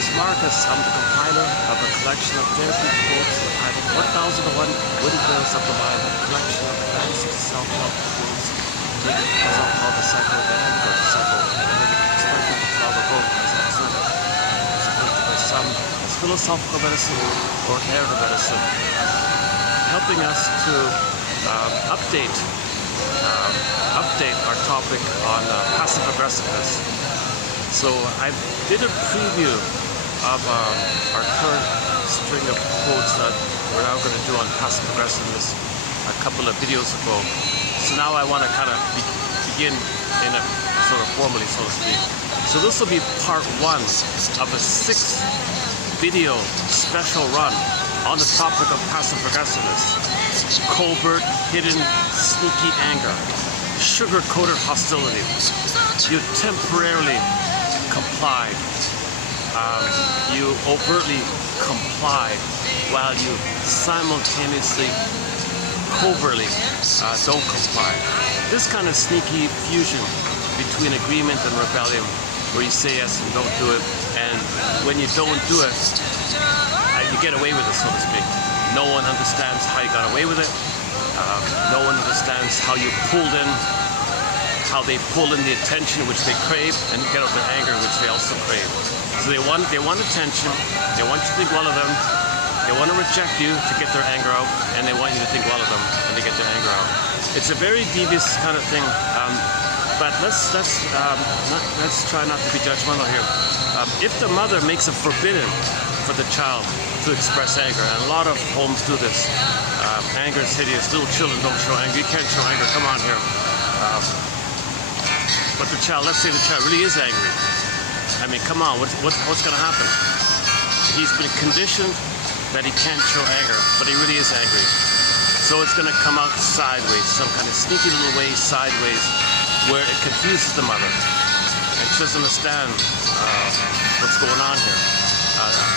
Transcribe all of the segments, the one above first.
is Marcus. I'm the compiler of a collection of therapy quotes entitled 1001 Windmills of the Mind, a collection of fantasy self-help quotes taken from so-called the psychodynamic or the psychoanalytic perspective of flower both as observed. It's affected by some as philosophical medicine or narrative medicine, helping us to update our topic on passive aggressiveness. So I did a preview of our current string of quotes that we're now going to do on passive aggressiveness a couple of videos ago. So now I want to kind of begin in a sort of formally, so to speak. So this will be part one of a 6-video special run on the topic of passive aggressiveness. Covert, hidden, sneaky anger, sugar-coated hostility. You temporarily complied. You overtly comply while you simultaneously, covertly don't comply. This kind of sneaky fusion between agreement and rebellion, where you say yes and don't do it, and when you don't do it, you get away with it, so to speak. No one understands how you got away with it. No one understands how you pulled in, how they pull in the attention which they crave and get out their anger which they also crave. So they want attention, they want you to think well of them, they want to reject you to get their anger out, and they want you to think well of them and to get their anger out. It's a very devious kind of thing, but let's try not to be judgmental here. If the mother makes it forbidden for the child to express anger, and a lot of homes do this, anger is hideous, little children don't show anger, you can't show anger, come on here. But the child, let's say the child really is angry. I mean, come on, what's going to happen? He's been conditioned that he can't show anger, but he really is angry. So it's going to come out sideways, some kind of sneaky little way sideways, where it confuses the mother. And she doesn't understand what's going on here.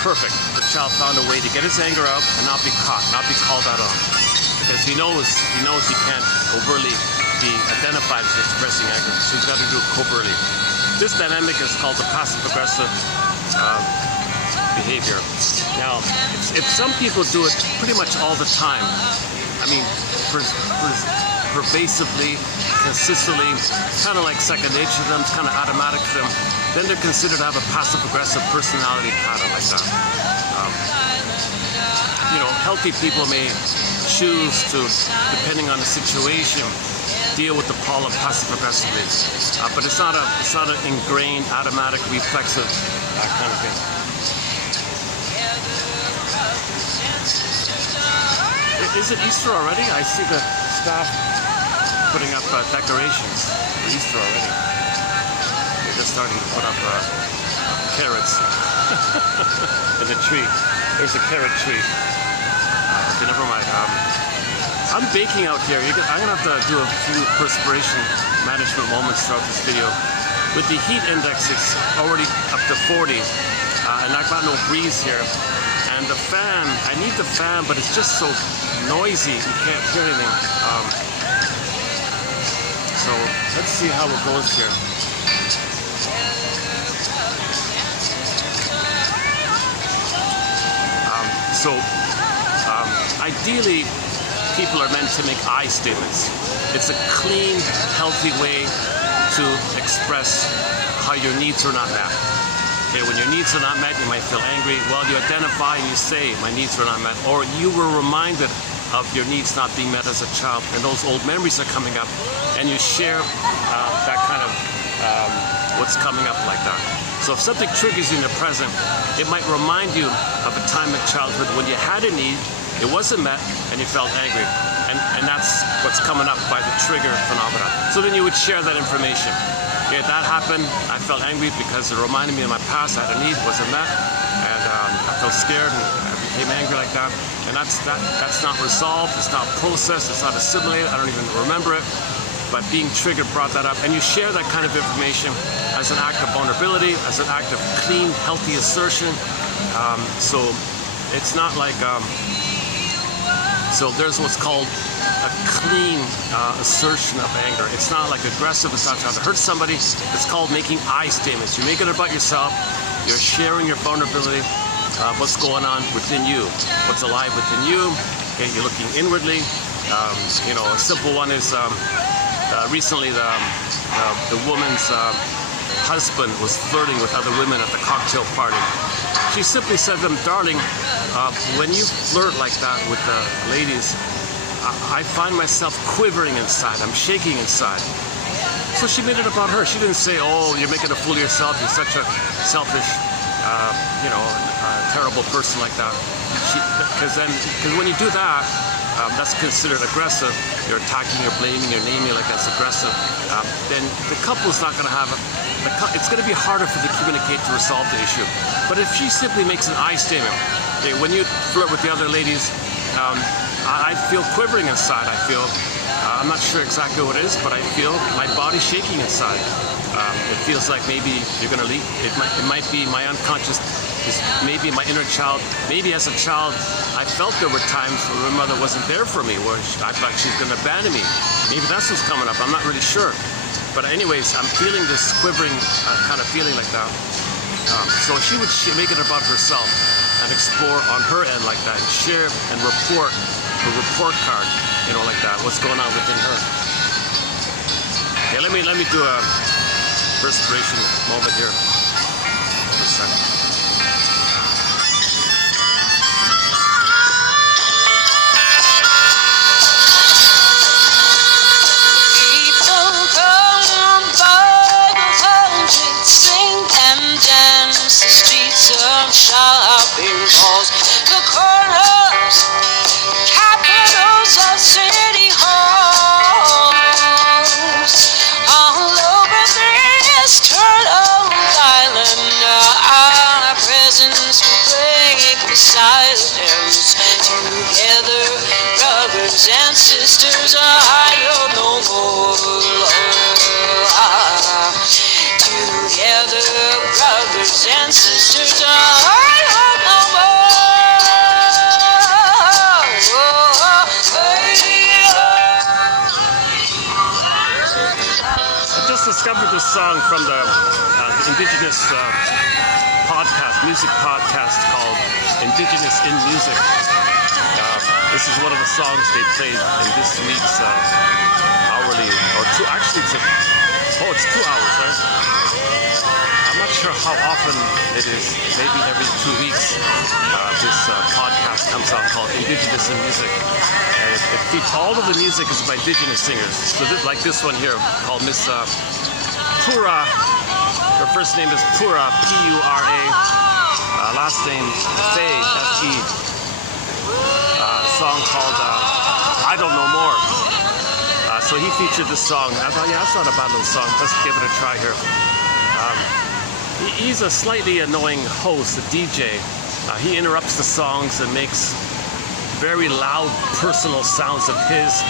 Perfect. The child found a way to get his anger out and not be caught, not be called out on. Because he knows he can't overtly be identified as expressing anger, so he's got to do it covertly. This dynamic is called the passive-aggressive behavior. Now, if some people do it pretty much all the time, I mean, pervasively, consistently, kind of like second nature to them, it's kind of automatic to them, then they're considered to have a passive-aggressive personality pattern like that. You know, healthy people may choose to, depending on the situation, deal with the pull of passive aggressiveness, but it's not an ingrained, automatic, reflexive kind of thing. Is it Easter already? I see the staff putting up decorations for Easter already. They're just starting to put up carrots in the tree. There's a carrot tree. Okay, never mind. I'm baking out here. I'm going to have to do a few perspiration management moments throughout this video. With the heat index, it's already up to 40, and I've got no breeze here. And the fan, I need the fan, but it's just so noisy, you can't hear anything. So let's see how it goes here. Ideally, people are meant to make I statements. It's a clean, healthy way to express how your needs are not met. Okay, when your needs are not met, you might feel angry. Well, you identify and you say, my needs are not met. Or you were reminded of your needs not being met as a child, and those old memories are coming up, and you share that kind of what's coming up like that. So if something triggers you in the present, it might remind you of a time in childhood when you had a need, it wasn't met, and you felt angry. And that's what's coming up by the trigger phenomena. So then you would share that information. Okay, that happened, I felt angry because it reminded me of my past, I had a need, wasn't met, and I felt scared and I became angry like that. And that's not resolved, it's not processed, it's not assimilated, I don't even remember it. But being triggered brought that up, and you share that kind of information as an act of vulnerability, as an act of clean, healthy assertion. So it's not like So there's what's called a clean assertion of anger. It's not like aggressive, it's not trying to hurt somebody. It's called making I statements. You're making it about yourself, you're sharing your vulnerability, what's going on within you, what's alive within you. Okay, you're looking inwardly. You know, a simple one is recently the woman's husband was flirting with other women at the cocktail party. She simply said to them, darling, when you flirt like that with the ladies, I find myself quivering inside. I'm shaking inside. So she made it about her. She didn't say, oh, you're making a fool of yourself. You're such a selfish, terrible person like that. Because when you do that, that's considered aggressive. You're attacking, you're blaming, you're naming like that's aggressive. Then the couple's not going to have it's going to be harder for them to communicate to resolve the issue. But if she simply makes an I statement, okay, when you flirt with the other ladies, I feel quivering inside. I feel, I'm not sure exactly what it is, but I feel my body shaking inside. It feels like maybe you're going to leave. It might be my unconscious, maybe my inner child. Maybe as a child, I felt there were times where my mother wasn't there for me, where I thought she was going to abandon me. Maybe that's what's coming up. I'm not really sure. But anyways, I'm feeling this quivering kind of feeling like that. So she would make it about herself and explore on her end like that and share and report her report card, you know, like that, what's going on within her. Okay, let me do a respiration moment here for a second. Shopping malls, the corners, capitals of city halls, all over this turtle island. Our presence will break the silence. Together, brothers and sisters, I don't know more. Together, brothers and sisters, Discovered this song from the indigenous music podcast called Indigenous in Music. This is one of the songs they played in this week's hourly, or two, actually it's 2 hours, right? I'm not sure how often it is, maybe every 2 weeks this podcast comes out called Indigenous in Music. And it features, all of the music is by indigenous singers. So like this one here called Miss Pura. Her first name is Pura, P-U-R-A. Last name Faye, F-E. A song called I Don't Know More. So he featured this song. I thought, yeah, that's not a bad little song. Let's give it a try here. He's a slightly annoying host, a DJ. He interrupts the songs and makes very loud personal sounds of his.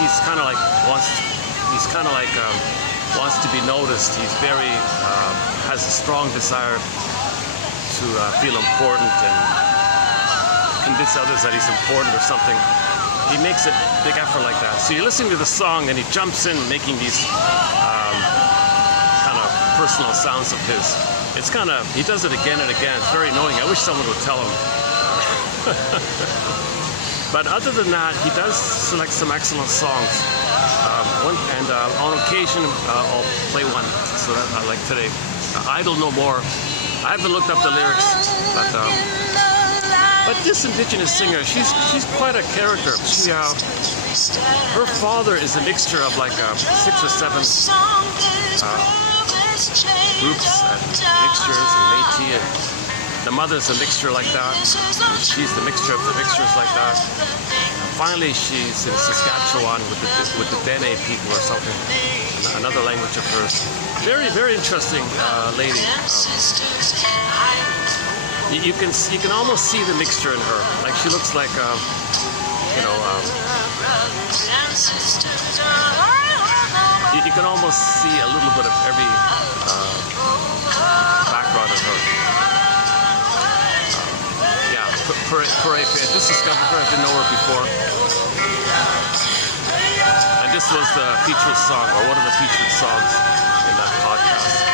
He's kind of like wants to be noticed. He's very has a strong desire to feel important and convince others that he's important or something. He makes a big effort like that. So you're listening to the song and he jumps in making these kind of personal sounds of his. It's kind of, he does it again and again. It's very annoying. I wish someone would tell him. But other than that, he does select some excellent songs. On occasion, I'll play one. So that I like today. I Don't Know More. I haven't looked up the lyrics, but this indigenous singer, she's quite a character. Her father is a mixture of like 6 or 7 groups and mixtures and Métis, and the mother's a mixture like that. She's the mixture of the mixtures like that. Finally, she's in Saskatchewan with the Dene people or something, another language of hers. Very, very interesting lady. You can almost see the mixture in her. Like she looks like you can almost see a little bit of every background in her. Per Just discovered her. I didn't know her before. And this was the featured song, or one of the featured songs in that podcast.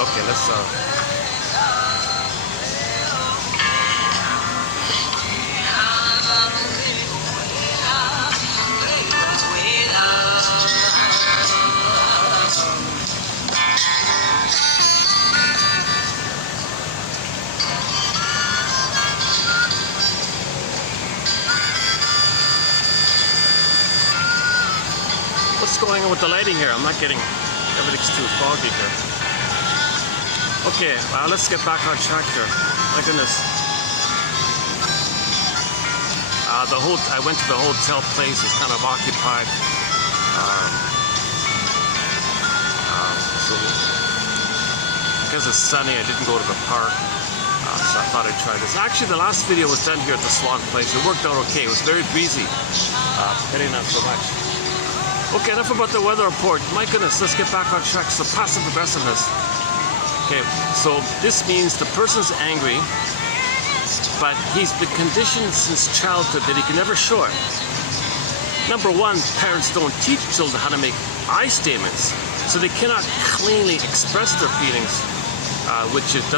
Okay, let's what's going on with the lighting here? I'm not getting, everything's too foggy here. Okay, let's get back on track here. My goodness. I went to the hotel place. It's kind of occupied. So because it's sunny, I didn't go to the park. So I thought I'd try this. Actually, the last video was done here at the salon place. It worked out okay. It was very breezy. Hitting not so much. Okay, enough about the weather report. My goodness, let's get back on track. So passive aggressiveness. Okay, so this means the person's angry, but he's been conditioned since childhood that he can never show it. Number one, parents don't teach children how to make I statements, so they cannot cleanly express their feelings, which it's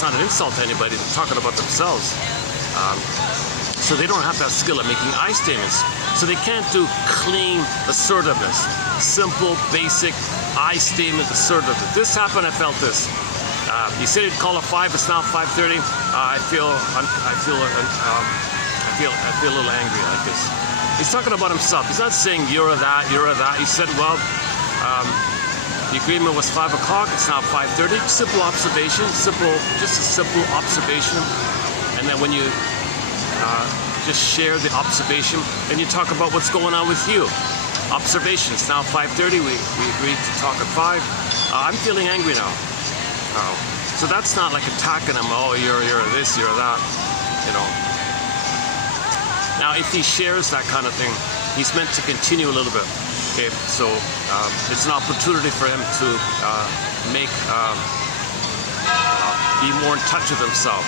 not an insult to anybody. They're talking about themselves. So they don't have that skill of making I statements. So they can't do clean assertiveness, simple, basic I statement assertiveness. This happened, I felt this. He said he'd call at 5. It's now 5:30. I feel a little angry like this. He's talking about himself. He's not saying you're that. He said, well, the agreement was 5 o'clock. It's now 5:30. Simple observation. Just a simple observation. And then when you just share the observation, and you talk about what's going on with you. Observation. It's now 5:30. We agreed to talk at 5. I'm feeling angry now. So that's not like attacking him. Oh, you're this, you're that. You know. Now, if he shares that kind of thing, he's meant to continue a little bit. Okay, so it's an opportunity for him to be more in touch with himself.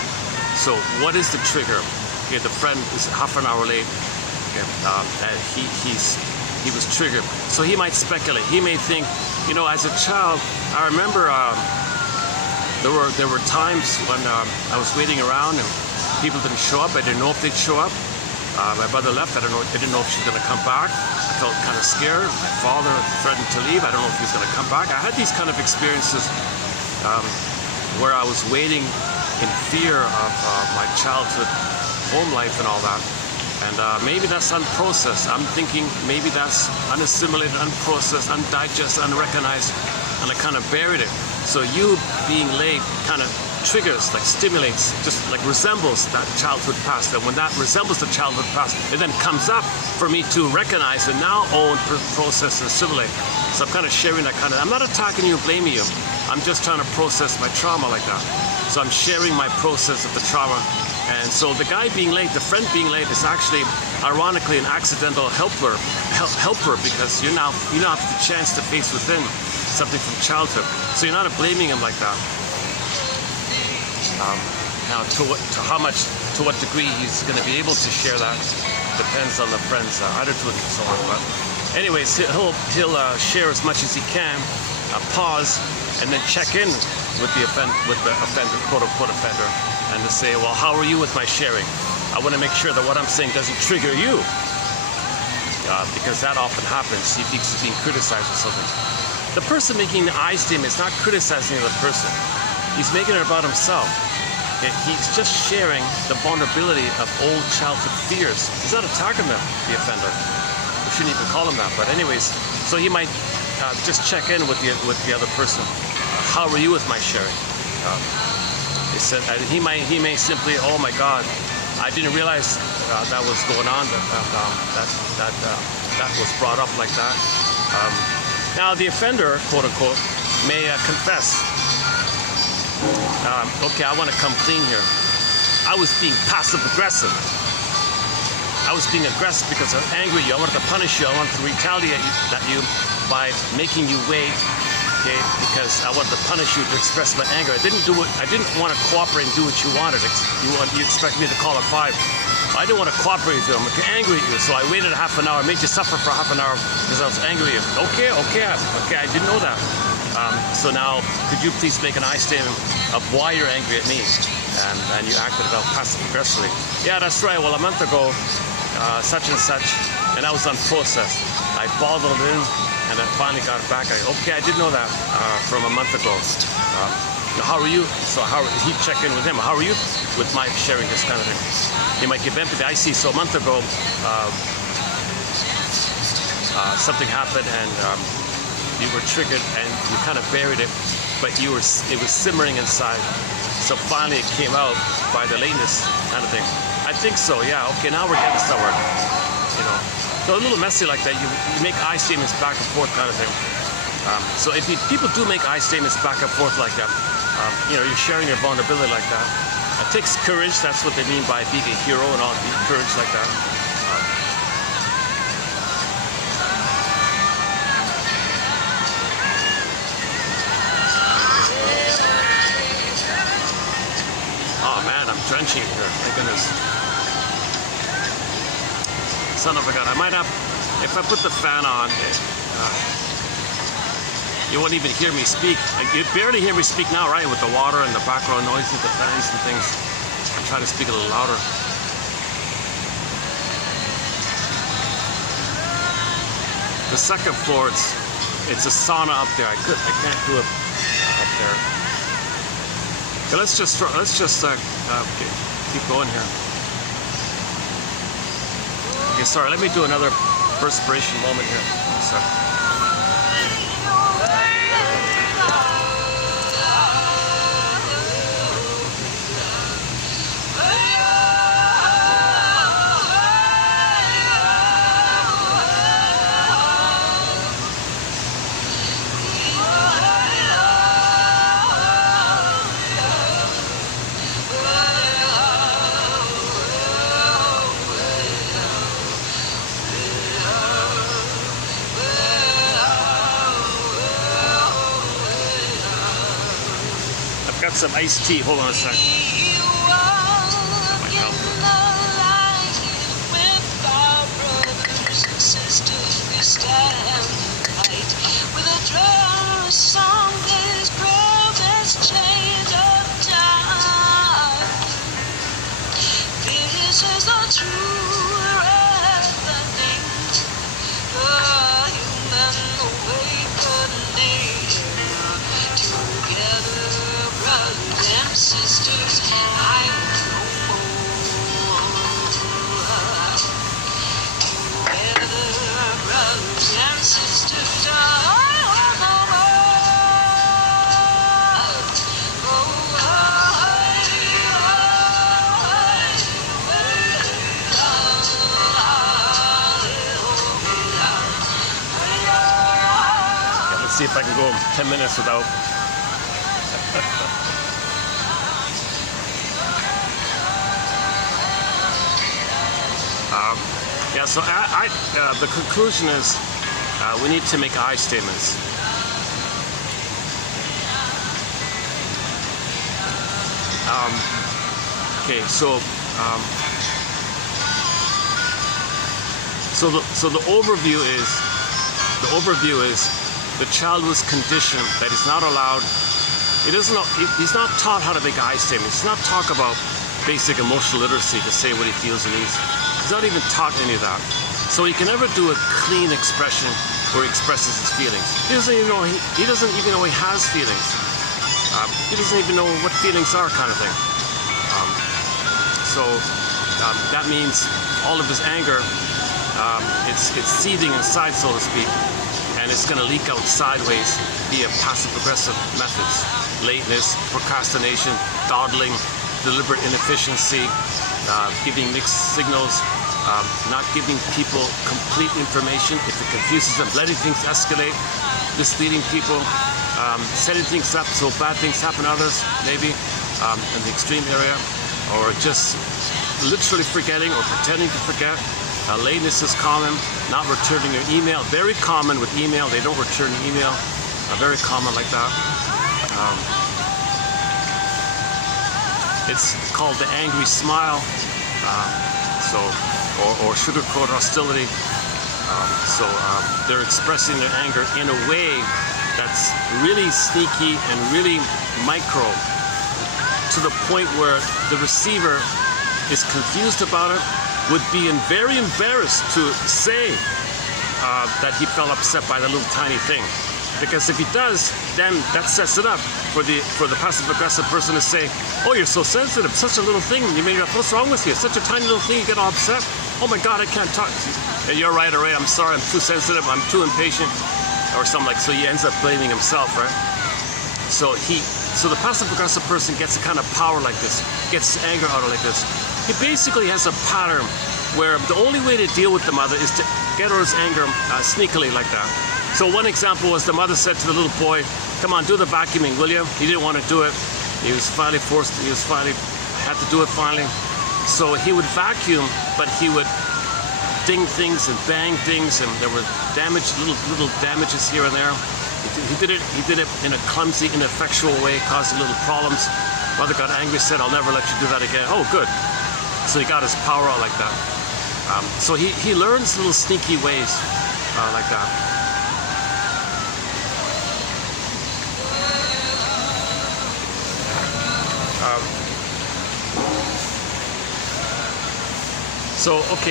So, what is the trigger? Okay, the friend is half an hour late. Okay, and he was triggered. So he might speculate. He may think, you know, as a child, I remember there were times when I was waiting around and people didn't show up. I didn't know if they'd show up. My brother left. I didn't know if she was going to come back. I felt kind of scared. My father threatened to leave. I don't know if he was going to come back. I had these kind of experiences where I was waiting in fear of my childhood home life and all that, and maybe that's unprocessed. I'm thinking maybe that's unassimilated, unprocessed, undigested, unrecognized, and I kind of buried it. So you being late kind of triggers, like stimulates, just like resembles that childhood past, and when that resembles the childhood past, it then comes up for me to recognize and now own, process, and assimilate. So I'm kind of sharing that kind of, I'm not attacking you, blaming you, I'm just trying to process my trauma like that. So I'm sharing my process of the trauma. And so the guy being late, the friend being late, is actually, ironically, an accidental helper because you now have the chance to face within something from childhood. So you're not blaming him like that. Now, to what degree he's going to be able to share that depends on the friend's attitude and so on. But anyways, he'll share as much as he can, pause, and then check in with the offender, quote-unquote offender, and to say, well, how are you with my sharing? I want to make sure that what I'm saying doesn't trigger you, because that often happens. He thinks he's being criticized or something. The person making the I statement is not criticizing the other person. He's making it about himself. He's just sharing the vulnerability of old childhood fears. He's not attacking the offender. We shouldn't even call him that. But anyways, so he might just check in with the other person. How are you with my sharing? He said he may simply, oh my God, I didn't realize that was going on. That was brought up like that. Now the offender, quote unquote, may confess. Okay, I want to come clean here. I was being passive aggressive. I was being aggressive because I'm angry at you. I wanted to punish you. I wanted to retaliate at you by making you wait okay, because I wanted to punish you to express my anger. I didn't want to cooperate and do what you wanted. You expect me to call at 5. I didn't want to cooperate with you. I'm angry at you, so I waited a half an hour, made you suffer for half an hour because I was angry at you. Okay, I didn't know that. So now, could you please make an I statement of why you're angry at me? And you acted about passive aggressively. Yeah, that's right. Well, a month ago, such and such, and I was on process. I bottled it in, and I finally got it back. I did know that from a month ago. How are you? So he checked in with him. How are you with my sharing this kind of thing? He might give empathy. I see. So a month ago, something happened, and you were triggered, and you kind of buried it, but it was simmering inside. So finally, it came out by the lateness kind of thing. I think so. Yeah. Okay. Now we're getting somewhere. You know. So a little messy like that. You make I statements back and forth kind of thing. So if people do make I statements back and forth like that, you're sharing your vulnerability like that. It takes courage. That's what they mean by being a hero and all. Courage like that. Oh man, I'm drenching here. My goodness. Son of a gun. I might have, if I put the fan on, you won't even hear me speak. You barely hear me speak now, right? With the water and the background noises, the fans and things. I'm trying to speak a little louder. The second floor, it's a sauna up there. I can't do it up there. Okay, let's just keep going here. Okay, sorry. Let me do another perspiration moment here. Sorry. Got some iced tea. Hold on a sec. Sisters, I know together, brothers and sisters, Let's see if I can go 10 minutes without. Yeah, so the conclusion is we need to make I statements. Okay, so the overview is the child was conditioned that he's not allowed. He's not taught how to make I statements. He's not taught about basic emotional literacy to say what he feels and needs. He's not even taught any of that. So he can never do a clean expression where he expresses his feelings. He doesn't even know he has feelings. He doesn't even know what feelings are, kind of thing. So that means all of his anger, it's seething inside, so to speak, and it's going to leak out sideways via passive-aggressive methods: lateness, procrastination, dawdling, deliberate inefficiency, giving mixed signals, not giving people complete information if it confuses them, letting things escalate, misleading people, setting things up so bad things happen to others, maybe in the extreme area, or just literally forgetting or pretending to forget. Lateness is common, not returning your email, very common with email. They don't return email. very common like that. It's called the angry smile, or sugarcoat hostility. They're expressing their anger in a way that's really sneaky and really micro, to the point where the receiver is confused about it, would be very embarrassed to say that he felt upset by the little tiny thing. Because if he does, then that sets it up for the passive-aggressive person to say, "Oh, you're so sensitive, such a little thing. What's wrong with you? Such a tiny little thing, you get all upset. Oh my God, I can't talk. You're right, all right. I'm sorry. I'm too sensitive. I'm too impatient," or something like. So he ends up blaming himself, right? So the passive-aggressive person gets a kind of power like this, gets anger out of like this. He basically has a pattern where the only way to deal with the mother is to get out his anger sneakily like that. So one example was the mother said to the little boy, "Come on, do the vacuuming, will you?" He didn't want to do it. He was finally had to do it finally. So he would vacuum, but he would ding things and bang things, and there were little damages here and there. He did it in a clumsy, ineffectual way, causing little problems. Mother got angry, said, "I'll never let you do that again." Oh, good. So he got his power out like that. So he learns little sneaky ways like that.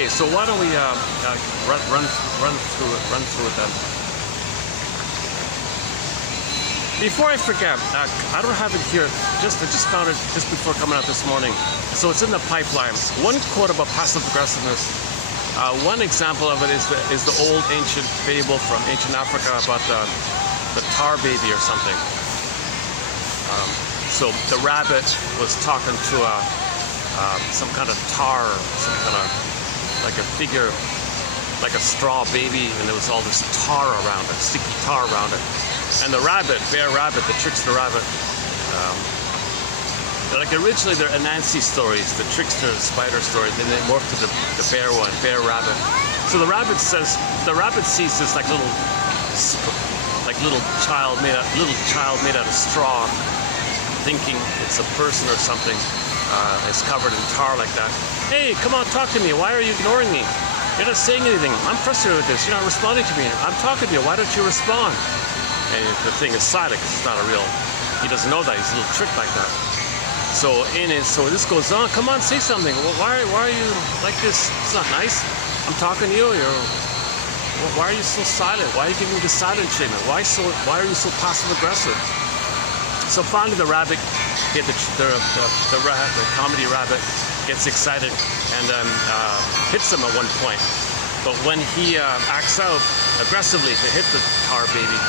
So why don't we run through it then? Before I forget, I don't have it here. I just found it just before coming out this morning. So it's in the pipeline. One quote about passive aggressiveness. One example of it is the old ancient fable from ancient Africa about the tar baby or something. So the rabbit was talking to some kind of tar, some kind of like a figure, like a straw baby, and there was all this tar around it, sticky tar around it. And the rabbit, bear rabbit, the trickster rabbit, like originally they're Anansi stories, the trickster spider story, then they morphed to the bear one, bear rabbit. So the rabbit sees this like little child made out of straw, thinking it's a person or something. It's covered in tar like that. "Hey, come on, talk to me. Why are you ignoring me? You're not saying anything. I'm frustrated with this. You're not responding to me. I'm talking to you. Why don't you respond?" And the thing is silent because it's not a real. He doesn't know that. He's a little tricked like that. So this goes on. "Come on, say something. Well, why are you like this? It's not nice. I'm talking to you. Why are you so silent? Why are you giving me the silent treatment? Why are you so passive aggressive?" So finally, the rabbit, the comedy rabbit, gets excited and hits him at one point. But when he acts out aggressively to hit the tar baby,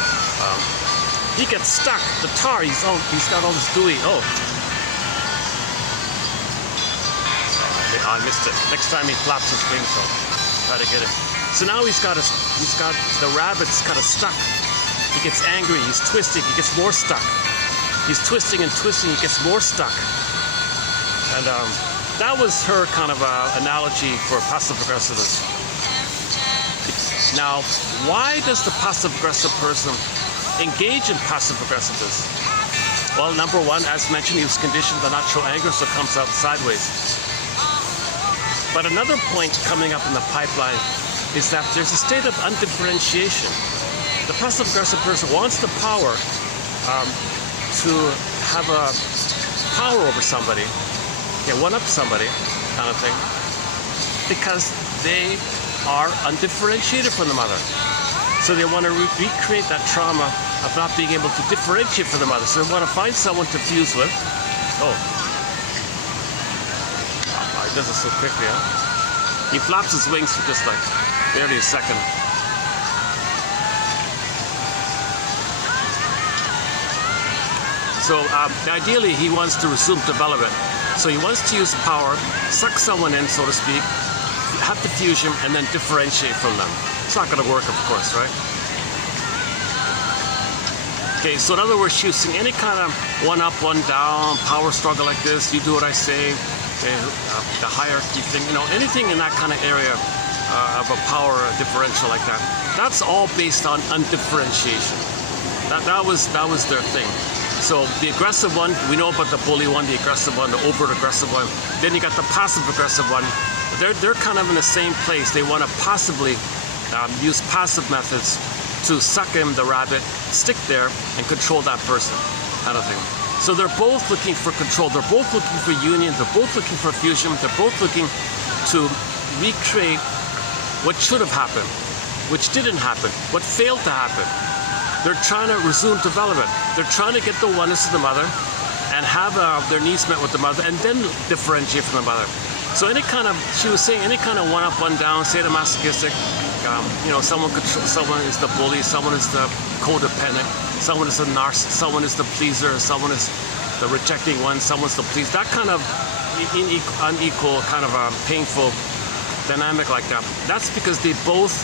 he gets stuck. The tar, he's got all this gooey. Oh, I missed it. Next time he flaps his wings, I'll try to get it. So now the rabbit's kind of stuck. He gets angry. He's twisting. He gets more stuck. He's twisting and twisting. He gets more stuck. And that was her kind of analogy for passive aggressiveness. Now, why does the passive aggressive person engage in passive aggressiveness? Well, number one, as mentioned, he was conditioned to not show anger, so it comes out sideways. But another point coming up in the pipeline is that there's a state of undifferentiation. The passive aggressive person wants the power to have a power over somebody, one up somebody, kind of thing, because they are undifferentiated from the mother. So they want to recreate that trauma of not being able to differentiate from the mother. So they want to find someone to fuse with. Oh, he does it so quickly, huh? He flaps his wings for just like barely a second. So ideally, he wants to resume development. So he wants to use power, suck someone in, so to speak, have the fusion, and then differentiate from them. It's not going to work, of course, right? Okay, so in other words, using any kind of one up, one down, power struggle like this, you do what I say, the hierarchy thing, anything in that kind of area of a power differential like that, that's all based on undifferentiation. That was their thing. So the aggressive one, we know about the bully one, the aggressive one, the overt aggressive one. Then you got the passive aggressive one. They're kind of in the same place. They want to possibly use passive methods to suck in the rabbit, stick there, and control that person, kind of thing. So they're both looking for control. They're both looking for union. They're both looking for fusion. They're both looking to recreate what should have happened, which didn't happen, what failed to happen. They're trying to resume development. They're trying to get the oneness of the mother and have their needs met with the mother and then differentiate from the mother. So any kind of, she was saying, any kind of one up, one down, sadomasochistic, you know, someone is the bully, someone is the codependent, someone is the narcissist, someone is the pleaser, someone is the rejecting one, someone's the pleaser. That kind of unequal, kind of painful dynamic like that. That's because they both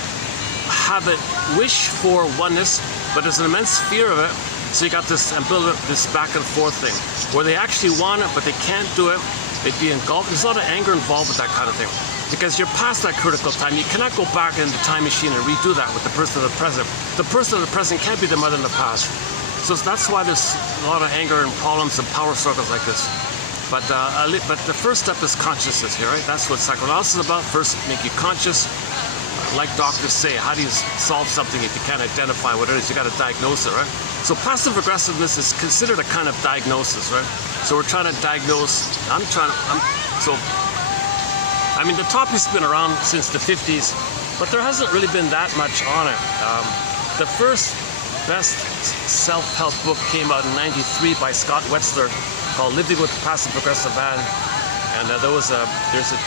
have a wish for oneness, but there's an immense fear of it. So you got this this back and forth thing where they actually want it, but they can't do it. They'd be engulfed. There's a lot of anger involved with that kind of thing because you're past that critical time. You cannot go back in the time machine and redo that with the person of the present. The person of the present can't be the mother in the past. So that's why there's a lot of anger and problems and power struggles like this. But the first step is consciousness here, right? That's what psychoanalysis is about. First, make you conscious. Like doctors say, how do you solve something if you can't identify what it is? You got to diagnose it, right? So passive aggressiveness is considered a kind of diagnosis, right? So we're trying to diagnose. I mean, the topic's been around since the 50s, but there hasn't really been that much on it. The first best self-help book came out in '93 by Scott Wetzler called Living with the Passive Aggressive Man. And there's a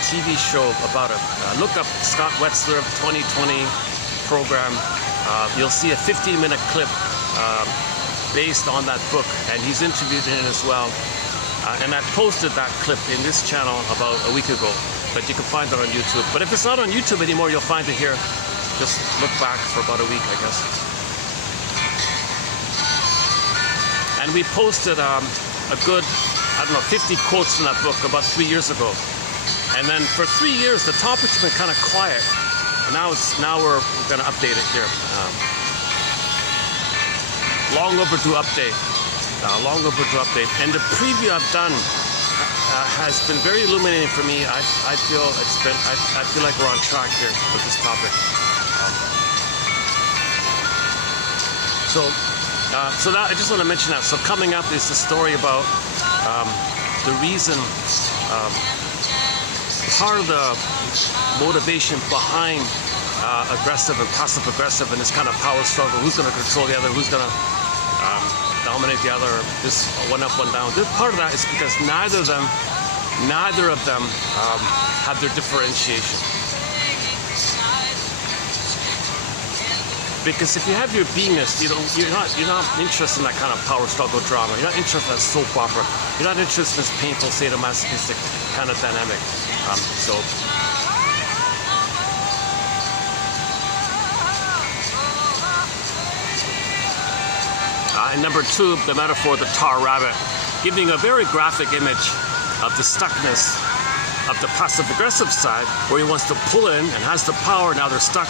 TV show about it. Look up Scott Wetzler 2020 program. You'll see a 15-minute clip based on that book, and he's interviewed in it as well. And I posted that clip in this channel about a week ago, but you can find it on YouTube. But if it's not on YouTube anymore, you'll find it here. Just look back for about a week, I guess. And we posted a good, I don't know, 50 quotes from that book about 3 years ago. And then for 3 years, the topic's been kind of quiet. And now we're going to update it here. Long overdue update. Long overdue update. And the preview I've done has been very illuminating for me. I feel like we're on track here with this topic. So that I just want to mention that. So coming up is the story about the reason, part of the motivation behind aggressive and passive aggressive and this kind of power struggle. Who's going to control the other? Who's going to dominate the other? This one up, one down. This part of that is because neither of them have their differentiation. Because if you have your beingness, you're not interested in that kind of power struggle drama. You're not interested in that soap opera. You're not interested in this painful sadomasochistic kind of dynamic. And number two, the metaphor of the tar rabbit, giving a very graphic image of the stuckness of the passive-aggressive side, where he wants to pull in and has the power. Now they're stuck,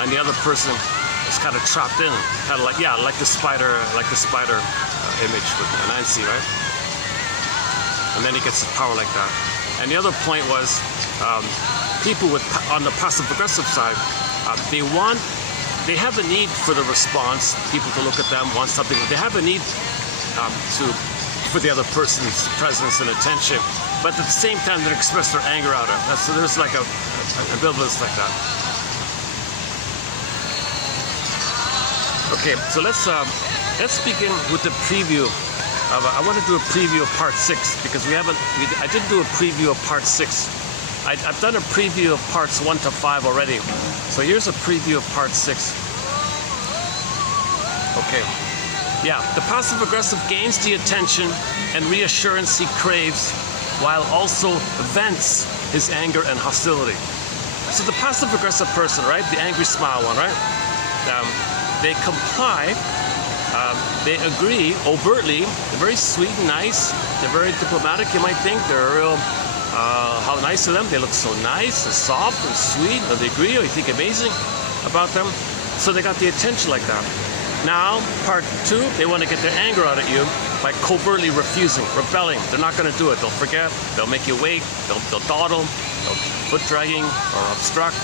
and the other person is kind of trapped in, kind of like the spider image with Nancy, right? And then he gets his power like that. And the other point was people on the passive-aggressive side, they have a need for the response. People to look at them, want something. They have a need for the other person's presence and attention, but at the same time they express their anger out of it. So there's like a ambivalence like that. Okay, so let's begin with the preview. I want to do a preview of part 6 because I did do a preview of part 6. I've done a preview of parts 1 to 5 already. So here's a preview of part 6. Okay. Yeah, the passive-aggressive gains the attention and reassurance he craves while also vents his anger and hostility. So the passive-aggressive person, right? The angry smile one, right? They comply, they agree overtly, they're very sweet and nice, they're very diplomatic, you might think. They're real, how nice of them, they look so nice and soft and sweet, or they agree, or you think amazing about them. So they got the attention like that. Now, part 2, they want to get their anger out at you by covertly refusing, rebelling. They're not going to do it. They'll forget. They'll make you wait. They'll dawdle. They'll foot dragging or obstruct.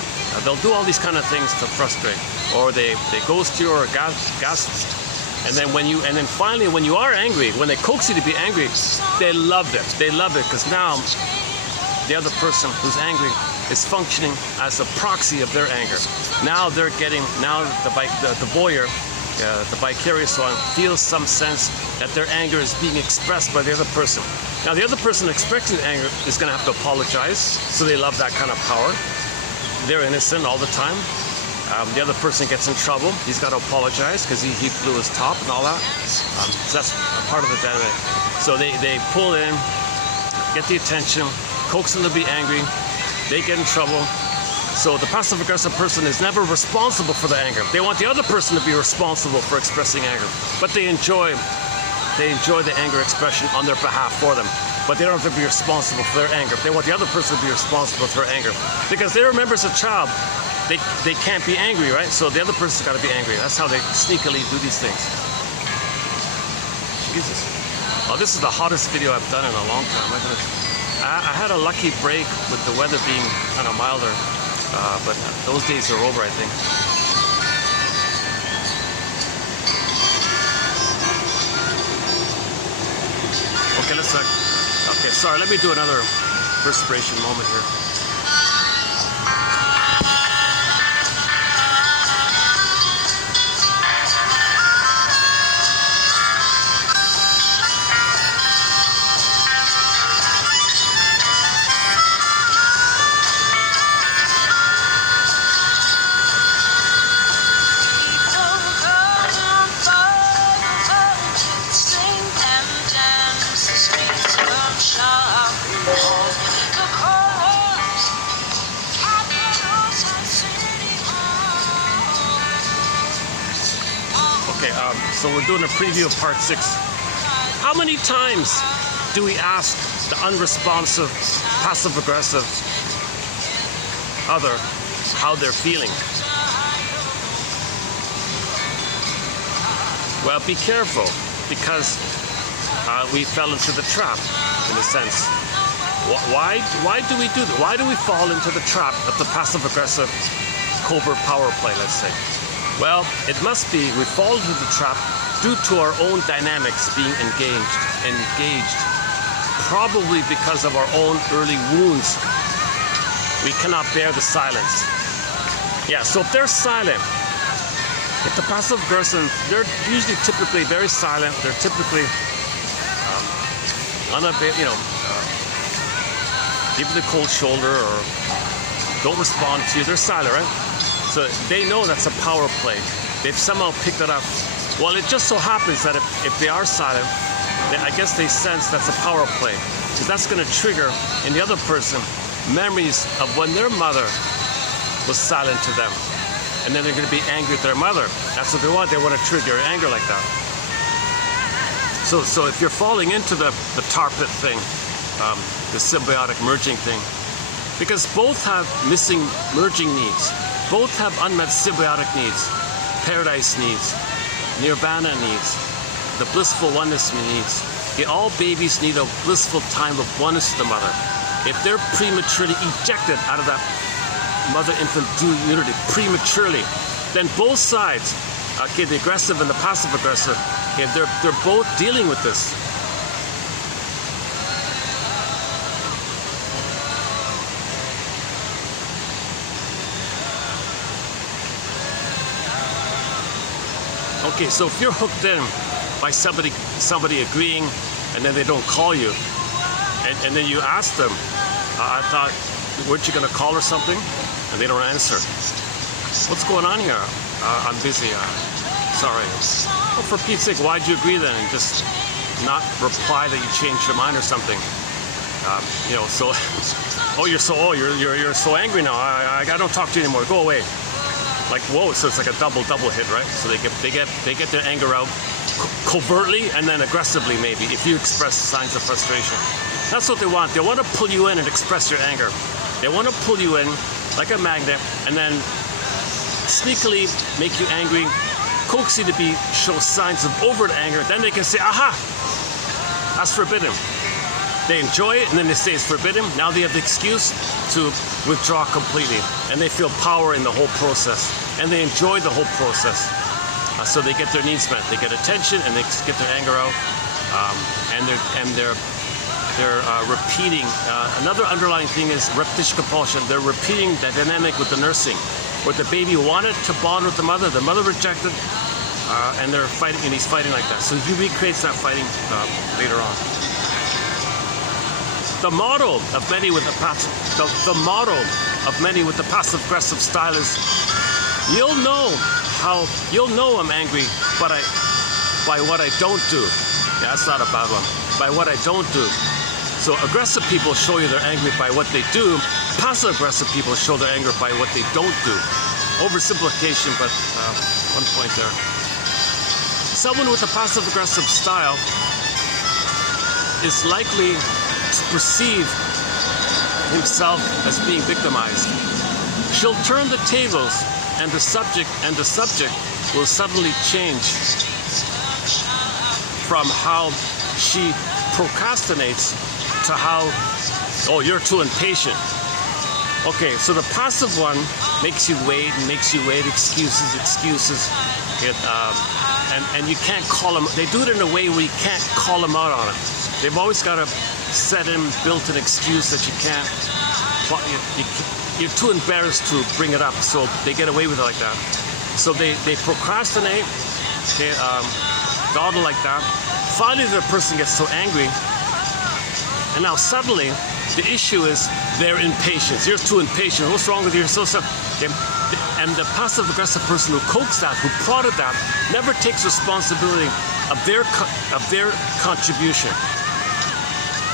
They'll do all these kind of things to frustrate. Or they ghost you or gas. And then finally, when you are angry, when they coax you to be angry, they love it. They love it because now the other person who's angry is functioning as a proxy of their anger. Now they're getting, the voyeur, the vicarious one, feels some sense that their anger is being expressed by the other person. Now the other person expressing anger is going to have to apologize, so they love that kind of power. They're innocent all the time. The other person gets in trouble. He's got to apologize because he blew his top and all that. So that's part of the dynamic. So they pull in, get the attention, coax them to be angry. They get in trouble. So the passive-aggressive person is never responsible for the anger. They want the other person to be responsible for expressing anger, but they enjoy the anger expression on their behalf for them. But they don't have to be responsible for their anger. They want the other person to be responsible for their anger because they remember as a child they can't be angry, right? So the other person's got to be angry. That's how they sneakily do these things. Jesus. Oh, this is the hottest video I've done in a long time. I had a lucky break with the weather being kind of milder. But those days are over, I think. Okay, okay, sorry, let me do another perspiration moment here. So we're doing a preview of part 6. How many times do we ask the unresponsive, passive-aggressive other how they're feeling? Well, be careful, because we fell into the trap, in a sense. Why do we do that? Why do we fall into the trap of the passive-aggressive covert power play, let's say? Well, it must be we fall into the trap due to our own dynamics being engaged, probably because of our own early wounds. We cannot bear the silence. Yeah, so if they're silent, if the passive-aggressive, they're usually typically very silent. They're typically give you the cold shoulder or don't respond to you. They're silent, right? So they know that's a power play. They've somehow picked it up. Well, it just so happens that if they are silent, then I guess they sense that's a power play, because that's going to trigger in the other person memories of when their mother was silent to them. And then they're going to be angry at their mother. That's what they want. They want to trigger anger like that. So if you're falling into the tar pit thing, the symbiotic merging thing, because both have missing merging needs. Both have unmet symbiotic needs, paradise needs, nirvana needs, the blissful oneness needs. All babies need a blissful time of oneness to the mother. If they're prematurely ejected out of that mother-infant dual unity prematurely, then both sides, okay, the aggressive and the passive-aggressive, okay, they're both dealing with this. Okay, so if you're hooked in by somebody agreeing and then they don't call you, and then you ask them, I thought, weren't you going to call or something? And they don't answer. What's going on here? I'm busy. Sorry. Well, for Pete's sake, why'd you agree then and just not reply that you changed your mind or something? You're so angry now. I don't talk to you anymore. Go away. Like, whoa, so it's like a double hit, right? So they get their anger out covertly and then aggressively, maybe, if you express signs of frustration. That's what they want. They want to pull you in and express your anger. They want to pull you in like a magnet and then sneakily make you angry coax you to show signs of overt anger, then they can say, aha, that's forbidden. They enjoy it, and then they say it's forbidden. Now they have the excuse to withdraw completely, and they feel power in the whole process, and they enjoy the whole process. So they get their needs met. They get attention, and they get their anger out, and they're repeating. Another underlying thing is repetition compulsion. They're repeating that dynamic with the nursing, where the baby wanted to bond with the mother rejected, and they're fighting, and he's fighting like that. So he recreates that fighting later on. The motto of many with the passive-aggressive style is, you'll know I'm angry, but by what I don't do. Yeah, that's not a bad one. By what I don't do. So aggressive people show you they're angry by what they do. Passive-aggressive people show their anger by what they don't do. Oversimplification, but one point there. Someone with a passive-aggressive style is likely to perceive himself as being victimized. She'll turn the tables, and the subject will suddenly change from how she procrastinates to how, oh, you're too impatient. Okay, so the passive one makes you wait, excuses. And you can't call them. They do it in a way where you can't call them out on it. They've always got a built-in excuse that you can't. You're too embarrassed to bring it up, so they get away with it like that. So they procrastinate, dawdle like that. Finally, the person gets so angry, and now suddenly the issue is their impatience. You're too impatient. What's wrong with you? You're so. Okay. And the passive-aggressive person who coaxed that, who prodded that, never takes responsibility of their contribution.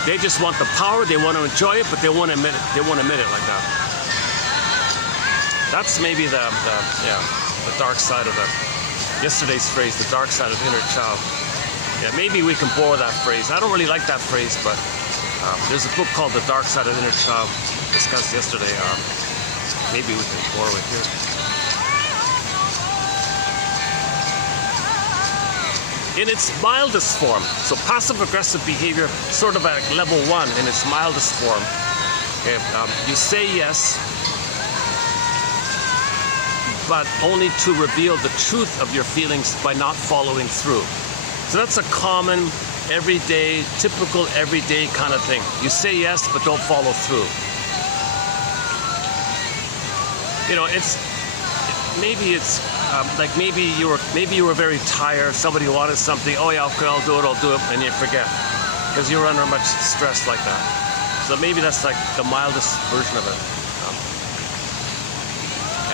They just want the power. They want to enjoy it, but they won't admit it. They won't admit it like that. That's maybe the dark side of yesterday's phrase, the dark side of inner child. Yeah, maybe we can borrow that phrase. I don't really like that phrase, but there's a book called The Dark Side of Inner Child, discussed yesterday. Maybe we can borrow it here. In its mildest form, so passive-aggressive behavior, sort of at level 1 in its mildest form. Okay, you say yes, but only to reveal the truth of your feelings by not following through. So that's a common, everyday, typical everyday kind of thing. You say yes, but don't follow through. You know, maybe you were very tired. Somebody wanted something. Oh yeah, okay, I'll do it, and you forget because you're under much stress like that. So maybe that's like the mildest version of it.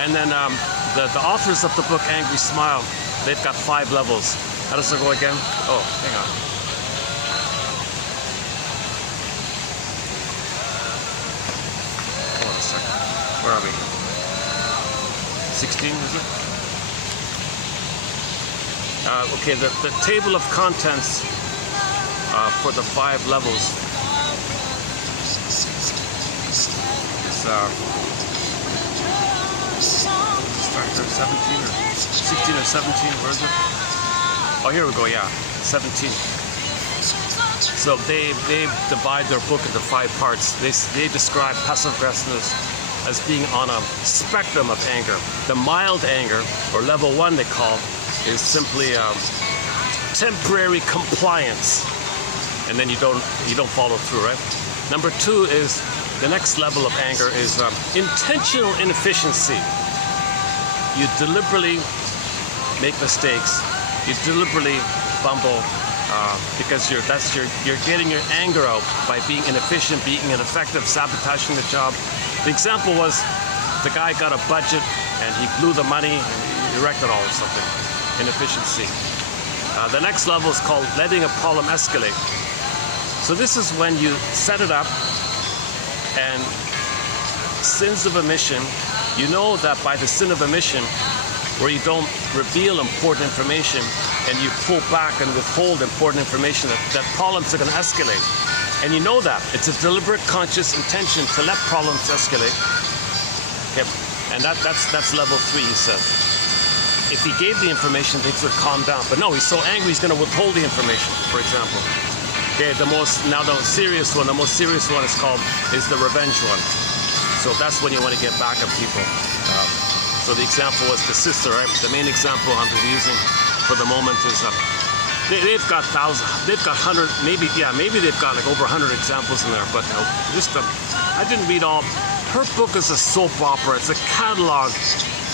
And then the authors of the book Angry Smile, they've got 5 levels. How does it go again? Oh, hang on. Hold on a second. Where are we? 16, is it? Okay, the table of contents for the 5 levels is 17 or 16 or 17, where is it? Oh, here we go, yeah, 17. So they divide their book into 5 parts. They describe passive aggressiveness as being on a spectrum of anger. The mild anger, or level 1 they call, is simply temporary compliance, and then you don't follow through, right? Number 2 is the next level of anger is intentional inefficiency. You deliberately make mistakes. You deliberately fumble because you're getting your anger out by being inefficient, being ineffective, sabotaging the job. The example was the guy got a budget and he blew the money and he wrecked it all or something. Inefficiency. The next level is called letting a problem escalate. So this is when you set it up and sins of omission, you know that by the sin of omission, where you don't reveal important information and you pull back and withhold important information, that problems are going to escalate. And you know that. It's a deliberate, conscious intention to let problems escalate. Okay. And that's level 3, you said. if he gave the information, things would calm down. But no, he's so angry, he's going to withhold the information, for example. Okay, the most serious one is the revenge one. So that's when you want to get back at people. So the example was the sister, right? The main example I'm using for the moment is they've got hundred, maybe they've got like over 100 examples in there. But I didn't read all. Her book is a soap opera. It's a catalog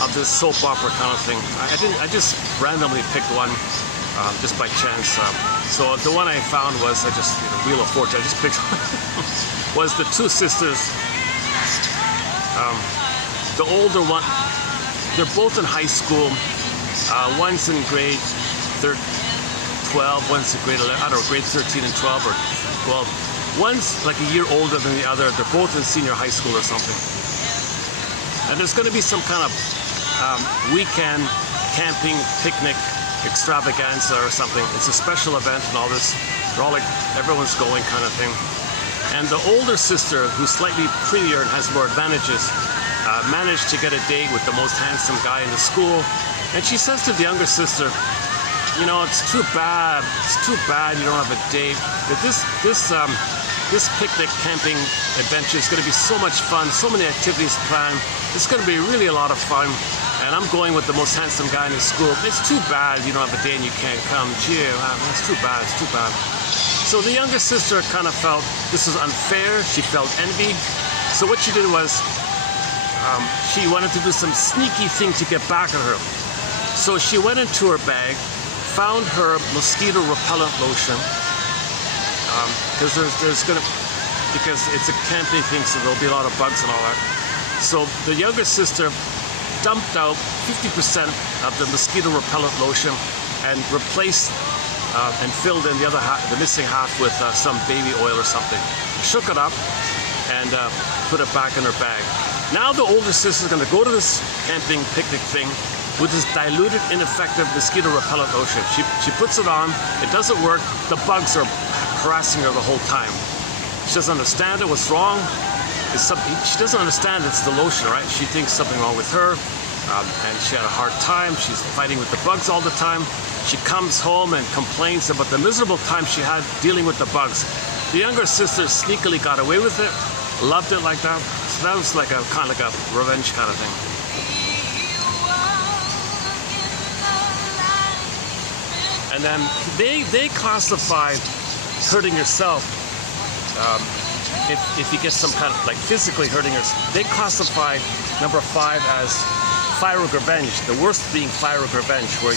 of this soap opera kind of thing. I just randomly picked one just by chance. So the one I found was Wheel of Fortune. I just picked was the two sisters. The older one, they're both in high school. One's in grade 12, one's in grade 11. I don't know, grade 13 and 12 or 12. One's like a year older than the other. They're both in senior high school or something. And there's going to be some kind of weekend camping picnic extravaganza or something. It's a special event and all this. They're all like, everyone's going kind of thing. And the older sister, who's slightly prettier and has more advantages, managed to get a date with the most handsome guy in the school. And she says to the younger sister, you know, it's too bad you don't have a date. That this picnic camping adventure is going to be so much fun, so many activities planned. It's going to be really a lot of fun. And I'm going with the most handsome guy in the school. It's too bad you don't have a day and you can't come. Gee, it's too bad, it's too bad. So the younger sister kind of felt this was unfair. She felt envy. So what she did was she wanted to do some sneaky thing to get back at her. So she went into her bag, found her mosquito repellent lotion, because because it's a camping thing, so there'll be a lot of bugs and all that. So the younger sister dumped out 50% of the mosquito repellent lotion and replaced and filled in the other half, the missing half, with some baby oil or something. Shook it up and put it back in her bag. Now the older sister is going to go to this camping picnic thing with this diluted, ineffective mosquito repellent lotion. She puts it on, it doesn't work, the bugs are harassing her the whole time. She doesn't understand it, what's wrong. She doesn't understand it's the lotion, right? She thinks something wrong with her, and she had a hard time. She's fighting with the bugs all the time. She comes home and complains about the miserable time she had dealing with the bugs. The younger sister sneakily got away with it, loved it like that. So that was like a kind of like a revenge kind of thing. And then they classify hurting yourself, if you get some kind of like physically hurting yourself, they classify number 5 as pyrrhic revenge. The worst being pyrrhic revenge, where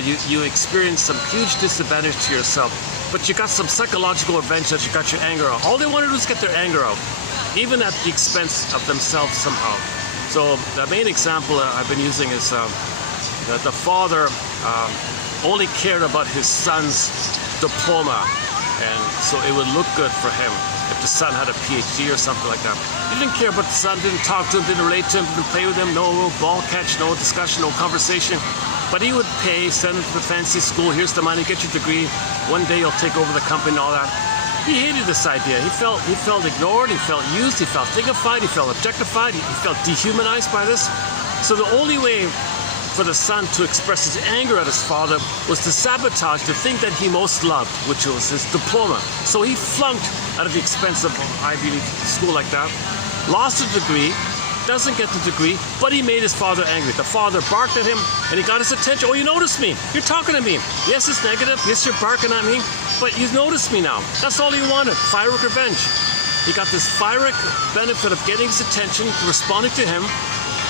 you experience some huge disadvantage to yourself, but you got some psychological revenge that you got your anger out. All they want to do is get their anger out, even at the expense of themselves somehow. So the main example I've been using is that the father only cared about his son's diploma, and so it would look good for him if the son had a PhD or something like that. He didn't care about the son, didn't talk to him, didn't relate to him, didn't play with him, no ball catch, no discussion, no conversation. But he would pay, send him to the fancy school, here's the money, get your degree, one day you'll take over the company and all that. He hated this idea. He felt ignored, he felt used, he felt dignified, he felt objectified, he felt dehumanized by this. So the only way for the son to express his anger at his father was to sabotage the thing that he most loved, which was his diploma. So he flunked out of the expense of Ivy League school like that, lost a degree, doesn't get the degree, but he made his father angry. The father barked at him and he got his attention. Oh, you noticed me. You're talking to me. Yes, it's negative. Yes, you're barking at me, but you noticed me now. That's all he wanted, pyrrhic revenge. He got this pyrrhic benefit of getting his attention, responding to him,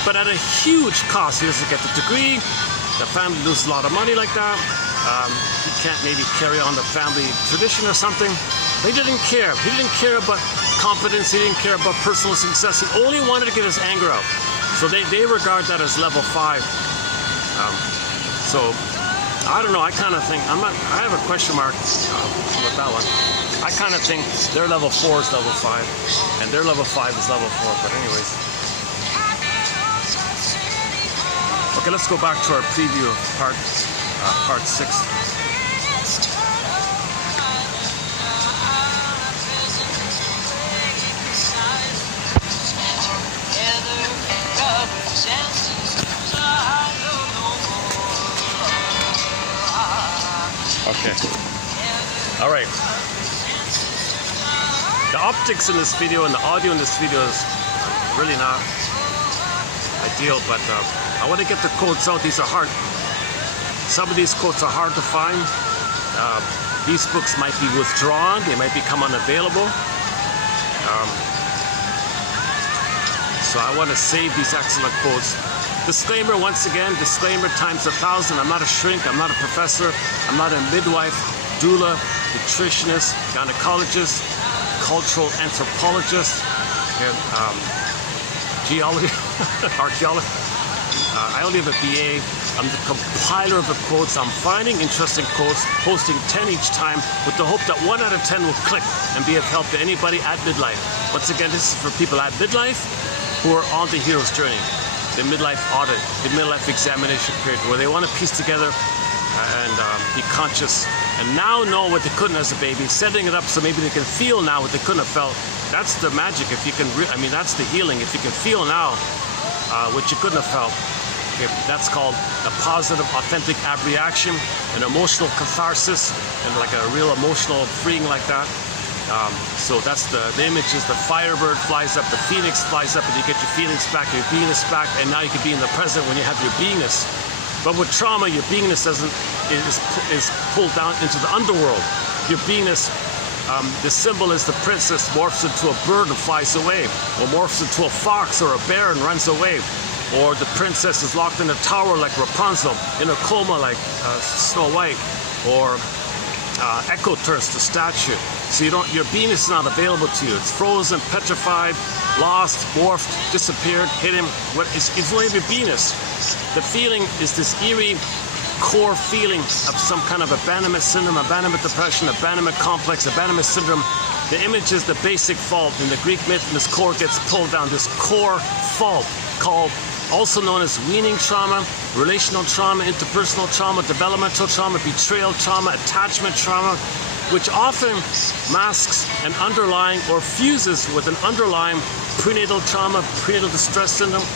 but at a huge cost. He doesn't get the degree, the family loses a lot of money like that, he can't maybe carry on the family tradition or something. But he didn't care. He didn't care about competence, he didn't care about personal success. He only wanted to get his anger out. So they regard that as level 5. So I don't know, I kind of think, I have a question mark about that one. I kind of think their level 4 is level 5, and their level 5 is level 4, but anyways. Okay, let's go back to our preview of part 6. Together, brothers and Okay. All right. The optics in this video and the audio in this video is really not ideal, but I want to get the quotes out. These are hard. Some of these quotes are hard to find. These books might be withdrawn. They might become unavailable. So I want to save these excellent quotes. Disclaimer, once again, disclaimer times 1,000. I'm not a shrink. I'm not a professor. I'm not a midwife, doula, nutritionist, gynecologist, cultural anthropologist, and geology, archaeologist. I only have a BA. I'm the compiler of the quotes. I'm finding interesting quotes, posting 10 each time with the hope that 1 out of 10 will click and be of help to anybody at midlife. Once again, this is for people at midlife who are on the hero's journey, the midlife audit, the midlife examination period, where they want to piece together and be conscious and now know what they couldn't as a baby, setting it up so maybe they can feel now what they couldn't have felt. That's the magic. If you can, that's the healing. If you can feel now what you couldn't have felt. Okay, that's called a positive, authentic reaction, an emotional catharsis, and like a real emotional freeing like that. So that's the image is the firebird flies up, the phoenix flies up, and you get your feelings back, your beingness back, and now you can be in the present when you have your beingness. But with trauma, your beingness is pulled down into the underworld. Your beingness, the symbol is the princess morphs into a bird and flies away, or morphs into a fox or a bear and runs away. Or the princess is locked in a tower like Rapunzel, in a coma like Snow White, or Echo turns to statue. So your beingness is not available to you. It's frozen, petrified, lost, morphed, disappeared, hidden. It's only your beingness. The feeling is this eerie core feeling of some kind of abandonment syndrome, abandonment depression, abandonment complex, abandonment syndrome. The image is the basic fault. In the Greek myth, this core gets pulled down. This core fault, also known as weaning trauma, relational trauma, interpersonal trauma, developmental trauma, betrayal trauma, attachment trauma, which often masks an underlying or fuses with an underlying prenatal trauma, prenatal distress syndrome,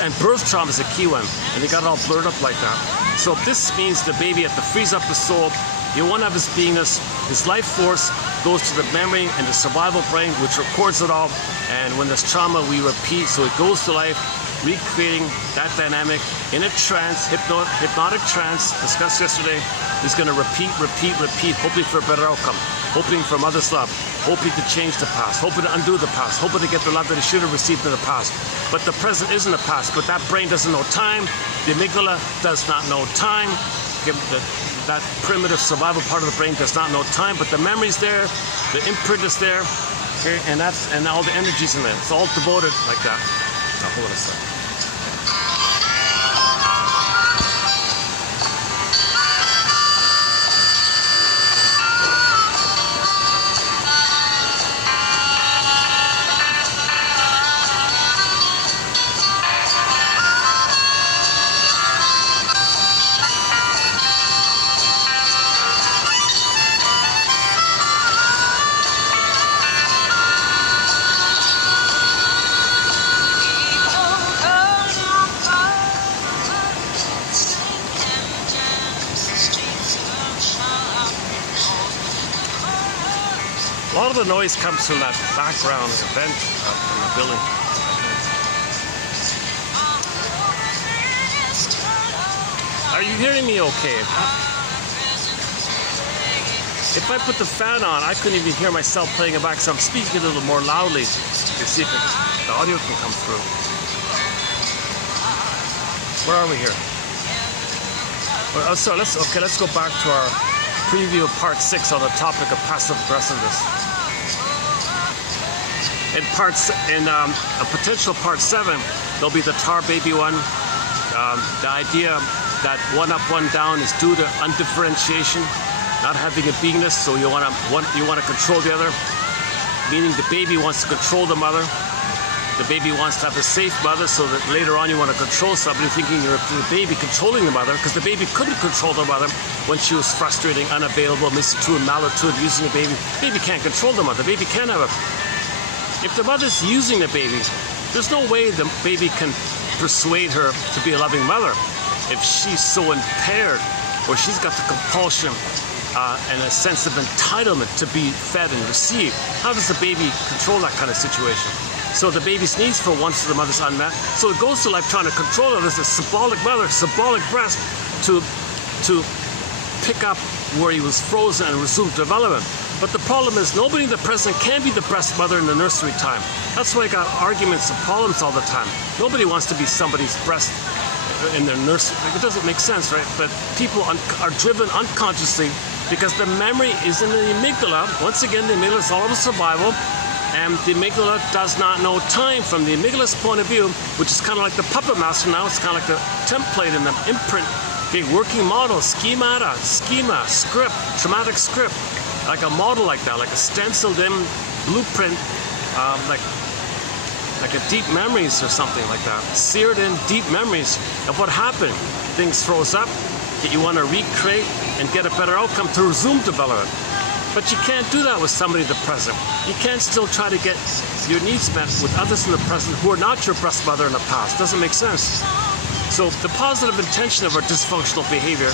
and birth trauma is a key one. And they got it all blurred up like that. So this means the baby has to freeze up the soul. You want to have his beingness. His life force goes to the memory and the survival brain, which records it all. And when there's trauma, we repeat. So it goes to life, recreating that dynamic in a trance, hypnotic trance, discussed yesterday, is going to repeat, hoping for a better outcome, hoping for mother's love, hoping to change the past, hoping to undo the past, hoping to get the love that he should have received in the past. But the present isn't the past, but that brain doesn't know time. The amygdala does not know time. That primitive survival part of the brain does not know time, but the memory's there, the imprint is there, okay, and all the energy's in there. It's all devoted like that. Now, hold on a second. A lot of the noise comes from that background of the bench up in the building. Are you hearing me okay? If I put the fan on, I couldn't even hear myself playing it back, so I'm speaking a little more loudly to see if the audio can come through. Where are we here? So let's go back to our preview of part 6 on the topic of passive aggressiveness. In a potential part 7, there'll be the tar baby one. The idea that one up, one down is due to undifferentiation, not having a beingness. So you want to control the other, meaning the baby wants to control the mother. The baby wants to have a safe mother, so that later on you want to control somebody, thinking you're the baby controlling the mother, because the baby couldn't control the mother when she was frustrating, unavailable, misattuned, malattuned, using the baby. The baby can't control the mother. The baby can't have a... If the mother's using the baby, there's no way the baby can persuade her to be a loving mother. If she's so impaired where she's got the compulsion and a sense of entitlement to be fed and received. How does the baby control that kind of situation? So the baby's needs for wants of the mother's unmet. So it goes to life trying to control it as a symbolic mother, symbolic breast to pick up where he was frozen and resume development. But the problem is nobody in the present can be the breast mother in the nursery time. That's why I got arguments and problems all the time. Nobody wants to be somebody's breast in their nursery. Like, it doesn't make sense, right? But people are driven unconsciously because the memory is in the amygdala. Once again, the amygdala is all about survival. And the amygdala does not know time from the amygdala's point of view, which is kind of like the puppet master now. It's kind of like the template and the imprint. Okay, working model, schema, script, traumatic script, like a model like that, like a stenciled in blueprint, like a deep memories or something like that, seared in deep memories of what happened. Things froze up that you want to recreate and get a better outcome to resume development. But you can't do that with somebody in the present. You can't still try to get your needs met with others in the present who are not your breast mother in the past. Doesn't make sense. So the positive intention of our dysfunctional behavior,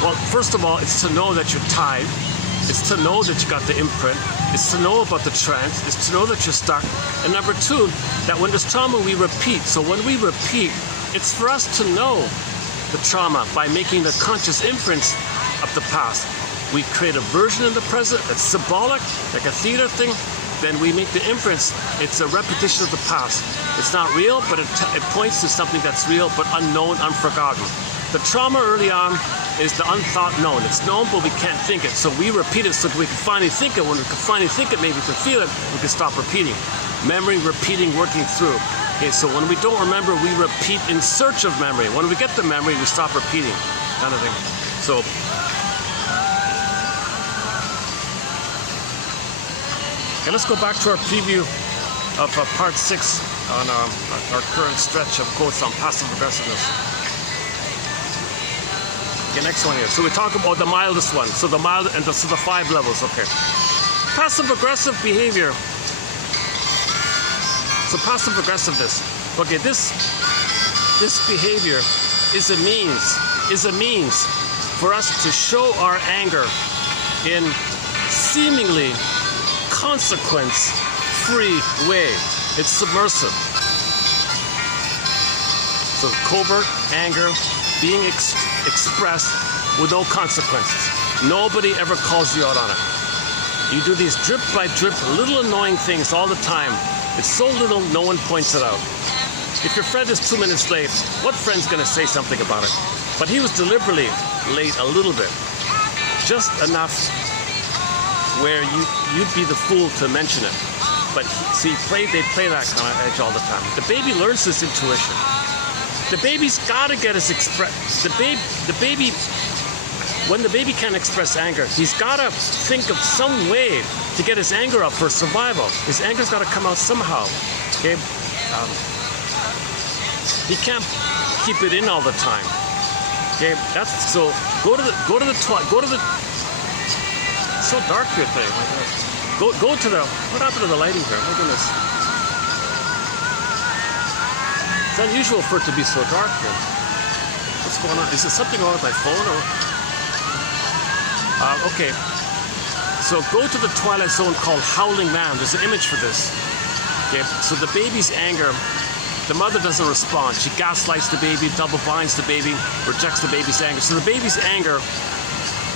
well, first of all, it's to know that you're tied. It's to know that you got the imprint. It's to know about the trance. It's to know that you're stuck. And number two, that when there's trauma, we repeat. So when we repeat, it's for us to know the trauma by making the conscious imprints of the past. We create a version in the present that's symbolic, like a theater thing. Then we make the imprints. It's a repetition of the past. It's not real, but it points to something that's real, but unknown, unforgotten. The trauma early on is the unthought known. It's known, but we can't think it. So we repeat it so that we can finally think it. When we can finally think it, maybe we can feel it, we can stop repeating. Memory, repeating, working through. Okay, so when we don't remember, we repeat in search of memory. When we get the memory, we stop repeating, kind of thing. So, okay, let's go back to our preview of part 6 on our current stretch of quotes on passive aggressiveness. Okay, next one here. So we talk about the mildest one. So the mild and so the 5 levels. Okay. Passive aggressive behavior. So passive aggressiveness. Okay, this behavior is a means for us to show our anger in seemingly consequence-free way. It's submersive. So covert anger being expressed with no consequences. Nobody ever calls you out on it. You do these drip by drip, little annoying things all the time. It's so little, no one points it out. If your friend is 2 minutes late, what friend's gonna say something about it? But he was deliberately late a little bit. Just enough where you'd be the fool to mention it. But see, they play that kind of edge all the time. The baby learns this intuition. The baby's gotta get his when the baby can't express anger, he's gotta think of some way to get his anger up for survival. His anger's gotta come out somehow. Okay, he can't keep it in all the time. Okay, that's so. Go to the. It's so dark here today. My goodness. Go to the. What happened to the lighting here? My goodness. It's unusual for it to be so dark here. What's going on? Is there something wrong with my phone or? Okay. So go to the twilight zone called Howling Man. There's an image for this. Okay. So the baby's anger. The mother doesn't respond. She gaslights the baby, double binds the baby, rejects the baby's anger. So the baby's anger,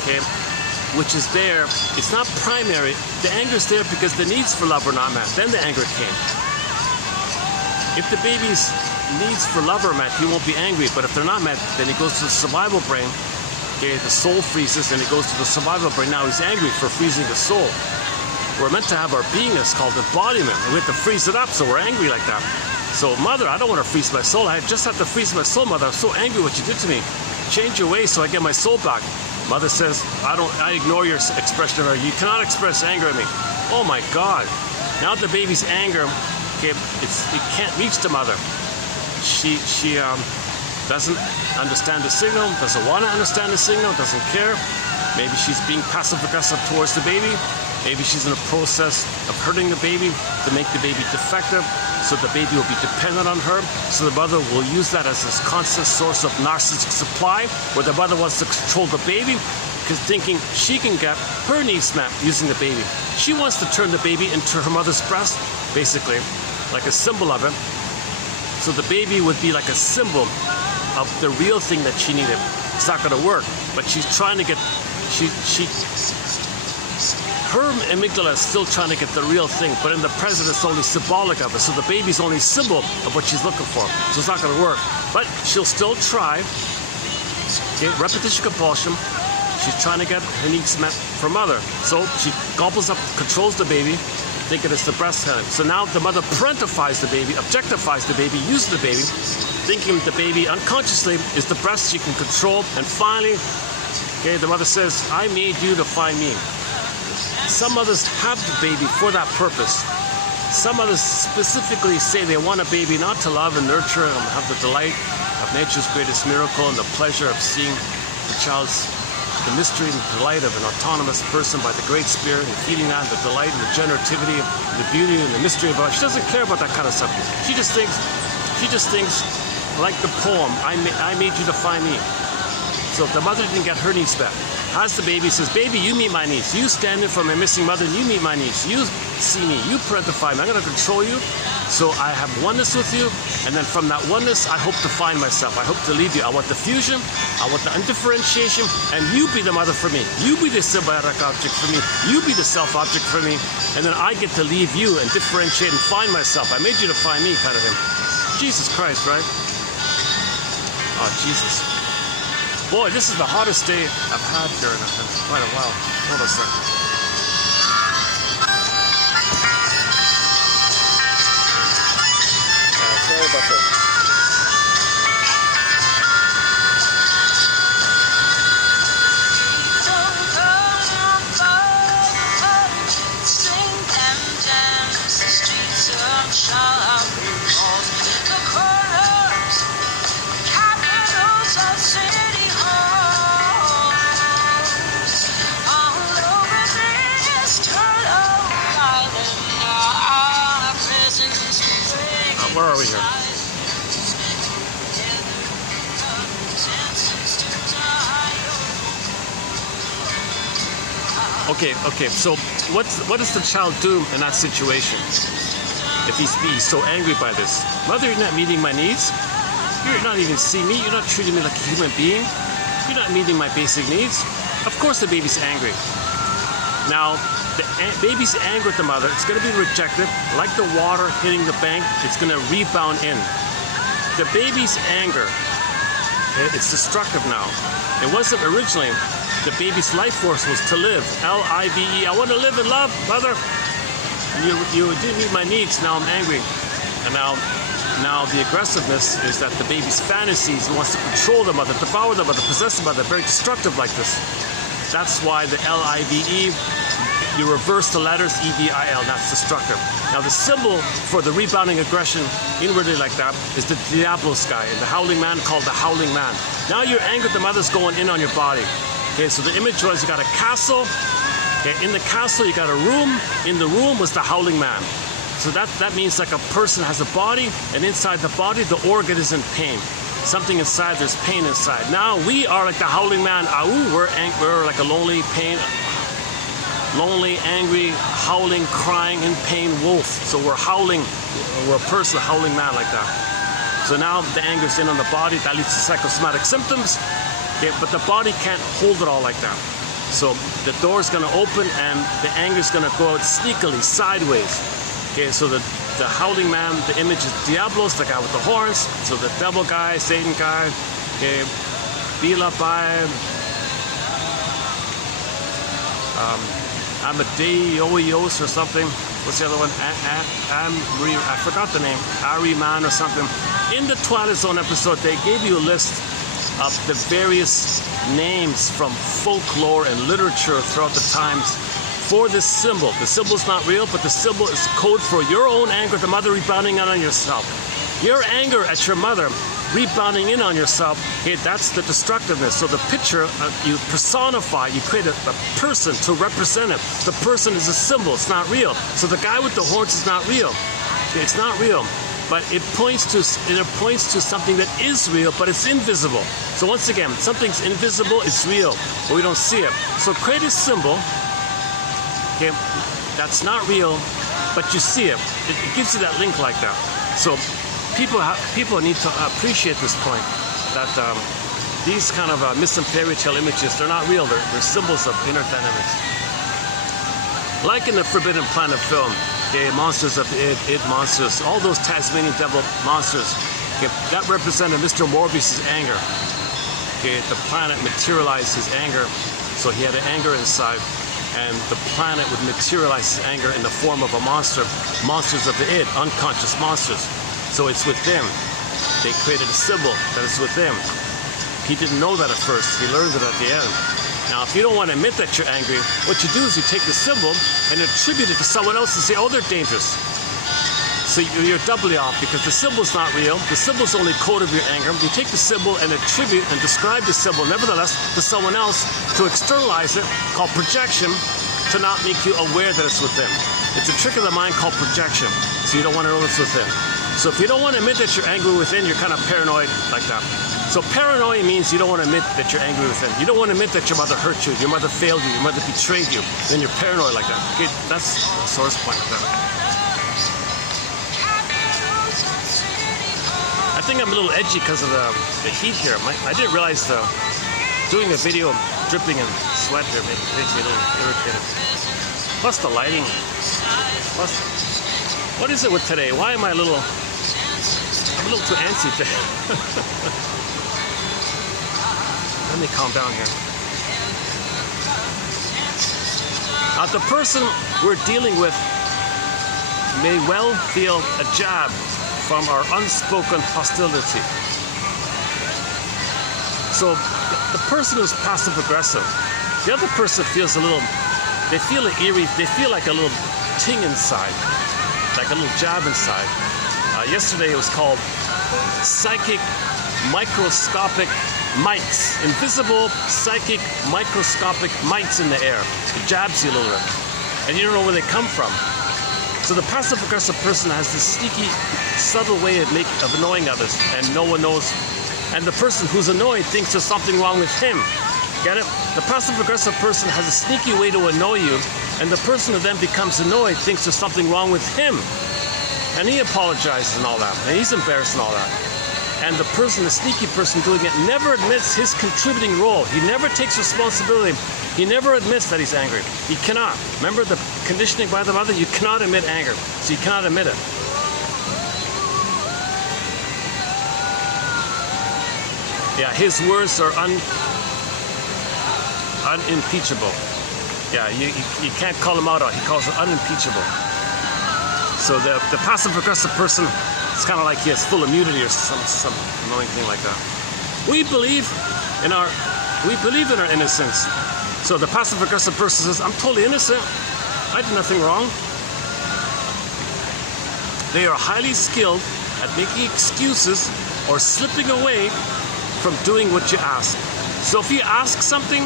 okay, which is there, it's not primary. The anger is there because the needs for love are not met. Then the anger came. If the baby's needs for love are met, he won't be angry. But if they're not met, then he goes to the survival brain. Okay, the soul freezes and he goes to the survival brain. Now he's angry for freezing the soul. We're meant to have our beingness called embodiment, and we have to freeze it up, so we're angry like that. So, mother, I don't want to freeze my soul. I just have to freeze my soul, mother. I'm so angry what you did to me. Change your ways so I get my soul back. Mother says, I ignore your expression of anger. You cannot express anger at me. Oh my God. Now the baby's anger, okay, it can't reach the mother. She doesn't understand the signal, doesn't want to understand the signal, doesn't care. Maybe she's being passive aggressive towards the baby. Maybe she's in a process of hurting the baby to make the baby defective, so the baby will be dependent on her. So the mother will use that as this constant source of narcissistic supply, where the mother wants to control the baby, because thinking she can get her needs met using the baby. She wants to turn the baby into her mother's breast, basically, like a symbol of it. So the baby would be like a symbol of the real thing that she needed. It's not going to work, but she's trying to get, her amygdala is still trying to get the real thing, but in the present it's only symbolic of it. So the baby's only a symbol of what she's looking for. So it's not going to work, but she'll still try. Okay, repetition compulsion. She's trying to get her needs met for mother. So she gobbles up, controls the baby, thinking it's the breastfeeding. So now the mother parentifies the baby, objectifies the baby, uses the baby, thinking the baby unconsciously is the breast she can control. And finally, okay, the mother says, I made you to find me. Some mothers have the baby for that purpose. Some others specifically say they want a baby not to love and nurture and have the delight of nature's greatest miracle and the pleasure of seeing the child's the mystery and the delight of an autonomous person by the Great Spirit, and feeling that, the delight and the generativity, the beauty and the mystery of it. She doesn't care about that kind of stuff. She just thinks, like the poem, I made you to find me. So if the mother didn't get her needs met, as the baby says, baby, you meet my needs. You stand in for my missing mother, and you meet my needs. You see me, you parentify me. I'm going to control you. So I have oneness with you, and then from that oneness, I hope to find myself. I hope to leave you. I want the fusion, I want the undifferentiation, and you be the mother for me. You be the symbiotic object for me. You be the self object for me, and then I get to leave you and differentiate and find myself. I made you to find me, kind of thing. Jesus Christ, right? Oh, Jesus. Boy, this is the hottest day I've had here in quite a while. Hold on a second. Sorry about that. Where are we here? Okay. So what does the child do in that situation? If he's so angry by this, mother, you're not meeting my needs. You're not even seeing me. You're not treating me like a human being. You're not meeting my basic needs. Of course, the baby's angry. Now, the baby's angry at the mother. It's going to be rejected. Like the water hitting the bank, it's going to rebound in. The baby's anger, okay, it's destructive now. It wasn't originally. The baby's life force was to live. L-I-V-E. I want to live and love, mother. You didn't meet my needs. Now I'm angry. And now the aggressiveness is that the baby's fantasies wants to control the mother, devour the mother, possess the mother. Very destructive like this. That's why the L-I-V-E, you reverse the letters, E-V-I-L, that's destructive. Now the symbol for the rebounding aggression inwardly like that is the Diablos guy, and the howling man called the howling man. Now your anger at the mother's going in on your body. Okay, so the image was you got a castle. Okay, in the castle you got a room. In the room was the howling man. So that means like a person has a body, and inside the body the organ is in pain. Something inside, there's pain inside. Now we are like the howling man. We're like a lonely, angry, howling, crying, in pain wolf. So we're howling, we're a person, a howling man like that. So now the anger's in on the body, that leads to psychosomatic symptoms. Okay, but the body can't hold it all like that. So the door's gonna open and the anger's gonna go out sneakily, sideways. Okay, so the howling man, the image is Diablos, the guy with the horns. So the devil guy, Satan guy, okay, Bila by Amadeus or something. What's the other one? I forgot the name. Ariman or something. In the Twilight Zone episode, they gave you a list of the various names from folklore and literature throughout the times for this symbol. The symbol's not real, but the symbol is code for your own anger at the mother rebounding out on yourself. Your anger at your mother rebounding in on yourself, okay, that's the destructiveness. So the picture, you personify, you create a person to represent it. The person is a symbol, it's not real. So the guy with the horns is not real. Okay, it's not real. But it points to something that is real, but it's invisible. So once again, something's invisible, it's real, but we don't see it. So create a symbol, okay, that's not real, but you see it. It gives you that link like that. So people need to appreciate this point, that these kind of myth and fairy tale images, they're not real. They're symbols of inner dynamics. Like in the Forbidden Planet film, okay, monsters of id monsters, all those Tasmanian devil monsters, okay, that represented Mr. Morbius's anger. Okay, the planet materialized his anger, so he had an anger inside, and the planet would materialize his anger in the form of a monster, monsters of the id, unconscious monsters. So it's with them. They created a symbol that is with them. He didn't know that at first. He learned it at the end. Now, if you don't want to admit that you're angry, what you do is you take the symbol and attribute it to someone else and say, oh, they're dangerous. So you're doubly off because the symbol's not real. The symbol's only code of your anger. You take the symbol and attribute and describe the symbol, nevertheless, to someone else to externalize it, called projection, to not make you aware that it's with them. It's a trick of the mind called projection. So you don't want to know it's within. So if you don't want to admit that you're angry within, you're kind of paranoid like that. So paranoia means you don't want to admit that you're angry within. You don't want to admit that your mother hurt you, your mother failed you, your mother betrayed you. Then you're paranoid like that. Okay, that's the source point of that. I think I'm a little edgy because of the heat here. I didn't realize doing a video dripping in sweat here makes me a little irritated. Plus the lighting. Plus, what is it with today? Why am I I'm a little too antsy today. Let me calm down here. The person we're dealing with may well feel a jab from our unspoken hostility. So the person who's passive aggressive, the other person feels they feel an eerie, they feel like a little ting inside, like a little jab inside. Yesterday it was called psychic microscopic mites, invisible psychic microscopic mites in the air. It jabs you a little bit, and you don't know where they come from. So the passive aggressive person has this sneaky, subtle way of annoying others, and no one knows. And the person who's annoyed thinks there's something wrong with him. Get it? The passive aggressive person has a sneaky way to annoy you, and the person who then becomes annoyed thinks there's something wrong with him. And he apologizes and all that, and he's embarrassed and all that. And the person, the sneaky person doing it, never admits his contributing role. He never takes responsibility. He never admits that he's angry. He cannot. Remember the conditioning by the mother? You cannot admit anger, so you cannot admit it. Yeah, his words are unimpeachable. Yeah, you can't call him out on it. He calls it unimpeachable. So the passive-aggressive person, it's kind of like he has full immunity or some annoying thing like that. We believe in our innocence. So the passive-aggressive person says, I'm totally innocent. I did nothing wrong. They are highly skilled at making excuses or slipping away from doing what you ask. So if you ask something,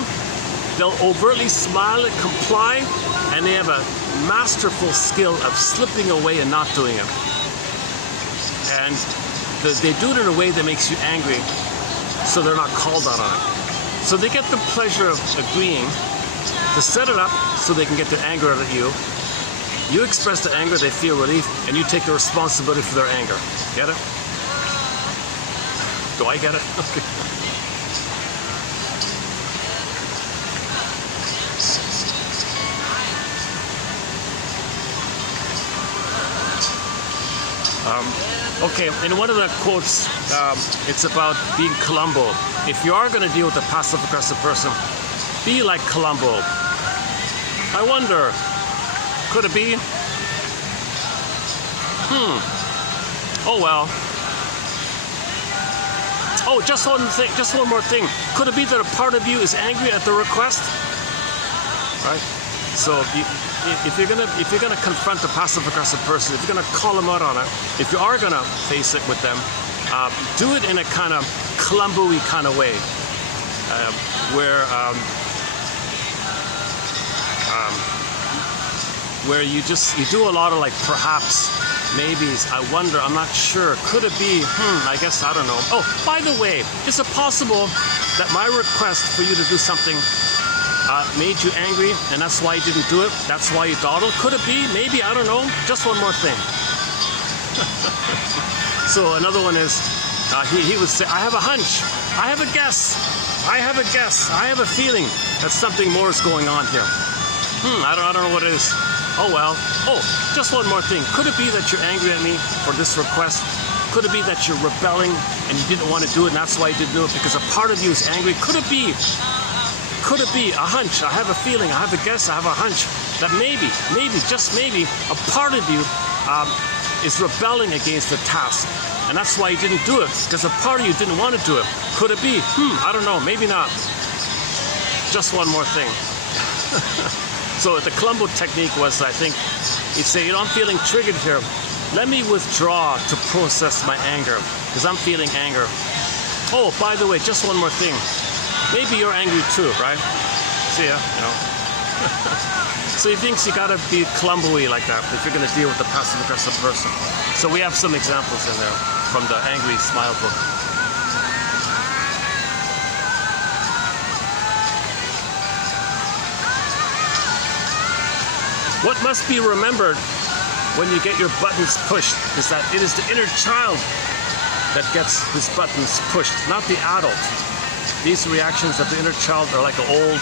they'll overtly smile and comply, and they have a masterful skill of slipping away and not doing it. And they do it in a way that makes you angry, so they're not called out on it. So they get the pleasure of agreeing to set it up so they can get their anger out at you. You express the anger, they feel relief, and you take the responsibility for their anger. Get it? Do I get it? Okay. Okay, in one of the quotes, it's about being Columbo. If you are going to deal with a passive-aggressive person, be like Columbo. I wonder, could it be? Oh well. Oh, just one more thing. Could it be that a part of you is angry at the request? Right? So if you're gonna confront the passive-aggressive person, if you're gonna call them out on it, if you are gonna face it with them, do it in a kind of clumbo-y kind of way, where you do a lot of like perhaps, maybes, I wonder, I'm not sure, could it be, I guess, I don't know. Oh, by the way, is it possible that my request for you to do something made you angry and that's why you didn't do it? That's why you dawdled? Could it be? Maybe, I don't know. Just one more thing. So another one is, he would say, I have a hunch, I have a guess, I have a guess, I have a feeling that something more is going on here. I don't know what it is. Oh well. Oh, just one more thing. Could it be that you're angry at me for this request? Could it be that you're rebelling and you didn't want to do it and that's why you didn't do it because a part of you is angry? Could it be a hunch? I have a feeling, I have a guess, I have a hunch that maybe, just maybe, a part of you is rebelling against the task. And that's why you didn't do it, because a part of you didn't want to do it. Could it be? I don't know, maybe not. Just one more thing. So the Columbo technique was, I think, he'd say, you know, I'm feeling triggered here. Let me withdraw to process my anger, because I'm feeling anger. Oh, by the way, just one more thing. Maybe you're angry too, right? See ya, you know. So he thinks you gotta be Columbo-y like that if you're gonna deal with a passive-aggressive person. So we have some examples in there from the Angry Smile book. What must be remembered when you get your buttons pushed is that it is the inner child that gets his buttons pushed, not the adult. These reactions of the inner child are like an old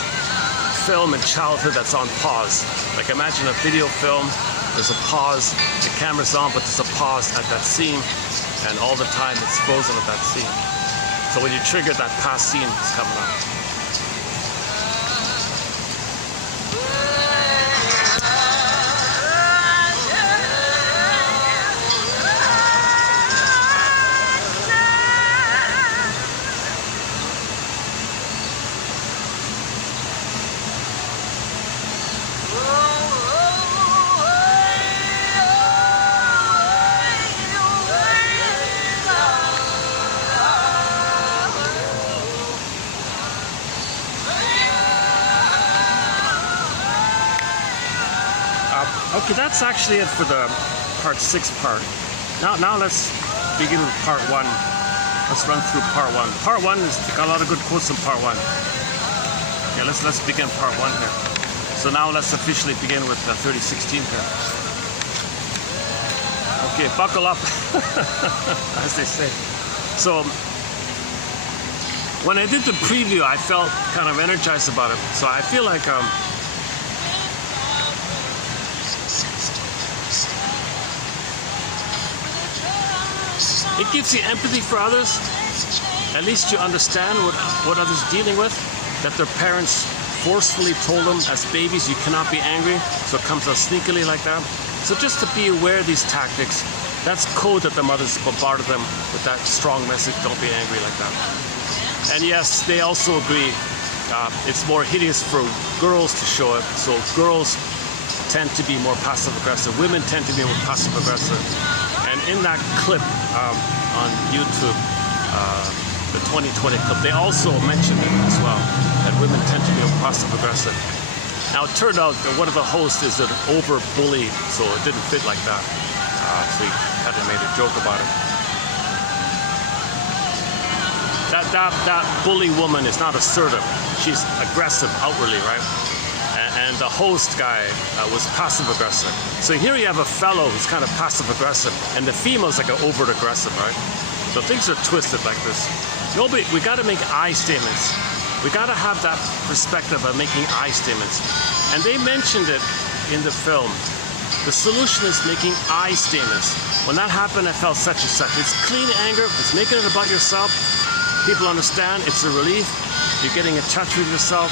film in childhood that's on pause. Like imagine a video film, there's a pause, the camera's on, but there's a pause at that scene, and all the time it's frozen at that scene. So when you trigger, that past scene is coming up. Okay, that's actually it for the part 6 part. Now let's begin with part 1. Let's run through part 1. Part 1 is got a lot of good quotes in part 1. Yeah, let's begin part 1 here. So now let's officially begin with 3016 here. Okay, buckle up, as they say. So when I did the preview, I felt kind of energized about it. So I feel like it gives you empathy for others. At least you understand what others are dealing with, that their parents forcefully told them as babies you cannot be angry, so it comes out sneakily like that. So just to be aware of these tactics, that's code that the mothers bombarded them with, that strong message, don't be angry like that. And yes, they also agree, it's more hideous for girls to show it, so girls tend to be more passive-aggressive, women tend to be more passive-aggressive. And in that clip on YouTube, the 2020 clip, they also mentioned it as well, that women tend to be passive-aggressive. Now it turned out that one of the hosts is an over-bully, so it didn't fit like that. So he kind of made a joke about it. That bully woman is not assertive. She's aggressive outwardly, right? And the host guy was passive-aggressive. So here you have a fellow who's kind of passive-aggressive, and the female's like an overt-aggressive, right? So things are twisted like this. We got to make I statements. We got to have that perspective of making I statements. And they mentioned it in the film. The solution is making I statements. When that happened, I felt such and such. It's clean anger. It's making it about yourself. People understand. It's a relief. You're getting in touch with yourself.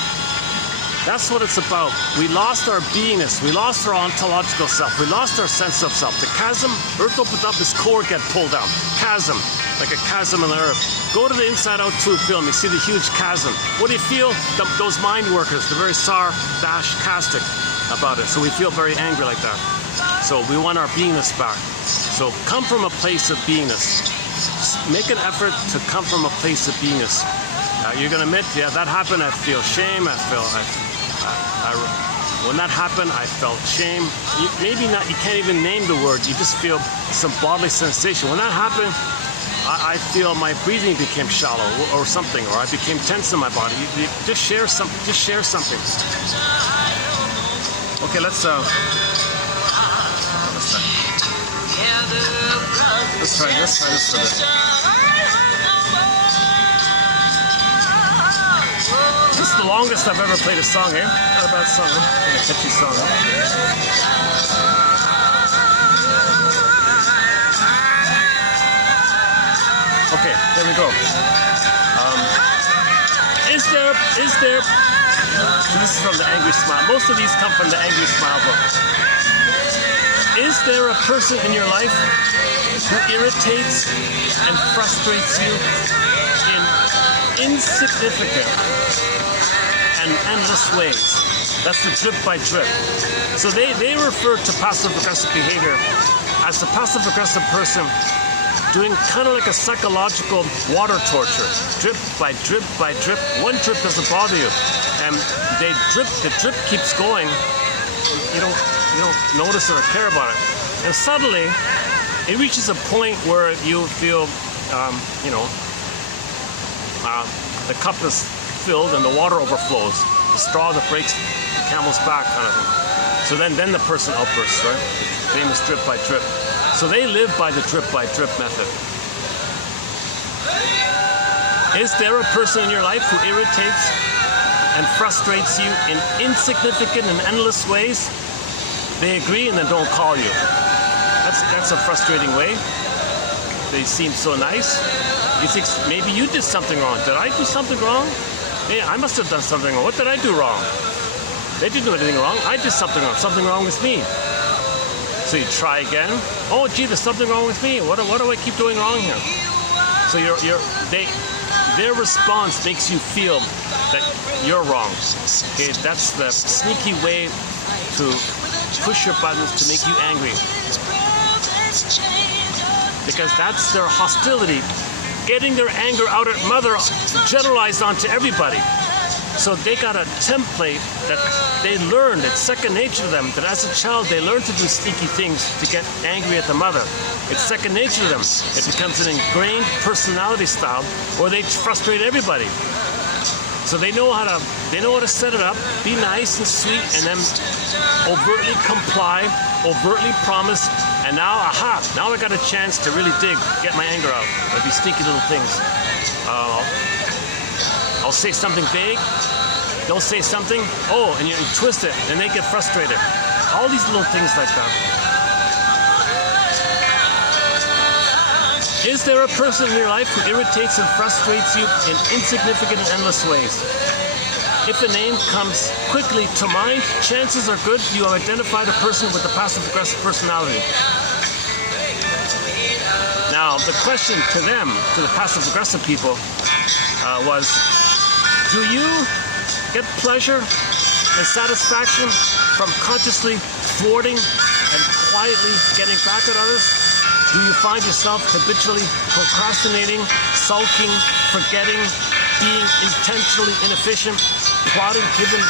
That's what it's about. We lost our beingness. We lost our ontological self. We lost our sense of self. The chasm, earth opened up, his core get pulled down. Chasm, like a chasm in the earth. Go to the Inside Out 2 film, you see the huge chasm. What do you feel? Those mind workers, they're very sarcastic about it. So we feel very angry like that. So we want our beingness back. So come from a place of beingness. make an effort to come from a place of beingness. You're gonna admit, yeah, that happened. I feel shame. When that happened, I felt shame. Maybe not. You can't even name the word. You just feel some bodily sensation. When that happened, I feel my breathing became shallow or something, or I became tense in my body. You just share some. Just share something. Okay, let's try this for a bit. This is the longest I've ever played a song, eh? Not a bad song, huh? A catchy song, huh? Okay, there we go. Is there, so this is from the Angry Smile. Most of these come from the Angry Smile book. Is there a person in your life who irritates and frustrates you in insignificant and endless ways? That's the drip by drip. So they refer to passive-aggressive behavior as the passive-aggressive person doing kind of like a psychological water torture. Drip by drip by drip. One drip doesn't bother you. And the drip keeps going. You don't notice it or care about it. And suddenly, it reaches a point where you feel, the cup is filled and the water overflows. The straw that breaks the camel's back kind of thing. So then the person outbursts, right? The famous drip by drip. So they live by the drip by drip method. Is there a person in your life who irritates and frustrates you in insignificant and endless ways? They agree and then don't call you. That's a frustrating way. They seem so nice. You think maybe you did something wrong. Did I do something wrong? Hey, I must have done something wrong. What did I do wrong? They didn't do anything wrong. I did something wrong. Something wrong with me. So you try again. Oh, gee, there's something wrong with me. What do I keep doing wrong here? So their response makes you feel that you're wrong. Okay, that's the sneaky way to push your buttons to make you angry. Because that's their hostility. Getting their anger out at mother generalized onto everybody. So they got a template that they learned, it's second nature to them, that as a child they learn to do sneaky things to get angry at the mother. It's second nature to them. It becomes an ingrained personality style where they frustrate everybody. So they know how to set it up, be nice and sweet, and then overtly comply, overtly promise, and now I got a chance to really get my anger out. Like these sneaky little things. I'll say something vague, they'll say something, and you twist it, and they get frustrated. All these little things like that. Is there a person in your life who irritates and frustrates you in insignificant and endless ways? If a name comes quickly to mind, chances are good you have identified a person with a passive-aggressive personality. Now, the question to them, to the passive-aggressive people, was, do you get pleasure and satisfaction from consciously thwarting and quietly getting back at others? Do you find yourself habitually procrastinating, sulking, forgetting, being intentionally inefficient, plotting hidden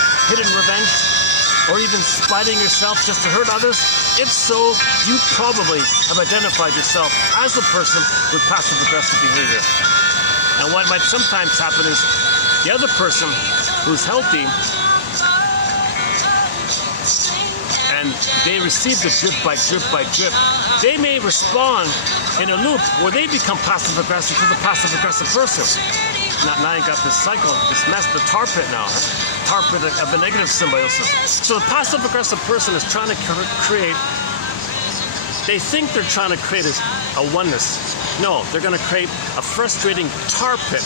revenge, or even spiting yourself just to hurt others? If so, you probably have identified yourself as a person with passive-aggressive behavior. And what might sometimes happen is the other person who's healthy and they receive the drip by drip by drip, they may respond in a loop where they become passive-aggressive to the passive-aggressive person. Now you got this cycle, this mess, the tar pit now, tar pit of the negative symbiosis. So the passive-aggressive person is trying to create, they think they're trying to create a oneness. No, they're going to create a frustrating tar pit,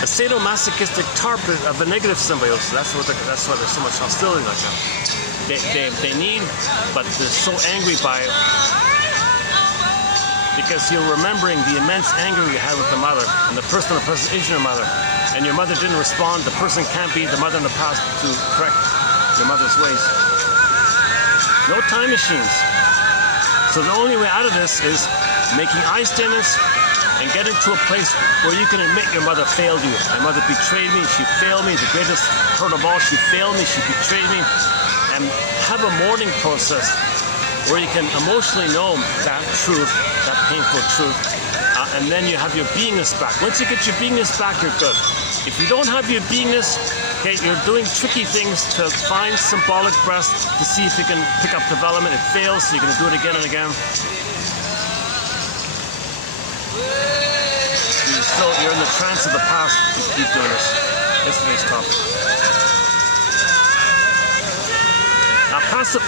a sadomasochistic tar pit of the negative symbiosis. That's why there's so much hostility like that. They need, but they're so angry by it because you're remembering the immense anger you had with the mother, and the person is your mother, and your mother didn't respond. The person can't be the mother in the past to correct your mother's ways. No time machines. So the only way out of this is making eye statements, and get into a place where you can admit your mother failed you. My mother betrayed me, she failed me, the greatest hurt of all, she failed me, she betrayed me. And have a mourning process where you can emotionally know that truth, that painful truth, and then you have your beingness back. Once you get your beingness back, you're good. If you don't have your beingness, okay, you're doing tricky things to find symbolic breaths to see if you can pick up development. It fails, so you're going to do it again and again. You're in the trance of the past. You keep doing this. Yesterday's topic. Now, passive.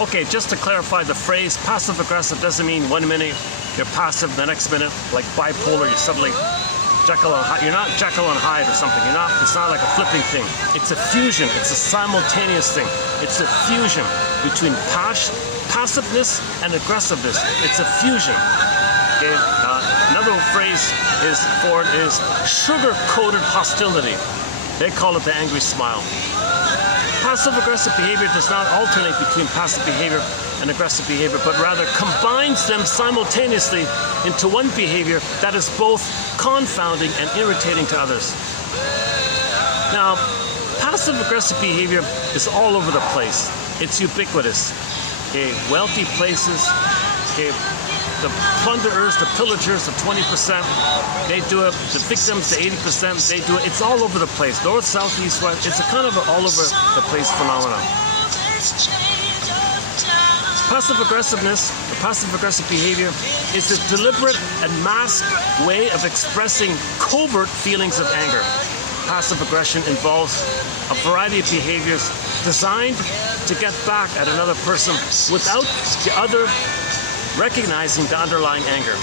Okay, just to clarify the phrase, passive aggressive doesn't mean 1 minute you're passive, the next minute, like bipolar, you're suddenly Jekyll and Hyde. You're not Jekyll and Hyde or something. You're not. It's not like a flipping thing. It's a fusion. It's a simultaneous thing. It's a fusion between passiveness and aggressiveness. It's a fusion. Okay. Another phrase is sugar-coated hostility. They call it the angry smile. Passive-aggressive behavior does not alternate between passive behavior and aggressive behavior, but rather combines them simultaneously into one behavior that is both confounding and irritating to others. Now, passive-aggressive behavior is all over the place. It's ubiquitous. Okay, wealthy places, okay, the plunderers, the pillagers, the 20%, they do it. The victims, the 80%, they do it. It's all over the place. North, south, east, west. It's a kind of an all over the place phenomenon. Passive aggressiveness, the passive aggressive behavior, is a deliberate and masked way of expressing covert feelings of anger. Passive aggression involves a variety of behaviors designed to get back at another person without the other recognizing the underlying anger.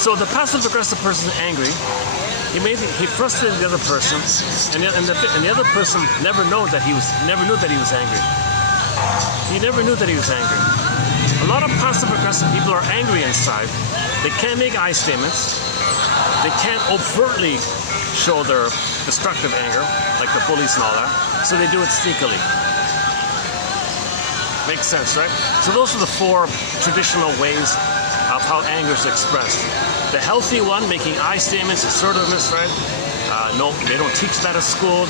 So the passive-aggressive person is angry. He frustrated the other person, and the other person never knew that he was angry. He never knew that he was angry. A lot of passive-aggressive people are angry inside. They can't make I statements. They can't overtly show their destructive anger, like the bullies and all that. So they do it sneakily. Makes sense, right? So those are the 4 traditional ways of how anger is expressed. The healthy one, making I statements, assertiveness, right? No, they don't teach that at school.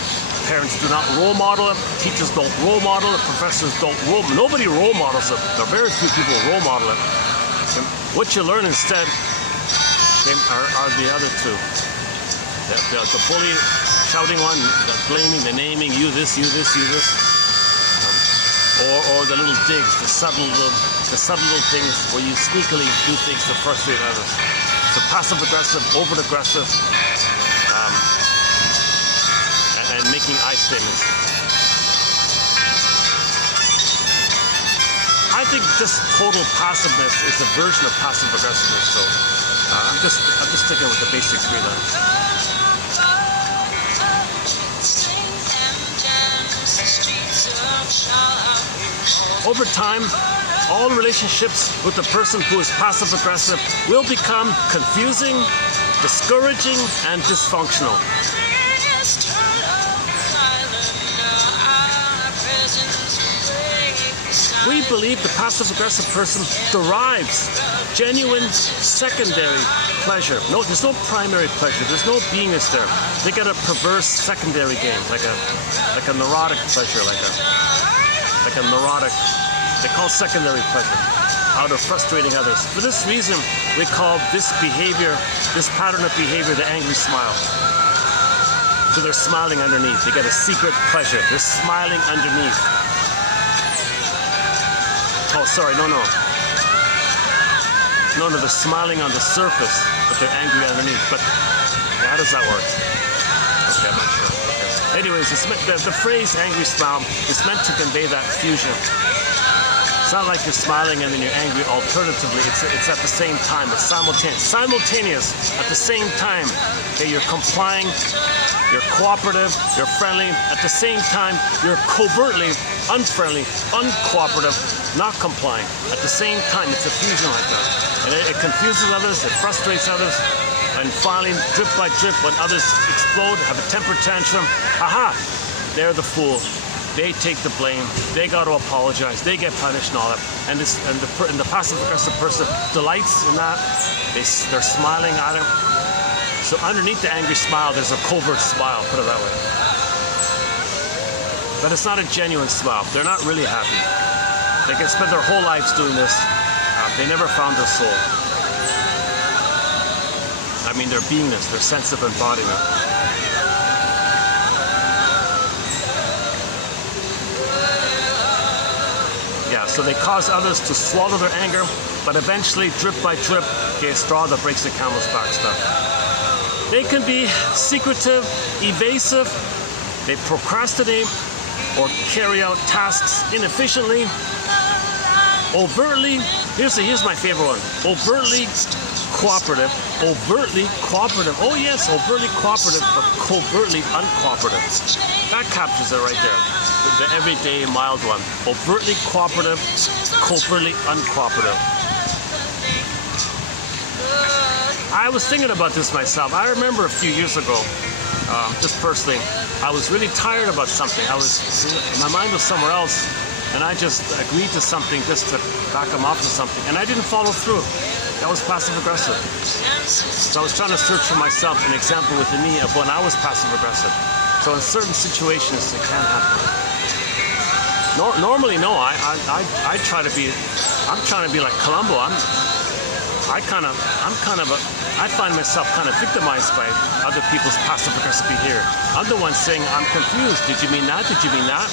Parents do not role model it. Teachers don't role model it. Professors don't nobody role models it. There are very few people who role model it. And what you learn instead are the other 2. The bully, shouting one, the blaming, the naming, you this, you this, you this. Or the little digs, the subtle little things where you sneakily do things to frustrate others. So passive-aggressive, overt-aggressive, and making I statements. I think just total passiveness is a version of passive-aggressiveness. So I'm just sticking with the basic 3 then. Over time, all relationships with the person who is passive-aggressive will become confusing, discouraging, and dysfunctional. We believe the passive-aggressive person derives genuine secondary pleasure. No, there's no primary pleasure. There's no beingness there. They get a perverse secondary gain, like a neurotic pleasure, like a neurotic. They call secondary pleasure out of frustrating others. For this reason, we call this behavior, this pattern of behavior, the angry smile. So they're smiling underneath. They get a secret pleasure. They're smiling underneath. Oh, sorry, no, they're smiling on the surface, but they're angry underneath. But how does that work? Okay, I'm not sure. Okay. Anyways, the phrase angry smile is meant to convey that fusion. It's not like you're smiling and then you're angry. Alternatively, it's at the same time. It's simultaneous. Simultaneous at the same time. Okay, you're complying, you're cooperative, you're friendly. At the same time, you're covertly unfriendly, uncooperative, not complying. At the same time, it's a fusion like that. And it confuses others, it frustrates others. And finally, drip by drip, when others explode, have a temper tantrum, aha, they're the fool. they take the blame, they got to apologize, they get punished and all that. And the passive aggressive person delights in that. They're smiling at him. So underneath the angry smile, there's a covert smile, put it that way. But it's not a genuine smile. They're not really happy. They can spend their whole lives doing this. They never found their soul. I mean, their beingness, their sense of embodiment. Yeah, so they cause others to swallow their anger, but eventually, drip by drip, okay, a straw that breaks the camel's back stuff. They can be secretive, evasive, they procrastinate or carry out tasks inefficiently, overtly, here's my favorite one, overtly cooperative, oh yes, overtly cooperative, but covertly uncooperative. That captures it right there, the everyday mild one. Overtly cooperative, covertly uncooperative. I was thinking about this myself. I remember a few years ago, just personally, I was really tired about something. My mind was somewhere else, and I just agreed to something just to back them off to something, and I didn't follow through. That was passive aggressive. So I was trying to search for myself an example within me of when I was passive aggressive. So in certain situations, it can happen. Normally, no. I try to be. I'm trying to be like Columbo. I find myself kind of victimized by other people's passive-aggressive behavior. I'm the one saying, I'm confused. Did you mean that? Did you mean that?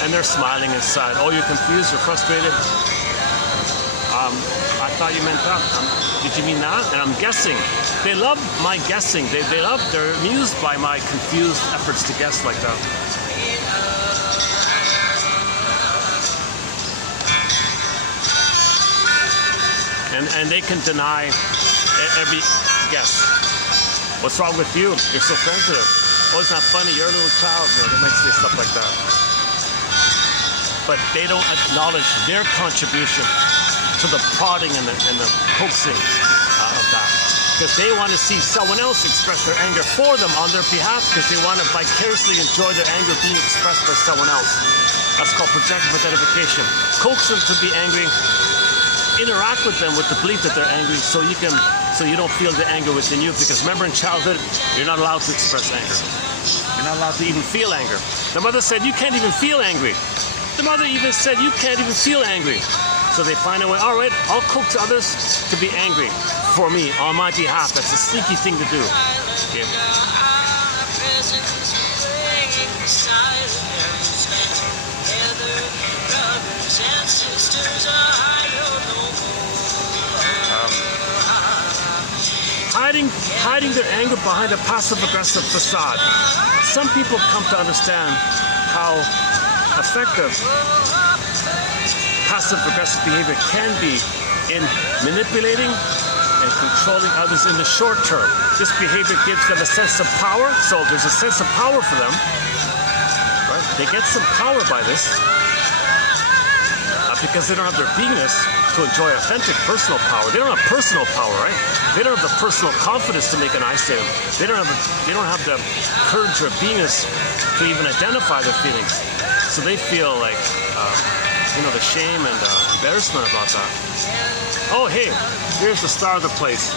And they're smiling inside. Oh, you're confused? You're frustrated? I thought you meant that. Did you mean that? And I'm guessing. They love my guessing. They're amused by my confused efforts to guess like that. And they can deny every guess. What's wrong with you? You're so sensitive. Oh, it's not funny. You're a little child. They might say stuff like that. But they don't acknowledge their contribution to the prodding and the coaxing of that. Because they want to see someone else express their anger for them on their behalf, because they want to vicariously enjoy their anger being expressed by someone else. That's called projective identification. Coax them to be angry. Interact with them with the belief that they're angry, so you don't feel the anger within you. Because remember, in childhood, you're not allowed to express anger. You're not allowed to even feel anger. The mother said, you can't even feel angry. The mother even said, you can't even feel angry. So they find a way, all right, I'll coax others to be angry for me, on my behalf. That's a sneaky thing to do. Okay. Hiding their anger behind a passive-aggressive facade. Some people come to understand how effective passive-aggressive behavior can be in manipulating and controlling others in the short term. This behavior gives them a sense of power, so there's a sense of power for them. Right? They get some power by this because they don't have their beingness to enjoy authentic personal power. They don't have personal power, right? They don't have the personal confidence to make an eye stand. They don't have the courage or beingness to even identify their feelings. So they feel like the shame and embarrassment about that. Oh, hey, here's the star of the place.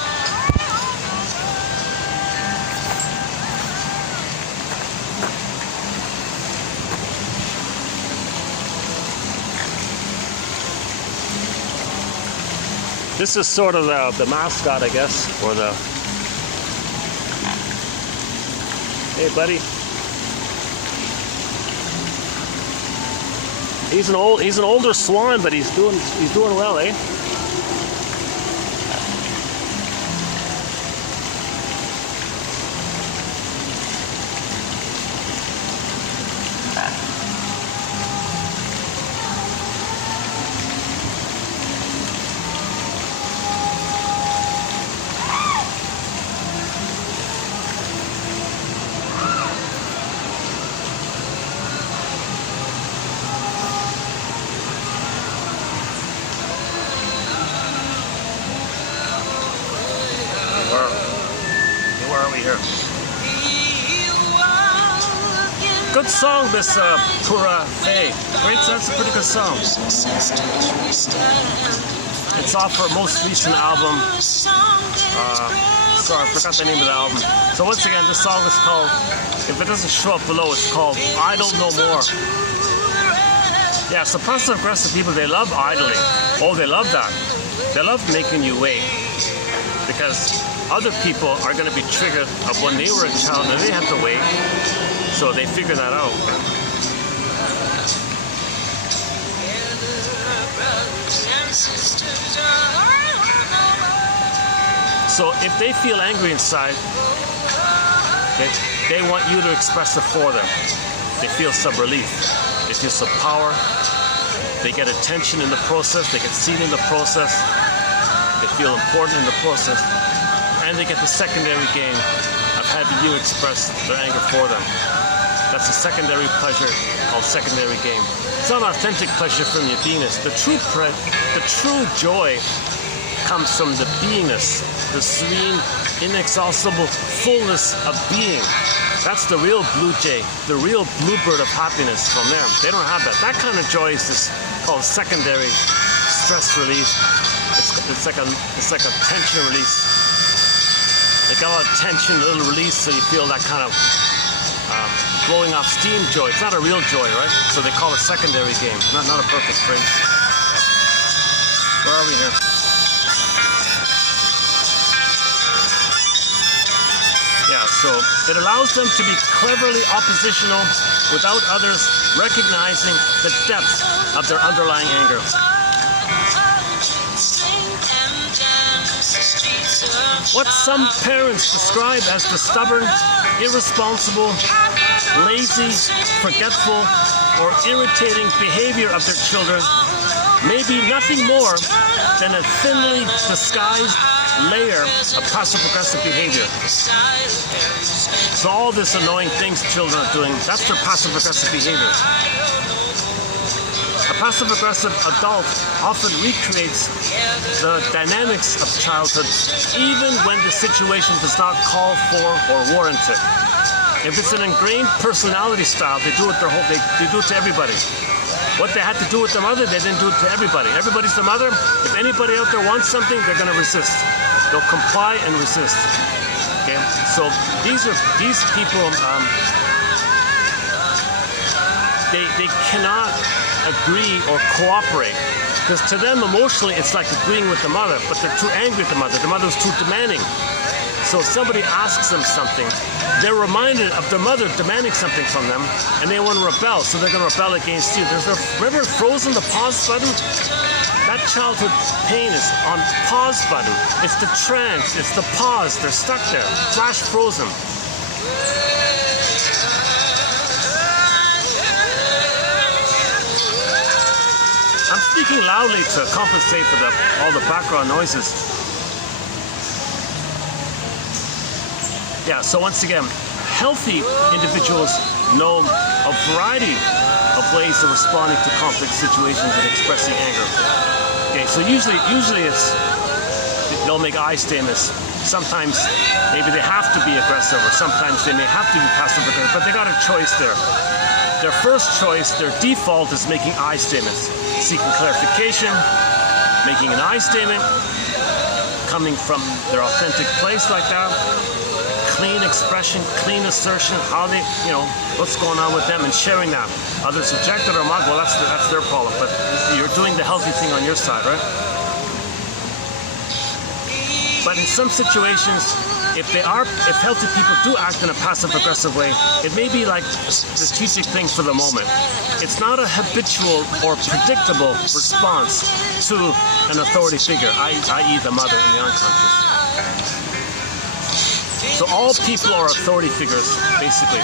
This is sort of the mascot, I guess, or the... Hey, buddy. He's an older swan, but he's doing well, eh? Good song, this Pura Fay. Great, that's a pretty good song. It's off her most recent album. Sorry, I forgot the name of the album. So once again, this song is called, if it doesn't show up below, it's called I Don't Know More. Yeah, so passive aggressive people, they love idling. Oh, they love that. They love making you wait. Because other people are going to be triggered of when they were a child and they had to wait. So they figure that out. So if they feel angry inside, they want you to express it for them. They feel some relief. They feel some power. They get attention in the process. They get seen in the process. They feel important in the process. And they get the secondary gain of having you express their anger for them. That's a secondary pleasure called secondary gain. It's not authentic pleasure from your beingness. The true joy comes from the beingness, the serene, inexhaustible fullness of being. That's the real blue jay, the real bluebird of happiness from them. They don't have that. That kind of joy is this called secondary stress relief. It's like a tension release. They got a lot of tension, a little release, so you feel that kind of blowing off steam joy. It's not a real joy, right? So they call it secondary game, not a perfect phrase. Where are we here? Yeah, so it allows them to be cleverly oppositional without others recognizing the depth of their underlying anger. What some parents describe as the stubborn, irresponsible, lazy, forgetful, or irritating behavior of their children may be nothing more than a thinly disguised layer of passive-aggressive behavior. So all this annoying things children are doing, that's their passive-aggressive behavior. A passive-aggressive adult often recreates the dynamics of childhood even when the situation does not call for or warrant it. If it's an ingrained personality style, they do it they do it to everybody. What they had to do with their mother, they didn't do it to everybody. Everybody's their mother. If anybody out there wants something, they're going to resist. They'll comply and resist. Okay, so these people, they cannot agree or cooperate, because to them emotionally it's like agreeing with the mother, but they're too angry at the mother. The mother's too demanding. So if somebody asks them something, they're reminded of their mother demanding something from them, and they want to rebel, so they're going to rebel against you. Remember Frozen, the pause button? That childhood pain is on pause button. It's the trance, it's the pause. They're stuck there, flash frozen. I'm speaking loudly to compensate for all the background noises. Yeah, so once again, healthy individuals know a variety of ways of responding to conflict situations and expressing anger. Okay, so usually they'll make I statements. Sometimes maybe they have to be aggressive, or sometimes they may have to be passive aggressive, but they got a choice there. Their first choice, their default, is making I statements, seeking clarification, making an I statement, coming from their authentic place like that. Clean expression, clean assertion, how they, what's going on with them, and sharing that. Others object or mock, well, that's their problem, but you're doing the healthy thing on your side, right? But in some situations, if healthy people do act in a passive-aggressive way, it may be like a strategic thing for the moment. It's not a habitual or predictable response to an authority figure, i.e. the mother in the unconscious. So all people are authority figures, basically,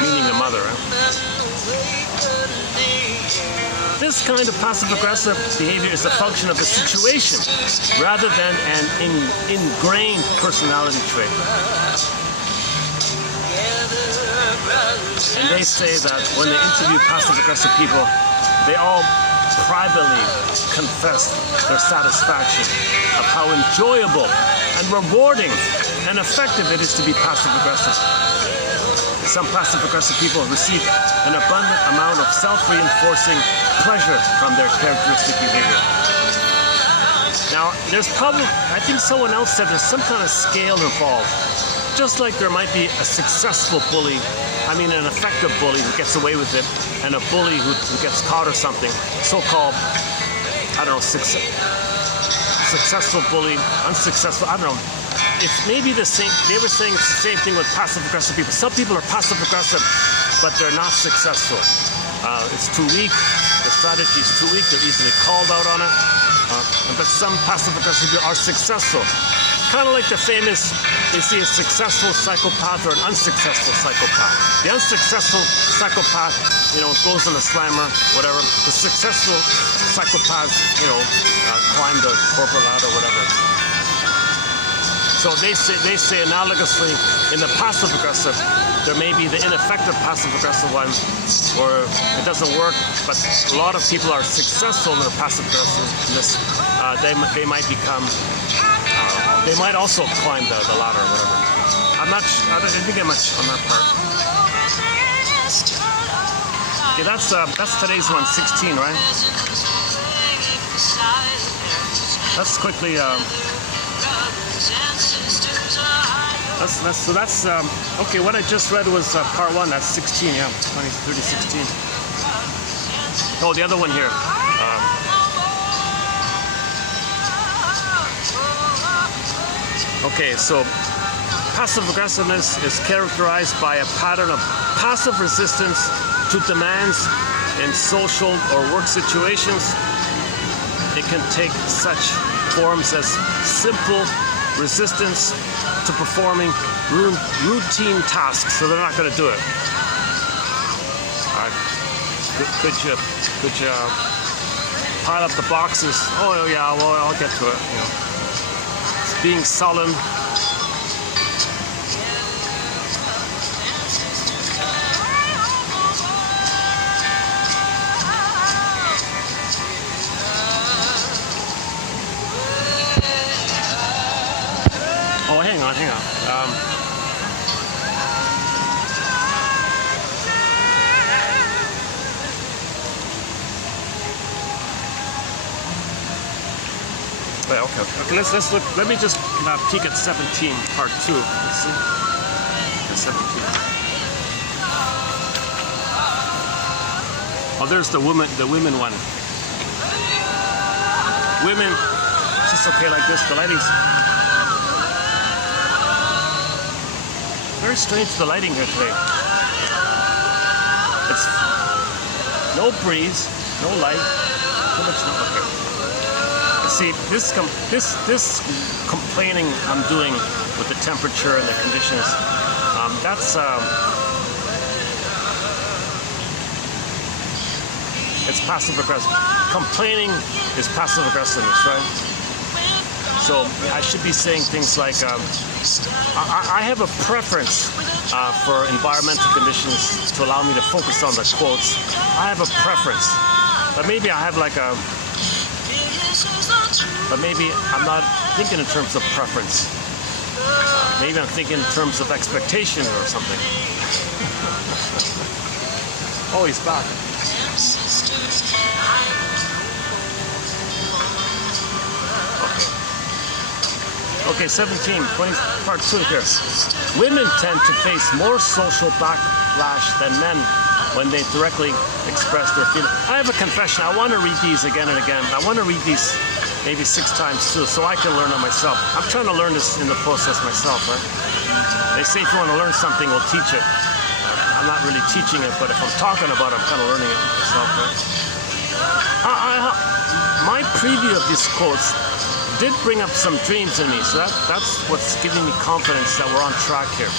meaning the mother. This kind of passive-aggressive behavior is a function of the situation rather than an ingrained personality trait. And they say that when they interview passive-aggressive people, they all privately confess their satisfaction of how enjoyable and rewarding and effective it is to be passive-aggressive. Some passive-aggressive people receive an abundant amount of self-reinforcing pleasure from their characteristic behavior. Now, there's probably, I think someone else said there's some kind of scale involved. Just like there might be a successful bully, an effective bully who gets away with it, and a bully who gets caught or something, so-called, successful bully, unsuccessful, It's maybe the same, they were saying it's the same thing with passive-aggressive people. Some people are passive-aggressive, but they're not successful. It's too weak, the strategy is too weak, they're easily called out on it. But some passive-aggressive people are successful. Kind of like the famous, they see a successful psychopath or an unsuccessful psychopath. The unsuccessful psychopath, goes on a slammer, whatever. The successful psychopath, climb the corporate ladder, whatever. So they say analogously, in the passive-aggressive, there may be the ineffective passive-aggressive one, where it doesn't work, but a lot of people are successful in their passive-aggressiveness. They might become, they might also climb the ladder or whatever. I didn't get much on that part. Okay, that's today's one, 16, right? Let's quickly. That's okay. What I just read was part 1. That's 16. Yeah, 20, 30, 16. Oh, the other one here. Okay, so passive aggressiveness is characterized by a pattern of passive resistance to demands in social or work situations. It can take such forms as simple resistance to performing routine tasks, so they're not going to do it. Could you pile up the boxes? Oh yeah, well I'll get to it. It's being sullen. Oh, hang on. Okay. Let's look. Let me just peek at 17, part 2. Let's see. Okay, 17. Oh, there's the women one. Women, just okay like this. The lighting's very strange, the lighting here today. It's no breeze, no light, too much. Okay. See, this complaining I'm doing with the temperature and the conditions, it's passive aggressive. Complaining is passive aggressiveness, right? So I should be saying things like, I have a preference for environmental conditions to allow me to focus on the quotes. I have a preference, but maybe I have but maybe I'm not thinking in terms of preference. Maybe I'm thinking in terms of expectation or something. Oh, he's back. Okay, 17, 20, part 2 here. Women tend to face more social backlash than men when they directly express their feelings. I have a confession. I want to read these again and again. I want to read these maybe 6 times too, so I can learn it myself. I'm trying to learn this in the process myself, right? They say if you want to learn something, we'll teach it. I'm not really teaching it, but if I'm talking about it, I'm kind of learning it myself, right? My preview of these quotes did bring up some dreams in me, so that's what's giving me confidence that we're on track here.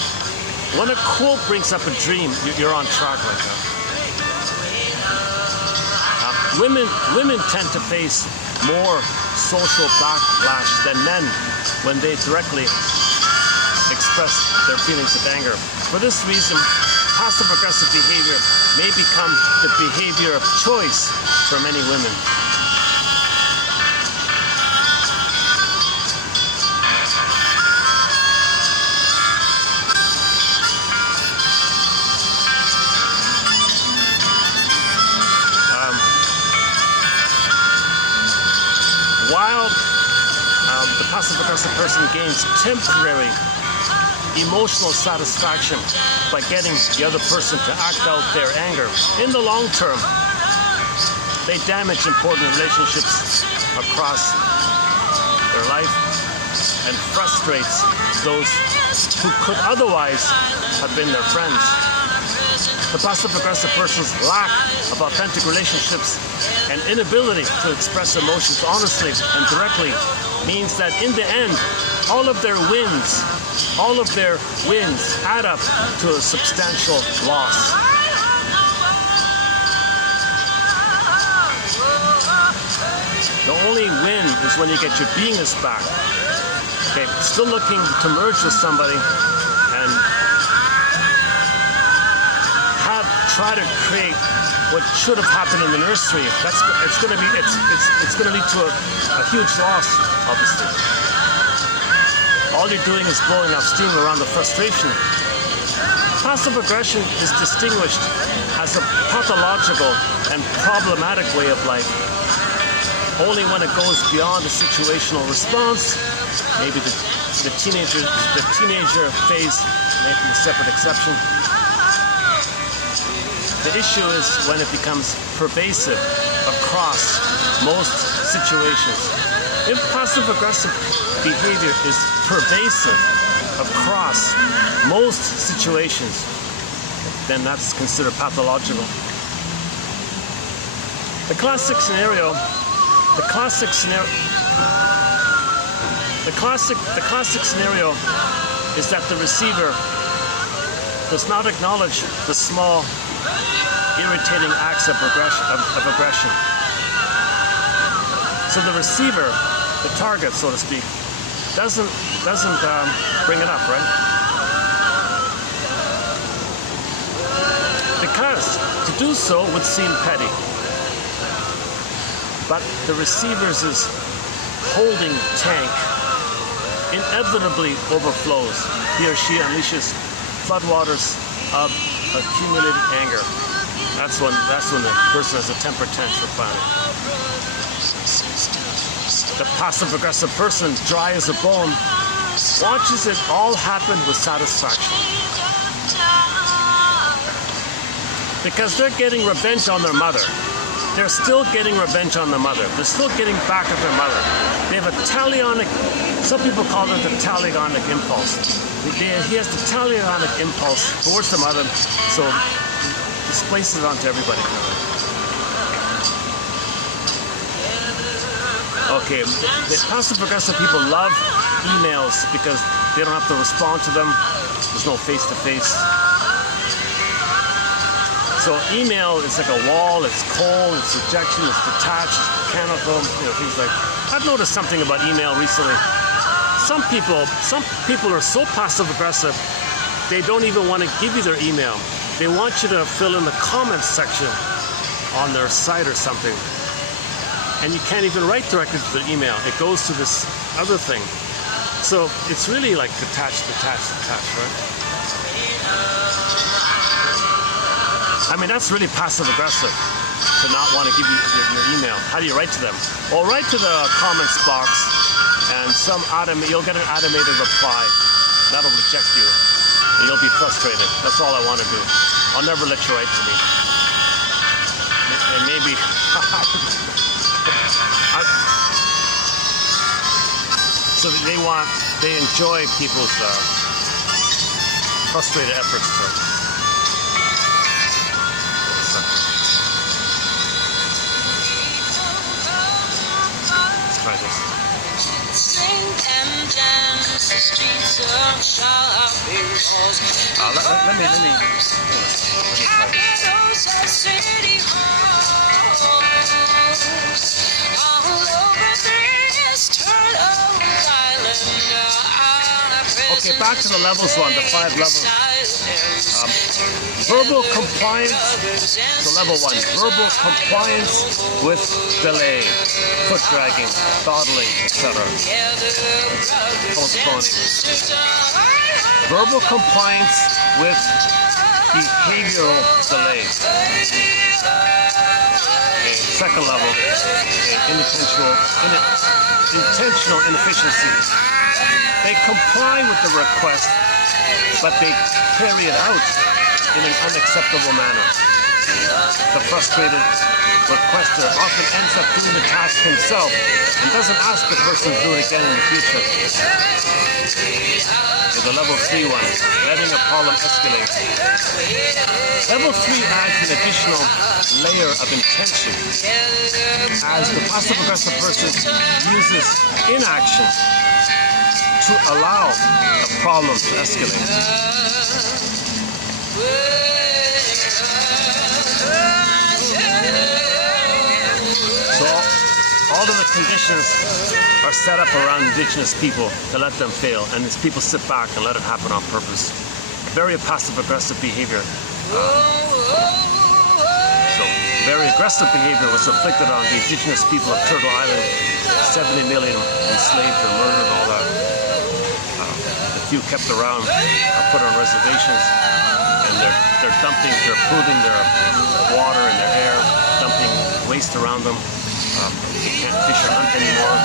When a quote brings up a dream, you're on track like that. Women tend to face more social backlash than men when they directly express their feelings of anger. For this reason, passive-aggressive behavior may become the behavior of choice for many women. passive-aggressive person gains temporary emotional satisfaction by getting the other person to act out their anger. In the long term, they damage important relationships across their life and frustrates those who could otherwise have been their friends. The passive-aggressive person's lack of authentic relationships and inability to express emotions honestly and directly means that in the end, all of their wins add up to a substantial loss. The only win is when you get your beingness back. Okay, still looking to merge with somebody and try to create what should have happened in the nursery. It's going to lead to a huge loss, obviously. All you're doing is blowing off steam around the frustration. Passive aggression is distinguished as a pathological and problematic way of life only when it goes beyond a situational response. Maybe the teenager phase may be a separate exception. The issue is when it becomes pervasive across most situations. If passive-aggressive behavior is pervasive across most situations, then that's considered pathological. The classic scenario is that the receiver does not acknowledge the small, irritating acts of aggression. So the receiver, the target, so to speak, doesn't bring it up, right? Because to do so would seem petty. But the receiver's holding tank inevitably overflows. He or she unleashes floodwaters of accumulated anger. That's when the person has a temper tantrum finally. The passive-aggressive person, dry as a bone, watches it all happen with satisfaction. Because they're getting revenge on their mother. They're still getting revenge on their mother. They're still getting back at their mother. They have a talionic, some people call it the talionic impulse. He has the talionic impulse towards the mother, so he displaces it onto everybody. Okay, the passive-aggressive people love emails because they don't have to respond to them. There's no face-to-face. So people is like a wall, it's cold, it's rejection, it's detached, mechanical, things like. I've noticed something about email recently. Some people are so passive-aggressive, they don't even want to give you their email. They want you to fill in the comments section on their site or something. And you can't even write directly to their email. It goes to this other thing. So it's really like detached, right? I mean, that's really passive-aggressive to not want to give you your email. How do you write to them? Well, write to the comments box, and you'll get an automated reply. That'll reject you, and you'll be frustrated. That's all I want to do. I'll never let you write to me. And maybe... So they enjoy people's frustrated efforts to... Try this. Let me try this. Okay, back to the levels one, the 5 levels. Verbal compliance, so level 1, verbal compliance with delay, foot dragging, dawdling, etc. Postponing. Verbal compliance with behavioral delay. Okay, second level, okay, intentional inefficiency. They comply with the request, but they carry it out in an unacceptable manner. The frustrated requester often ends up doing the task himself and doesn't ask the person to do it again in the future. Okay, the level 3 one, letting a problem escalate. Level 3 adds an additional layer of intention as the passive-aggressive person uses inaction to allow the problem to escalate. So all of the conditions are set up around indigenous people to let them fail, and these people sit back and let it happen on purpose. Very passive-aggressive behavior. So very aggressive behavior was inflicted on the indigenous people of Turtle Island. 70 million enslaved or murdered and all that. The few kept around are put on reservations, and they're polluting their water and their air, dumping waste around them. They can't fish or hunt anymore.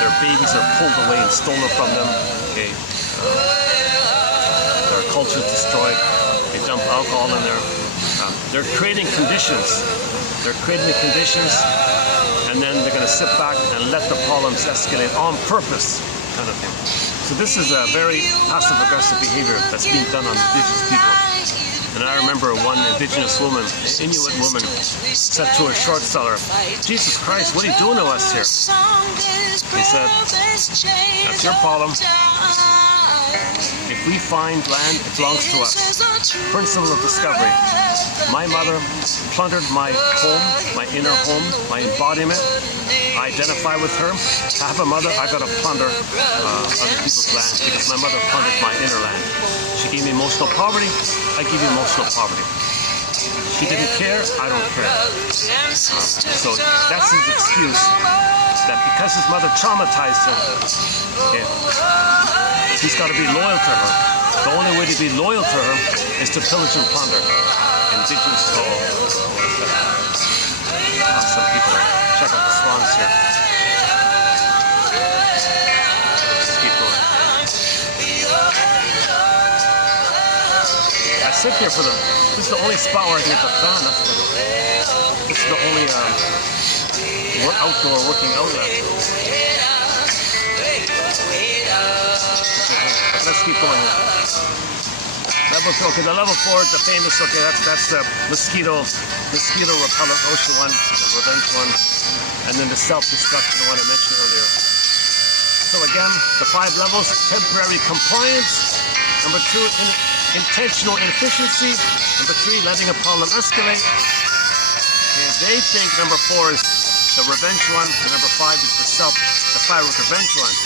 Their babies are pulled away and stolen from them. Okay, their culture is destroyed. They dump alcohol in there. They're creating conditions. They're creating the conditions, and then they're going to sit back and let the problems escalate on purpose, kind of thing. So this is a very passive-aggressive behavior that's being done on indigenous people. And I remember one indigenous woman, an Inuit woman, said to a short seller, "Jesus Christ, what are you doing to us here?" He said, "That's your problem. If we find land, it belongs to us." Principle of discovery. My mother plundered my home, my inner home, my embodiment. I identify with her. I have a mother, I gotta plunder other people's land because my mother plundered my inner land. She gave me emotional poverty, I give you emotional poverty. She didn't care, I don't care. So that's his excuse, that because his mother traumatized him, okay, he's got to be loyal to her. The only way to be loyal to her is to pillage and plunder. Indigenous soul. Some people check out the swans here. Just keep going. I sit here for this is the only spot where I can get the fan. This is the only outdoor working outlet. Let's keep going here. Okay, the level 4 is the famous, okay, that's the mosquito repellent ocean one, the revenge one, and then the self-destruction one I mentioned earlier. So again, the 5 levels: temporary compliance, number 2, intentional inefficiency, number 3, letting a problem escalate. Okay, they think number 4 is the revenge one, and number 5 is the fire with revenge one.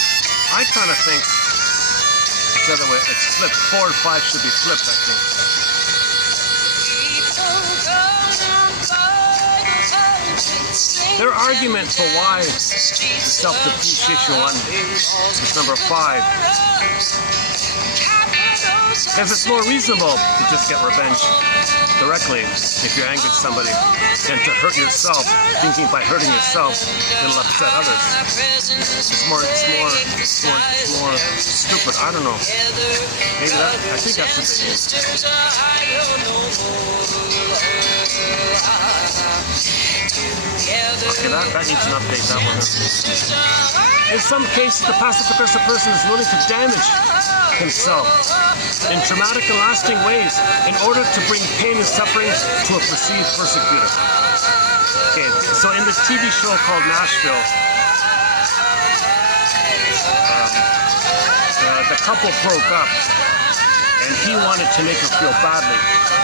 I kind of think the other way, it's flipped. 4 and 5 should be flipped, I think. Their argument for why the self-depreciation one is number 5, because it's more reasonable to just get revenge directly if you're angry at somebody than to hurt yourself, thinking by hurting yourself it'll upset others. It's more stupid. I don't know. Maybe I think that's what they mean. Okay, that needs an update, that one. In some cases, the passive-aggressive person is willing to damage himself in traumatic and lasting ways in order to bring pain and suffering to a perceived persecutor. Okay, so in this TV show called Nashville, the couple broke up, and he wanted to make her feel badly.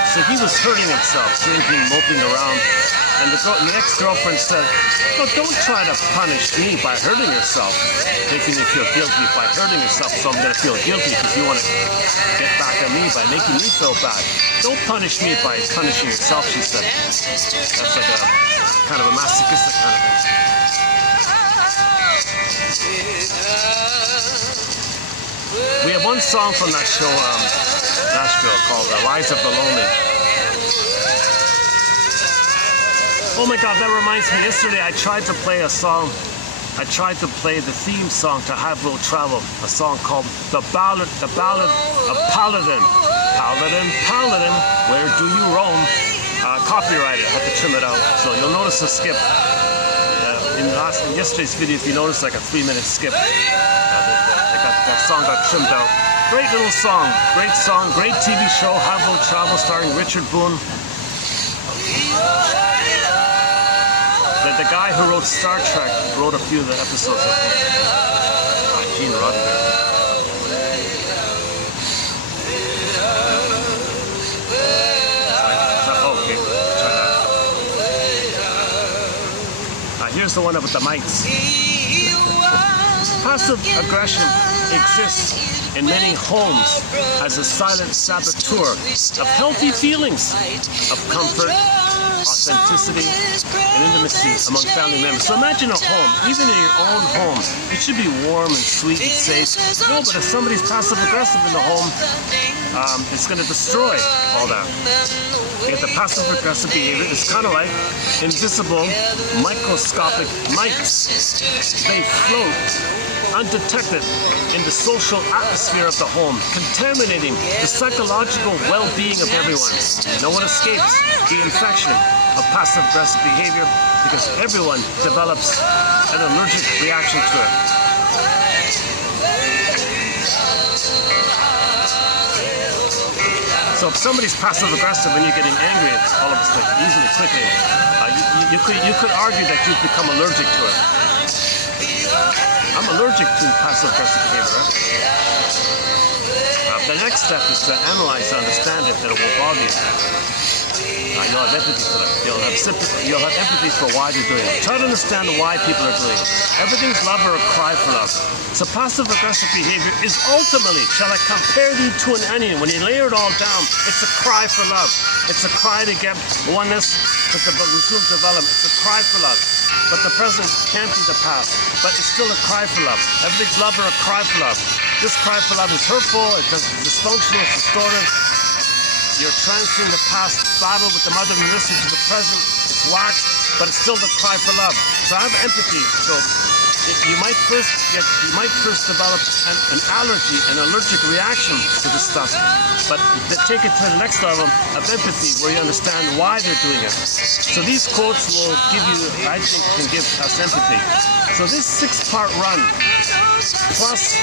So he was hurting himself, drinking, moping around. And the ex-girlfriend said, "No, don't try to punish me by hurting yourself, making me feel guilty by hurting yourself, so I'm going to feel guilty because you want to get back at me by making me feel bad. Don't punish me by punishing yourself," she said. That's like a kind of a masochistic kind of thing. We have one song from that show, Nashville, called "Lives of the Lonely." Oh my God, that reminds me. Yesterday I tried to play a song. I tried to play the theme song to Have Will Travel, a song called The Ballad of Paladin. Paladin, where do you roam? Copyrighted, I had to trim it out. So you'll notice a skip. In yesterday's video, if you notice, like a 3-minute skip. That song got trimmed out. Great little song, great TV show, Have Will Travel, starring Richard Boone. The guy who wrote Star Trek wrote a few of the episodes of Gene Roddenberry. Okay, try that. Here's the one about the mites. Passive aggression exists in many homes as a silent saboteur of healthy feelings of comfort, authenticity, and intimacy among family members. So imagine a home, even in your own home, it should be warm and sweet and safe. No, but if somebody's passive aggressive in the home, it's going to destroy all that. Yet the passive aggressive behavior is kind of like invisible, microscopic mites. They float undetected in the social atmosphere of the home, contaminating the psychological well-being of everyone. No one escapes the infection of passive-aggressive behavior because everyone develops an allergic reaction to it. So if somebody's passive-aggressive and you're getting angry all of a sudden, easily, quickly, you could argue that you've become allergic to it. I'm allergic to passive-aggressive behavior. Right? The next step is to analyze and understand it, that it will bother you. You'll have empathy for it. You'll have sympathy. You'll have empathy for why they're doing it. Try to understand why people are doing it. Everything's love or a cry for love. So passive-aggressive behavior is ultimately, shall I compare thee to an onion? When you layer it all down, it's a cry for love. It's a cry to get oneness, to resume development. It's a cry for love. But the present can't be the past. But it's still a cry for love. Everything's love or a cry for love. This cry for love is hurtful, it's dysfunctional, it's distorted. You're transferring the past battle with the mother and listen to the present. It's waxed, but it's still the cry for love. So I have empathy. So you might first develop an allergy, an allergic reaction to this stuff. But take it to the next level of empathy, where you understand why they're doing it. So these quotes will give you, I think, can give us empathy. So this 6-part run, plus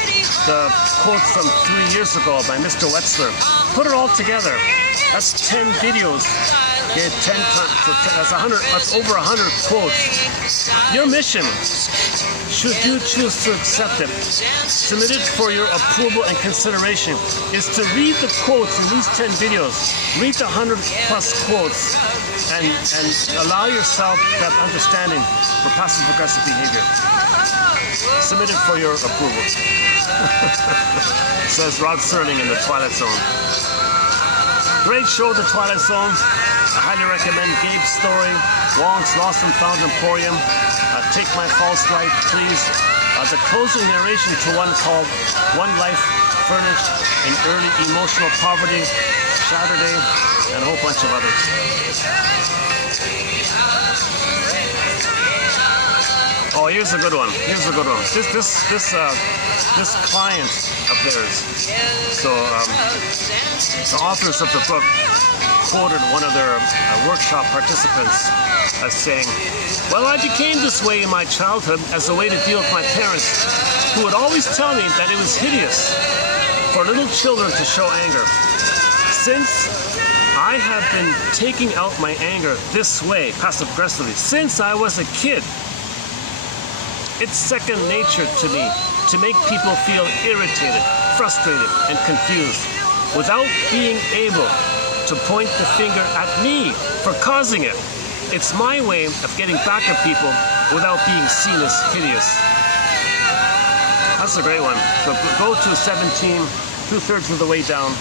the quotes from 3 years ago by Mr. Wetzler, put it all together. That's 10 videos. Okay, 10 times. So that's 100. That's over 100 quotes. Your mission, should you choose to accept it, submitted for your approval and consideration, is to read the quotes in these 10 videos. Read the 100+ quotes and allow yourself that understanding for passive-aggressive behavior. Submitted for your approval. Says Rod Serling in The Twilight Zone. Great show, The Twilight Zone. I highly recommend Gabe's story, Wong's Lost and Found Emporium, Take My False Light, Please. The closing narration to one called One Life Furnished in Early Emotional Poverty, Saturday, and a whole bunch of others. Oh, here's a good one. This client of theirs. So the authors of the book quoted one of their workshop participants as saying, "Well, I became this way in my childhood as a way to deal with my parents, who would always tell me that it was hideous for little children to show anger. Since I have been taking out my anger this way, passive-aggressively, since I was a kid, it's second nature to me to make people feel irritated, frustrated, and confused without being able to point the finger at me for causing it. It's my way of getting back at people without being seen as hideous." That's a great one. So go to 17, 2/3 of the way down.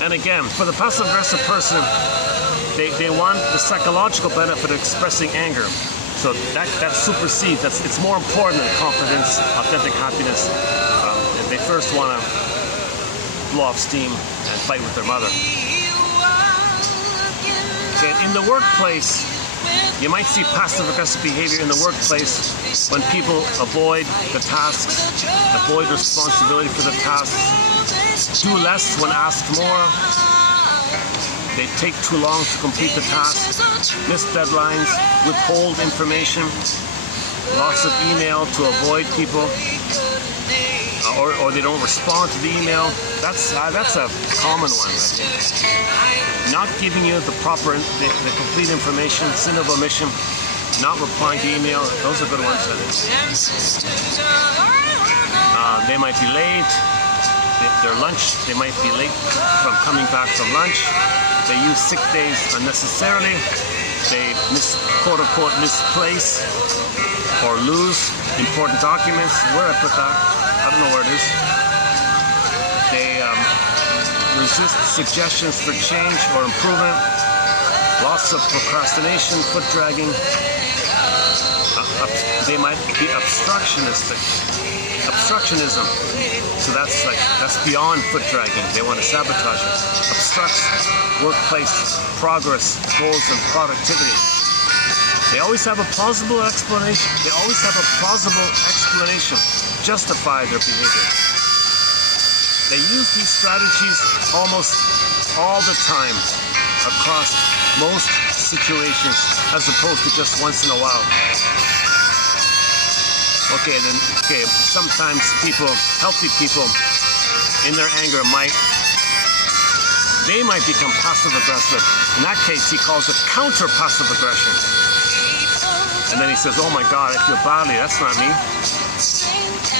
And again, for the passive-aggressive person, they want the psychological benefit of expressing anger. So that supersedes. It's more important than confidence, authentic happiness. And they first want to blow off steam and fight with their mother. Okay, in the workplace, you might see passive-aggressive behavior in the workplace when people avoid the tasks, avoid responsibility for the tasks, do less when asked more, they take too long to complete the task, miss deadlines, withhold information, lots of email to avoid people, or they don't respond to the email. That's a common one, I think. Not giving you the complete information, sin of omission, not replying to email. Those are good ones, I think. They might be late. They might be late from coming back from lunch. They use sick days unnecessarily. They quote unquote misplace or lose important documents. Where I put that? I don't know where it is. They resist suggestions for change or improvement. Lots of procrastination, foot dragging. They might be obstructionism. So that's beyond foot dragging. They want to sabotage it. Obstructs workplace progress, goals, and productivity. They always have a plausible explanation. Justify their behavior. They use these strategies almost all the time across most situations, as opposed to just once in a while. Sometimes healthy people, in their anger might become passive-aggressive. In that case, he calls it counter-passive aggression. And then he says, oh my God, I feel badly, that's not me.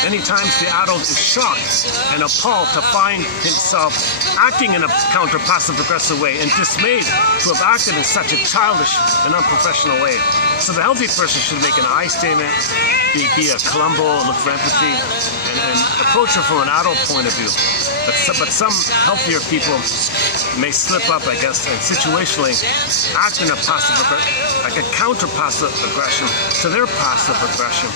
Many times the adult is shocked and appalled to find himself acting in a counter-passive aggressive way and dismayed to have acted in such a childish and unprofessional way. So the healthy person should make an I statement, be a Columbo, look for empathy, and approach it from an adult point of view. But some healthier people may slip up, I guess, and situationally act in a like a counter-passive aggression to their passive aggression.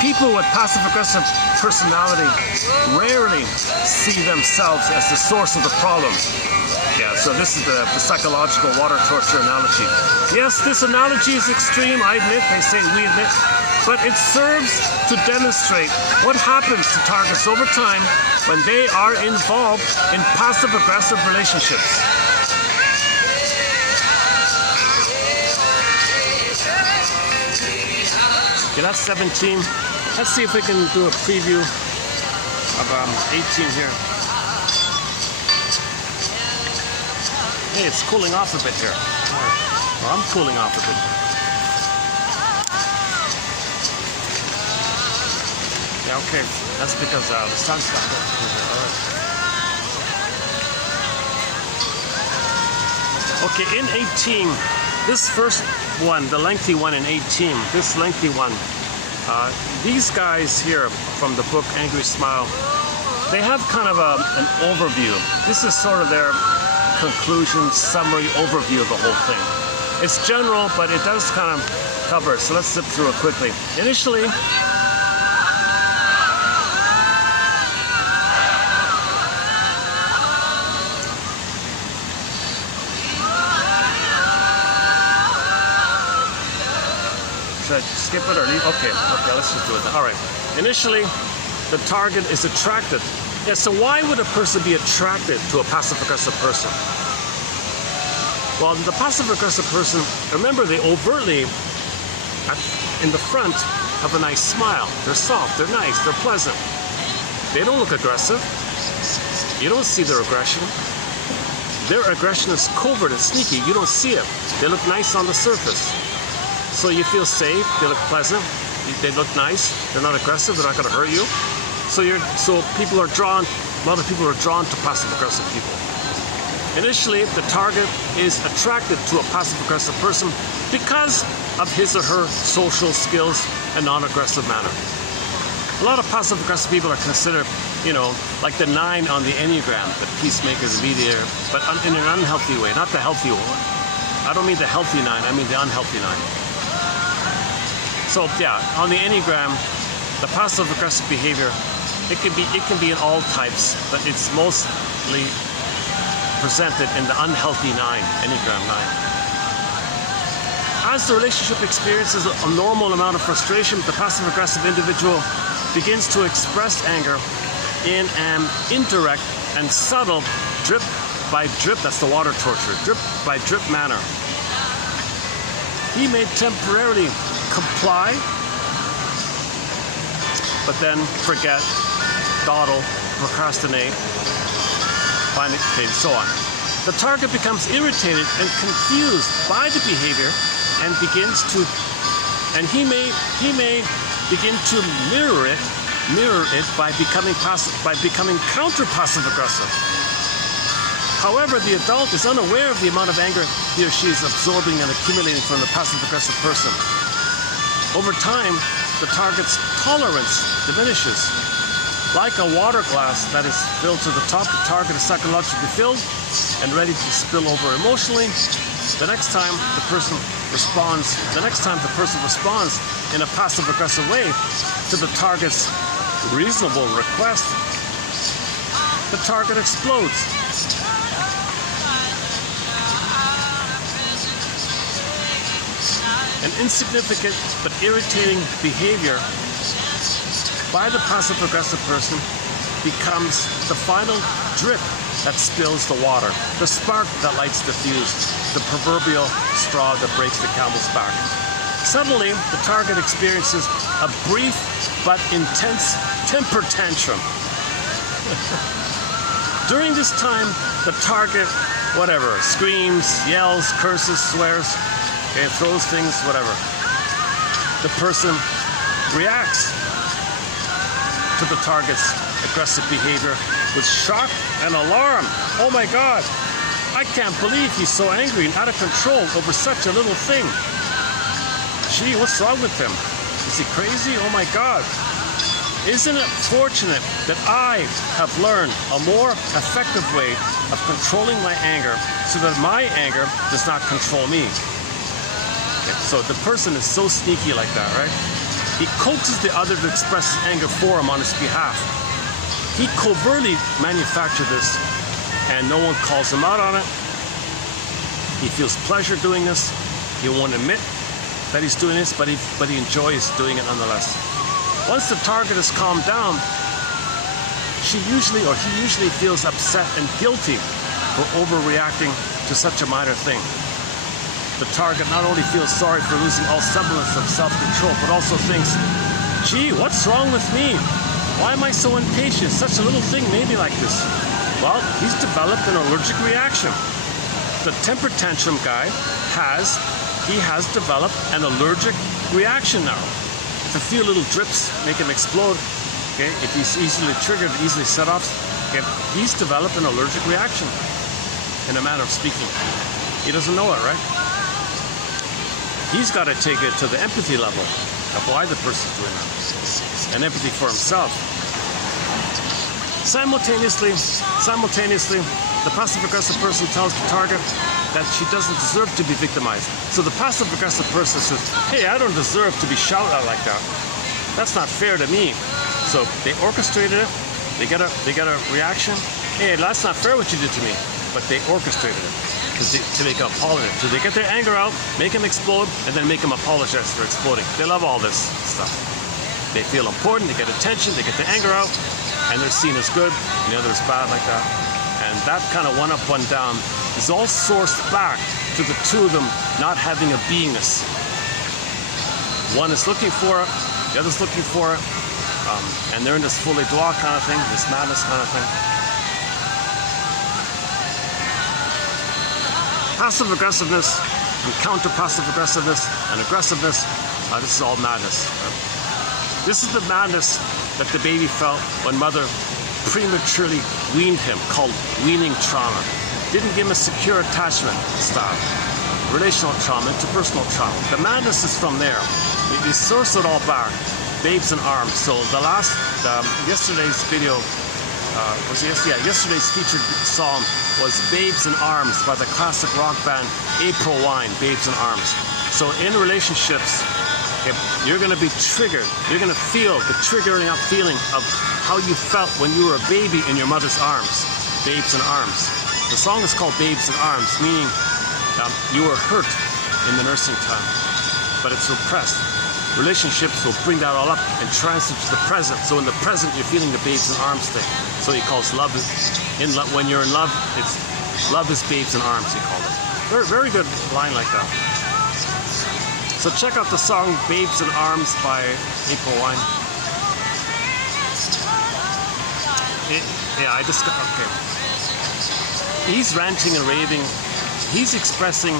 People with passive-aggressive personality rarely see themselves as the source of the problem. Yeah, so this is the psychological water torture analogy. Yes, this analogy is extreme, I admit, we admit, but it serves to demonstrate what happens to targets over time when they are involved in passive-aggressive relationships. Okay, that's 17. Let's see if we can do a preview of 18 here. Hey, it's cooling off a bit here. Or I'm cooling off a bit. Yeah, okay. That's because the sun's not good. All right. Okay, in 18, this first one, the lengthy one in 18, this lengthy one, these guys here from the book Angry Smile, they have kind of an overview. This is sort of their conclusion, summary, overview of the whole thing. It's general, but it does kind of cover it. So let's zip through it quickly. Initially, should I skip it or leave? Okay, let's just do it. All right. Initially, the target is attracted. Yeah, so why would a person be attracted to a passive-aggressive person? Well, the passive-aggressive person, remember, they overtly, in the front, have a nice smile. They're soft, they're nice, they're pleasant. They don't look aggressive. You don't see their aggression. Their aggression is covert and sneaky. You don't see it. They look nice on the surface. So you feel safe, they look pleasant, they look nice, they're not aggressive, they're not going to hurt you. So a lot of people are drawn to passive-aggressive people. Initially, the target is attracted to a passive-aggressive person because of his or her social skills and non-aggressive manner. A lot of passive-aggressive people are considered, like the 9 on the Enneagram, the peacemaker, the mediator, but in an unhealthy way, not the healthy one. I don't mean the healthy 9, I mean the unhealthy 9. So yeah, on the Enneagram, the passive-aggressive behavior It can be in all types, but it's mostly presented in the unhealthy 9, Enneagram 9. As the relationship experiences a normal amount of frustration, the passive-aggressive individual begins to express anger in an indirect and subtle drip by drip, that's the water torture, drip by drip manner. He may temporarily comply, but then forget, dawdle, procrastinate, so on. The target becomes irritated and confused by the behavior and he may begin to mirror it by becoming counter passive aggressive. However, the adult is unaware of the amount of anger he or she is absorbing and accumulating from the passive aggressive person. Over time, the target's tolerance diminishes. Like a water glass that is filled to the top, the target is psychologically filled and ready to spill over emotionally. The next time the person responds in a passive-aggressive way to the target's reasonable request, the target explodes. An insignificant but irritating behavior by the passive-aggressive person becomes the final drip that spills the water, the spark that lights the fuse, the proverbial straw that breaks the camel's back. Suddenly, the target experiences a brief but intense temper tantrum. During this time, the target, screams, yells, curses, swears, throws things, whatever. The person reacts to the target's aggressive behavior with shock and alarm. Oh my God, I can't believe he's so angry and out of control over such a little thing. Gee, what's wrong with him? Is he crazy? Oh my God. Isn't it fortunate that I have learned a more effective way of controlling my anger so that my anger does not control me? Okay, so the person is so sneaky like that, right? He coaxes the other to express his anger for him on his behalf. He covertly manufactured this, and no one calls him out on it. He feels pleasure doing this. He won't admit that he's doing this, but he enjoys doing it nonetheless. Once the target is calmed down, he usually feels upset and guilty for overreacting to such a minor thing. The target not only feels sorry for losing all semblance of self-control, but also thinks, gee, what's wrong with me? Why am I so impatient? Such a little thing made me like this. Well, he's developed an allergic reaction. The temper tantrum guy has developed an allergic reaction now. If a few little drips make him explode, okay, if he's easily triggered, easily set off, okay, he's developed an allergic reaction, in a manner of speaking. He doesn't know it, right? He's got to take it to the empathy level of why the person's doing that, and empathy for himself. Simultaneously, the passive-aggressive person tells the target that she doesn't deserve to be victimized. So the passive-aggressive person says, hey, I don't deserve to be shouted at like that. That's not fair to me. So they orchestrated it. They get a reaction. Hey, that's not fair what you did to me. But they orchestrated it to make him apologize. So they get their anger out, make him explode, and then make him apologize for exploding. They love all this stuff. They feel important, they get attention, they get their anger out, and they're seen as good, and the other is bad like that. And that kind of one up, one down is all sourced back to the two of them not having a beingness. One is looking for it, the other's looking for it, and they're in this folie douce kind of thing, this madness kind of thing. Passive aggressiveness and counter passive aggressiveness and aggressiveness, this is all madness. This is the madness that the baby felt when mother prematurely weaned him, called weaning trauma. Didn't give him a secure attachment style. Relational trauma, interpersonal trauma. The madness is from there. We source it all back. Babes in Arms. So yesterday's video, yesterday's featured song was Babes in Arms by the classic rock band April Wine, Babes in Arms. So in relationships, Okay, you're going to be triggered. You're going to feel the triggering up feeling of how you felt when you were a baby in your mother's arms. Babes in arms. The song is called Babes in Arms, meaning you were hurt in the nursing time, but it's repressed. Relationships will bring that all up and transit to the present. So in the present, you're feeling the babes in arms thing. So he calls love when you're in love, it's love is babes in arms, he called it. Very, very good line like that. So check out the song Babes in Arms by April Wine. Yeah, I just, okay. He's ranting and raving. He's expressing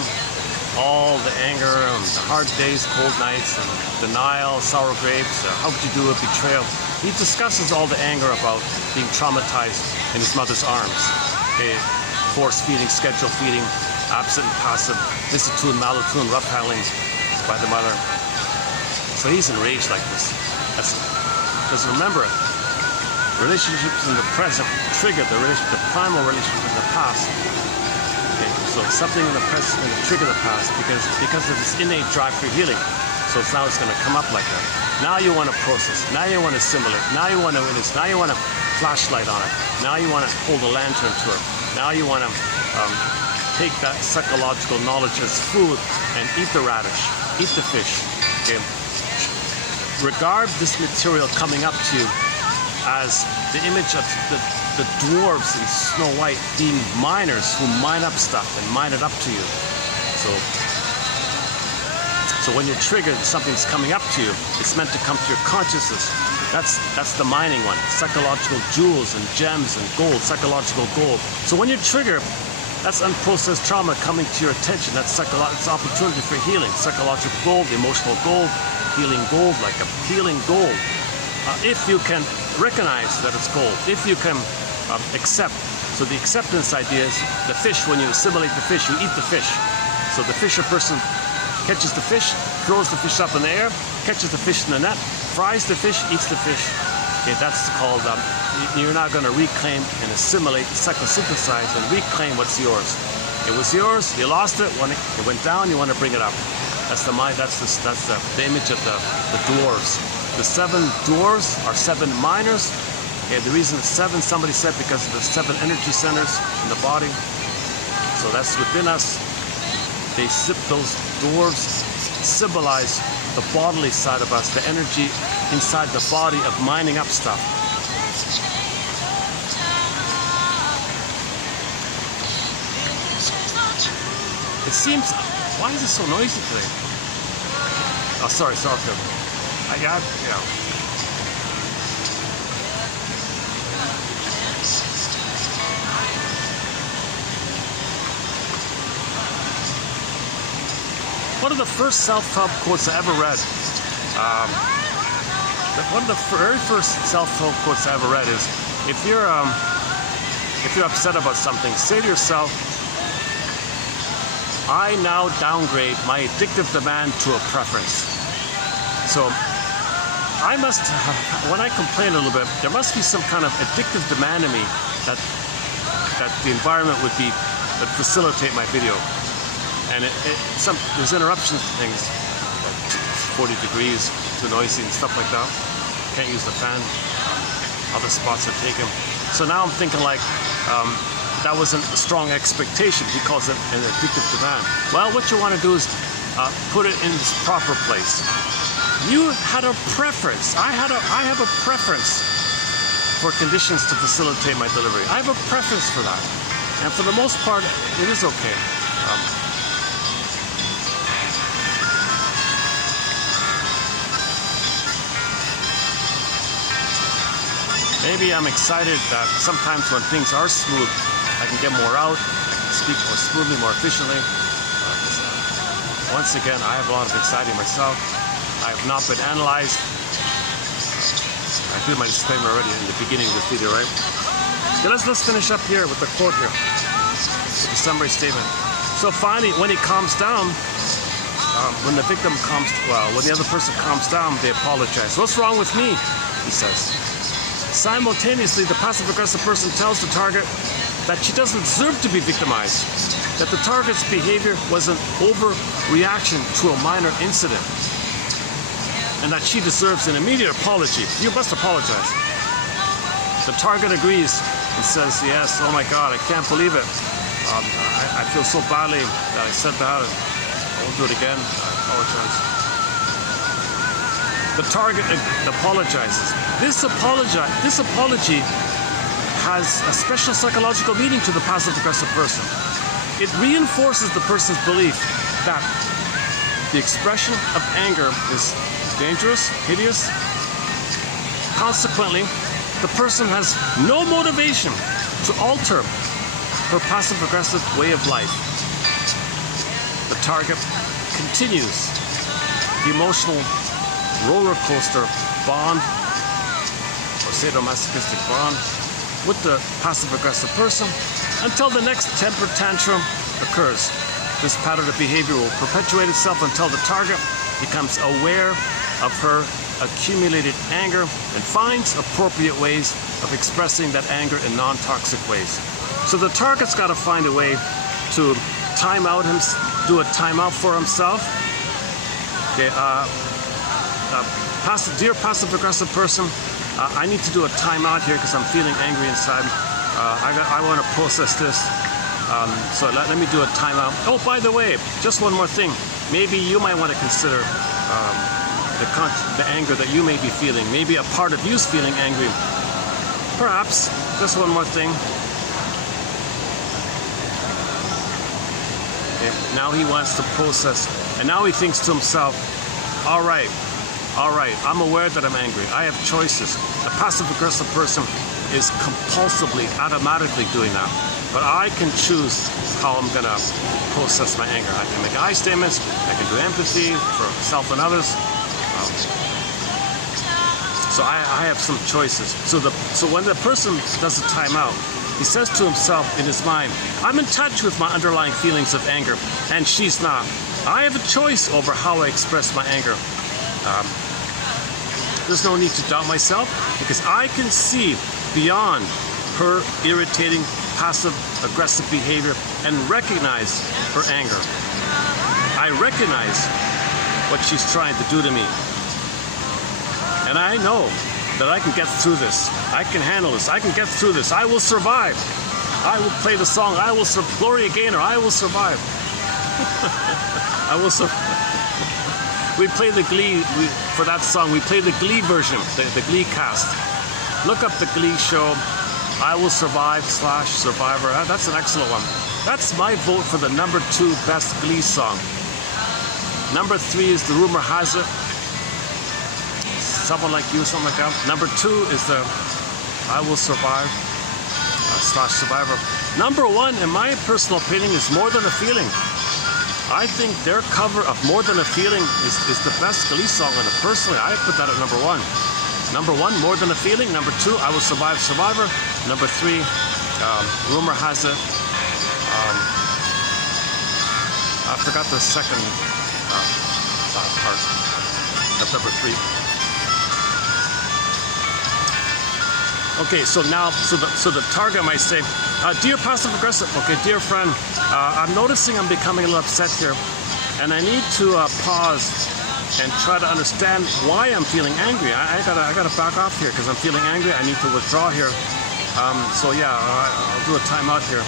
all the anger and the hard days, cold nights, and denial, sour grapes, how could you do it, betrayal. He discusses all the anger about being traumatized in his mother's arms. Okay. Force feeding, schedule feeding, absent and passive, misatune, malatune, rough handling by the mother. So he's enraged like this. Because remember, relationships in the present trigger the primal relationship in the past. Okay, so something in the present is going to trigger the past because of this innate drive for healing. So now it's going to come up like that. Now you want to process. Now you want to assimilate. Now you want to witness. Now you want to flashlight on it. Now you want to hold a lantern to it. Now you want to take that psychological knowledge as food and eat the radish, eat the fish. Okay. Regard this material coming up to you as the image of the dwarves in Snow White being miners who mine up stuff and mine it up to you. So when you're triggered, something's coming up to you. It's meant to come to your consciousness. That's the mining one. Psychological jewels and gems and gold, psychological gold. So when you're triggered, that's unprocessed trauma coming to your attention. It's opportunity for healing. Psychological gold, emotional gold, healing gold, like a healing gold. If you can recognize that it's gold, if you can accept. So the acceptance idea is the fish, when you assimilate the fish, you eat the fish. So the fisher person catches the fish, throws the fish up in the air, catches the fish in the net, fries the fish, eats the fish. Okay, that's called, you're now going to reclaim and assimilate, psychosynthesize, and reclaim what's yours. It was yours, you lost it, when it went down, you want to bring it up. That's the mind, that's the image of the dwarves. The 7 dwarves are 7 miners. Okay, the reason it's 7, somebody said, because of the 7 energy centers in the body. So that's within us. Those dwarves symbolize the bodily side of us, the energy inside the body of mining up stuff. It seems, why is it so noisy today? Oh, sorry, okay. I got, one of the first self-help quotes I ever read, one of the very first self-help quotes I ever read is, if you're upset about something, say to yourself, I now downgrade my addictive demand to a preference. So I must, when I complain a little bit, there must be some kind of addictive demand in me that the environment would facilitate my video. And there's interruptions to things, like 40 degrees, too noisy and stuff like that. Can't use the fan. Other spots are taken. So now I'm thinking like, that wasn't a strong expectation. He calls it an addictive demand. Well, what you want to do is put it in its proper place. You had a preference. I have a preference for conditions to facilitate my delivery. I have a preference for that. And for the most part, it is okay. Maybe I'm excited that sometimes when things are smooth, I can get more out, speak more smoothly, more efficiently. Once again, I have a lot of anxiety myself. I have not been analyzed. I did my disclaimer already in the beginning of this video, right? So let's finish up here with the quote here, with the summary statement. So finally, when he calms down, when the victim calms, when the other person calms down, they apologize. What's wrong with me? He says. Simultaneously, the passive-aggressive person tells the target that she doesn't deserve to be victimized, that the target's behavior was an overreaction to a minor incident. and that she deserves an immediate apology. You must apologize. The target agrees and says, yes, oh my God, I can't believe it. I feel so badly that I said that. I won't do it again. I apologize. The target apologizes. This apology has a special psychological meaning to the passive-aggressive person. It reinforces the person's belief that the expression of anger is dangerous, hideous. Consequently, the person has no motivation to alter her passive-aggressive way of life. The target continues the emotional roller coaster bond or sadomasochistic bond with the passive-aggressive person until the next temper tantrum occurs. This pattern of behavior will perpetuate itself until the target becomes aware of her accumulated anger and finds appropriate ways of expressing that anger in non-toxic ways. So the target's got to find a way to time out him, do a timeout for himself. Okay, dear passive-aggressive person, I need to do a timeout here because I'm feeling angry inside. I want to process this. So let me do a timeout. Oh, by the way, just one more thing. Maybe you might want to consider the anger that you may be feeling. Maybe a part of you's feeling angry. Perhaps. Just one more thing. Okay. Now he wants to process, and now he thinks to himself, all right, I'm aware that I'm angry. I have choices. The passive-aggressive person is compulsively, automatically doing that. But I can choose how I'm going to process my anger. I can make I statements. I can do empathy for self and others. So I have some choices. So when the person does a timeout, he says to himself in his mind, I'm in touch with my underlying feelings of anger, and she's not. I have a choice over how I express my anger. There's no need to doubt myself because I can see beyond her irritating, passive-aggressive behavior and recognize her anger. I recognize what she's trying to do to me. And I know that I can get through this. I can handle this. I can get through this. I will survive. I will play the song, I will survive. Gloria Gaynor, I will survive. I will survive. We play the Glee, for that song, we play the Glee version, the Glee cast. Look up the Glee show, I Will Survive / Survivor. That's an excellent one. That's my vote for the number 2 best Glee song. Number 3 is The Rumor Has It. Someone Like You, something like that. Number 2 is the I Will Survive / Survivor. Number 1, in my personal opinion, is More Than a Feeling. I think their cover of More Than a Feeling is the best Glee song, and personally, I put that at number 1. Number 1, More Than a Feeling. Number 2, I Will Survive, Survivor. Number 3, Rumor Has It. I forgot the second part of number 3. Okay, so now, so the target might say, dear passive-aggressive, okay, dear friend, I'm noticing I'm becoming a little upset here, and I need to pause and try to understand why I'm feeling angry. I gotta back off here because I'm feeling angry. I need to withdraw here. So yeah, I'll do a timeout here.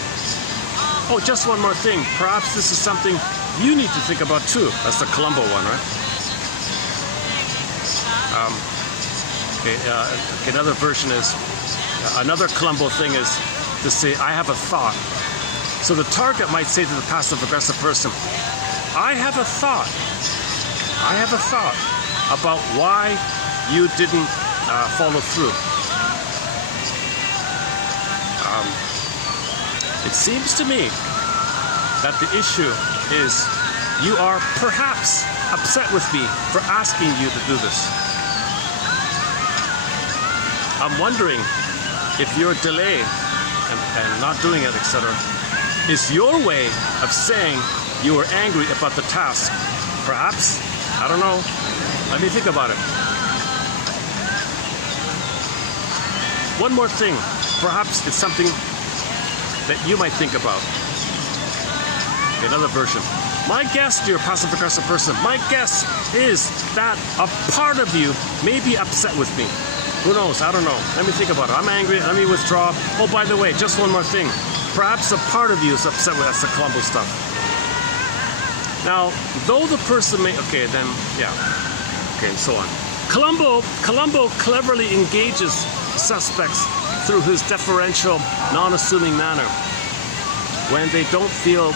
Oh, just one more thing. Perhaps this is something you need to think about too. That's the Columbo one, right? Okay, another version is, another Columbo thing is to say, I have a thought. So the target might say to the passive-aggressive person, I have a thought. I have a thought about why you didn't follow through. It seems to me that the issue is you are perhaps upset with me for asking you to do this. I'm wondering if your delay and not doing it, etc., is your way of saying you were angry about the task. Perhaps, I don't know. Let me think about it. One more thing. Perhaps it's something that you might think about. Another version. My guess, dear passive-aggressive person, my guess is that a part of you may be upset with me. Who knows? I don't know. Let me think about it. I'm angry. Let me withdraw. Oh, by the way, just one more thing. Perhaps a part of you is upset with that's the Colombo stuff. Now, though the person may... Okay, then, yeah. Okay, so on. Colombo cleverly engages suspects through his deferential, non-assuming manner. When they don't feel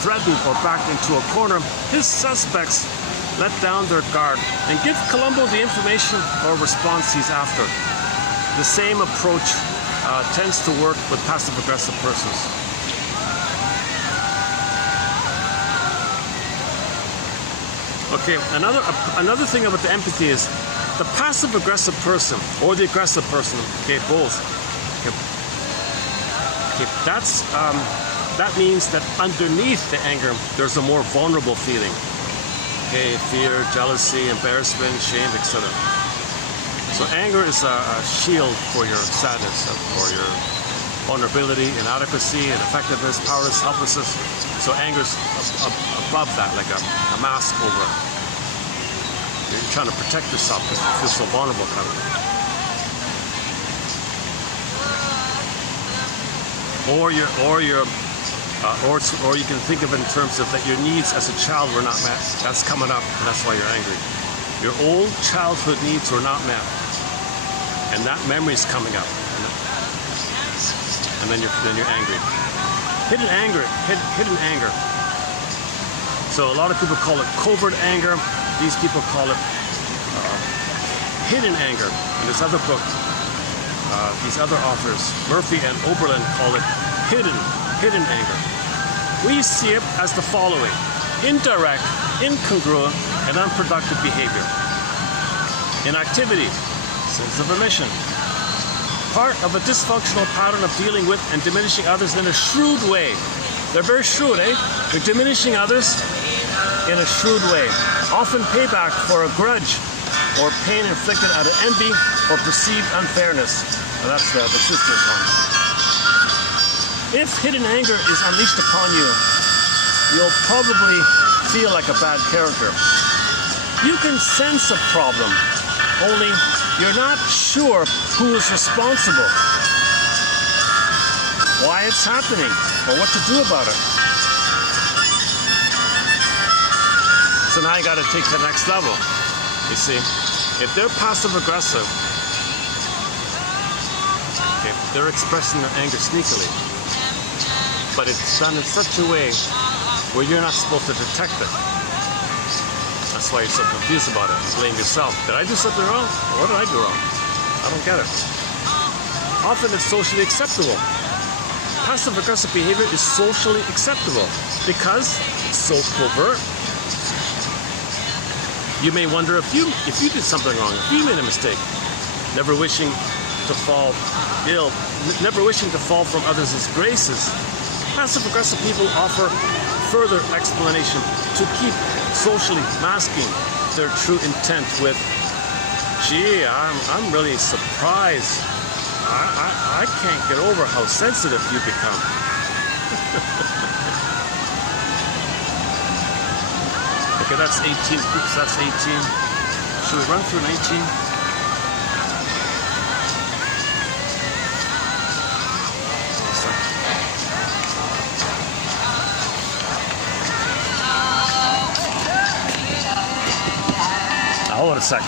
threatened or backed into a corner, his suspects let down their guard and give Colombo the information or response he's after. The same approach tends to work with passive-aggressive persons. Okay, another thing about the empathy is the passive-aggressive person or the aggressive person. Okay, both. Okay, that means that underneath the anger, there's a more vulnerable feeling. Okay, fear, jealousy, embarrassment, shame, etc. So anger is a shield for your sadness, for your vulnerability, inadequacy, ineffectiveness, powerless, helplessness. So anger is above that, like a mask over it. You're trying to protect yourself because you feel so vulnerable, kind of. Or you can think of it in terms of that your needs as a child were not met. That's coming up, and that's why you're angry. Your old childhood needs were not met, and that memory is coming up, and then you're angry. Hidden anger. So a lot of people call it covert anger. These people call it hidden anger. In this other book, these other authors, Murphy and Oberlin, call it hidden anger. We see it as the following: indirect, incongruent, and unproductive behavior. Inactivity, sense of omission. Part of a dysfunctional pattern of dealing with and diminishing others in a shrewd way. They're very shrewd, eh? They're diminishing others in a shrewd way. Often payback for a grudge or pain inflicted out of envy or perceived unfairness. Now that's the sister's one. If hidden anger is unleashed upon you, you'll probably feel like a bad character. You can sense a problem, only you're not sure who is responsible, why it's happening, or what to do about it. So now you got to take to the next level. You see, if they're passive-aggressive, okay, they're expressing their anger sneakily, but it's done in such a way where you're not supposed to detect it. That's why you're so confused about it. You blame yourself. Did I do something wrong? Or what did I do wrong? I don't get it. Often it's socially acceptable. Passive-aggressive behavior is socially acceptable because it's so covert. You may wonder if you did something wrong, if you made a mistake, never wishing to fall ill, never wishing to fall from others' graces. Passive-aggressive people offer further explanation to keep socially masking their true intent with, gee, I'm really surprised. I can't get over how sensitive you become. Okay, that's 18. Oops, that's 18. Should we run through 19? Hold on a second.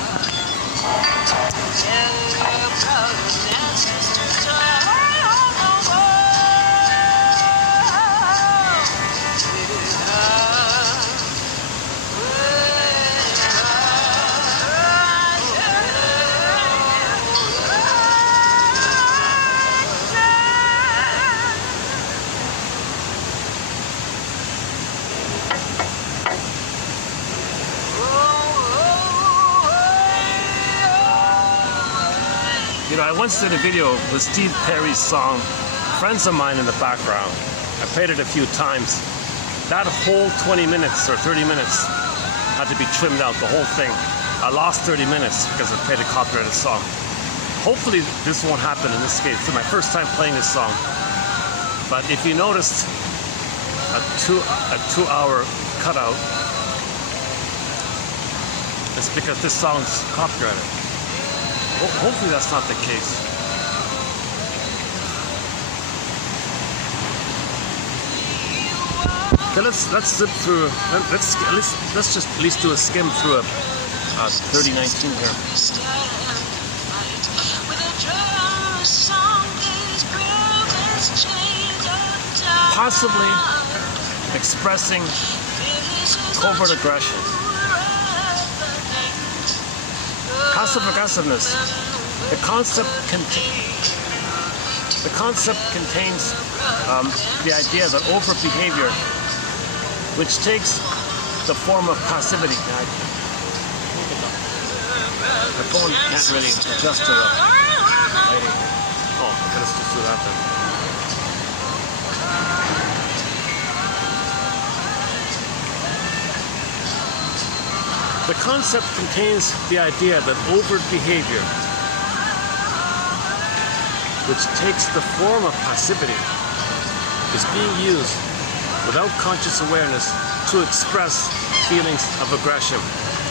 You know, I once did a video with Steve Perry's song, Friends of Mine, in the background. I played it a few times. That whole 20 minutes or 30 minutes had to be trimmed out, the whole thing. I lost 30 minutes because I played a copyrighted song. Hopefully this won't happen in this case. It's my first time playing this song. But if you noticed, a 2-hour cutout, it's because this song's copyrighted. Hopefully that's not the case. Okay, let's zip through. Let's just at least do a skim through a 3019 here. Possibly expressing covert aggression. Passive aggressiveness. The concept contains the idea that overt behavior, which takes the form of passivity. My phone can't really adjust to the lighting. Oh, let's just do that then. The concept contains the idea that overt behavior, which takes the form of passivity, is being used without conscious awareness to express feelings of aggression.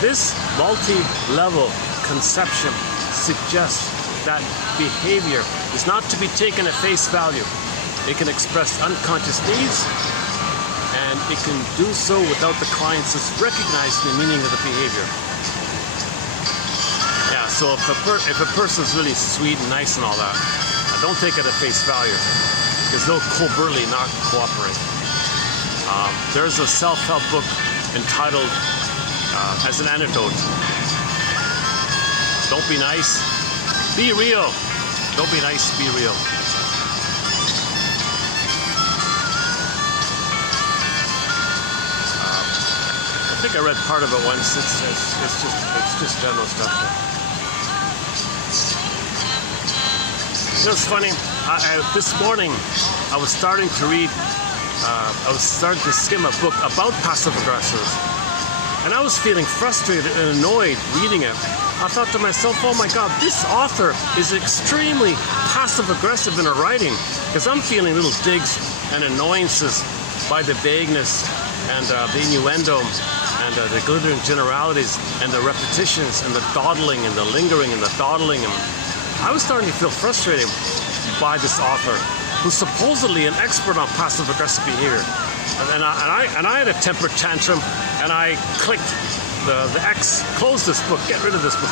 This multi-level conception suggests that behavior is not to be taken at face value. It can express unconscious needs, and it can do so without the clients recognizing the meaning of the behavior. Yeah, so if a person's really sweet and nice and all that, don't take it at face value, because they'll covertly not cooperate. There's a self-help book entitled, as an antidote, Don't Be Nice, Be Real. Don't be nice, be real. I think I read part of it once. It's just general stuff. You know, it's funny. This morning, I was starting to read. I was starting to skim a book about passive aggressors, and I was feeling frustrated and annoyed reading it. I thought to myself, "Oh my God, this author is extremely passive aggressive in her writing," because I'm feeling little digs and annoyances by the vagueness and the innuendo and the glittering generalities and the repetitions and the dawdling and the lingering and the dawdling. And I was starting to feel frustrated by this author, who's supposedly an expert on passive aggressive behavior. And I had a temper tantrum, and I clicked the X, close this book, get rid of this book.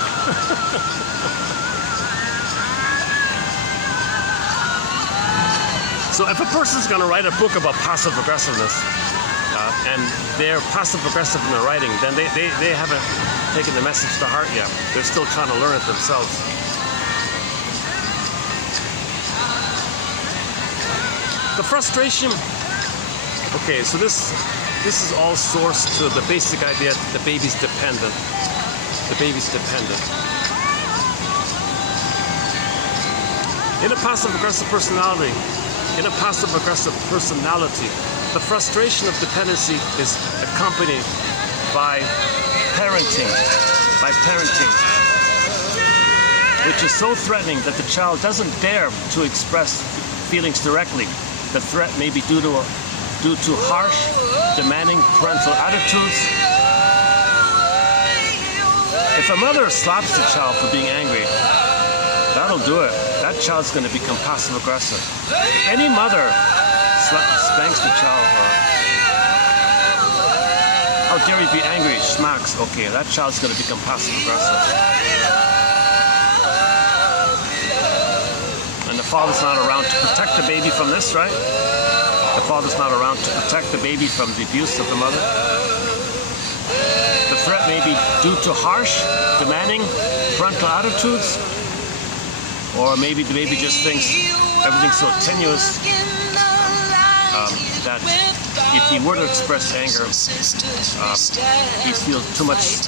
So if a person's going to write a book about passive aggressiveness, and they're passive aggressive in their writing, then they haven't taken the message to heart yet. They're still trying to learn it themselves. The frustration. Okay, so this is all sourced to the basic idea that the baby's dependent. The baby's dependent. In a passive-aggressive personality, the frustration of dependency is accompanied by parenting, which is so threatening that the child doesn't dare to express feelings directly. The threat may be due to harsh, demanding parental attitudes. If a mother slaps the child for being angry, that'll do it. That child's going to become passive aggressive. Any mother spanks the child, or how dare you be angry, smacks, okay, that child's going to become passive aggressive. And the father's not around to protect the baby from this, right? The father's not around to protect the baby from the abuse of the mother. The threat may be due to harsh, demanding parental attitudes, or maybe the baby just thinks everything's so tenuous that if he were to express anger, he feels too much,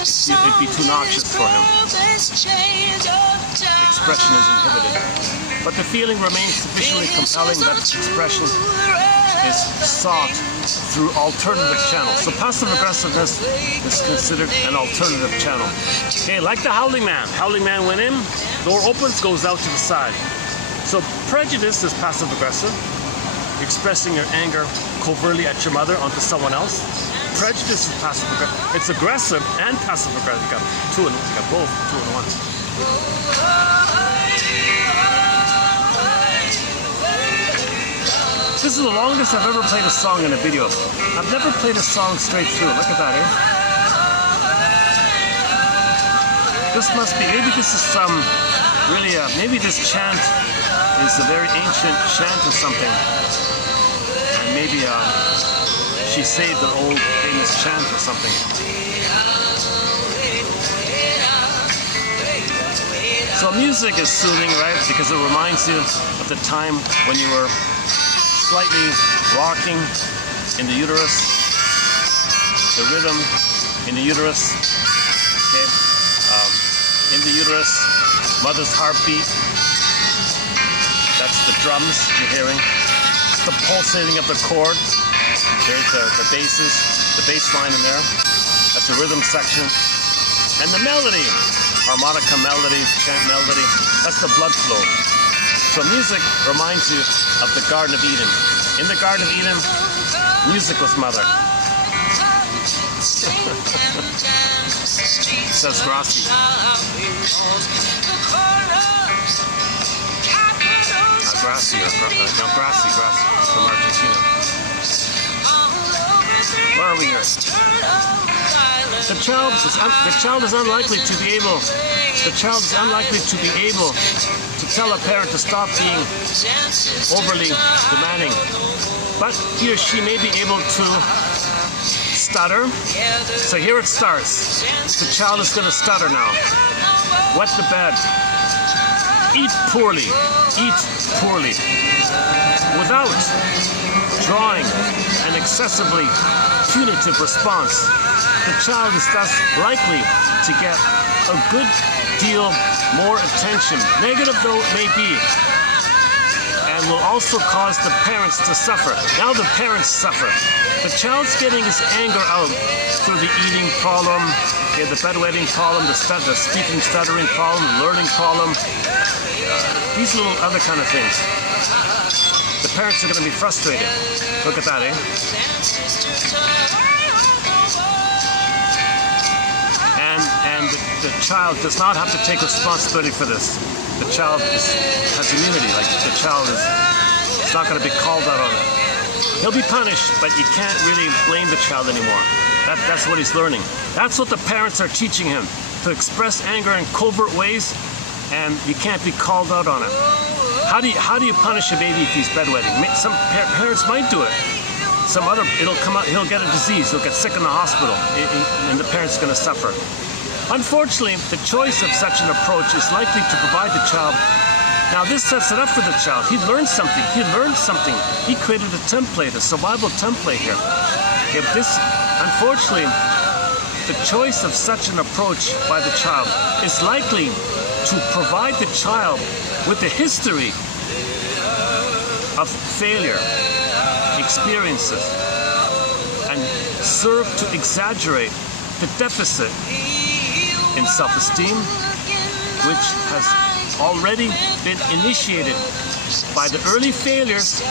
it'd be too noxious for him. Expression is inhibited. But the feeling remains sufficiently compelling that its expression is sought through alternative channels. So passive aggressiveness is considered an alternative channel. Okay, like the howling man. Howling man went in, door opens, goes out to the side. So prejudice is passive aggressive. expressing your anger covertly at your mother onto someone else. Prejudice is passive aggressive. It's aggressive and passive aggressive. You got two in, you got both, two in one. This is the longest I've ever played a song in a video. I've never played a song straight through. Look at that, eh? This must be, maybe this is some, really, maybe this chant is a very ancient chant or something. And maybe she saved an old famous chant or something. So music is soothing, right? Because it reminds you of the time when you were slightly rocking in the uterus, the rhythm in the uterus, okay? In the uterus, mother's heartbeat, that's the drums you're hearing. It's the pulsating of the chord. There's the basses, the bass line in there. That's the rhythm section. And the melody, harmonica melody, chant melody, that's the blood flow. So music reminds you of the Garden of Eden. In the Garden of Eden, music was mother. Says Grassi. Grassi, Grassi from Argentina. Where are we here? The child is unlikely to be able to tell a parent to stop being overly demanding, but he or she may be able to stutter. So here it starts. The child is going to stutter now. Wet the bed. Eat poorly. Without drawing an excessively punitive response, the child is thus likely to get a good deal more attention, negative though it may be, and will also cause the parents to suffer. Now the parents suffer. The child's getting his anger out through the eating problem, okay, the bedwetting problem, the speaking, stuttering problem, the learning problem, these little other kind of things. The parents are going to be frustrated. Look at that, eh? And the child does not have to take responsibility for this. The child has immunity. Like the child is not going to be called out on it. He'll be punished, but you can't really blame the child anymore. That's what he's learning. That's what the parents are teaching him, to express anger in covert ways, and you can't be called out on it. How do you punish a baby if he's bedwetting? Some parents might do it. Some other, it'll come out, he'll get a disease, he'll get sick in the hospital, and the parent's going to suffer. Unfortunately, the choice of such an approach is likely to provide the child. Now this sets it up for the child. He learned something. He created a template, a survival template here. If this, unfortunately, the choice of such an approach by the child is likely to provide the child with a history of failure experiences and serve to exaggerate the deficit in self-esteem, which has already been initiated by the early failures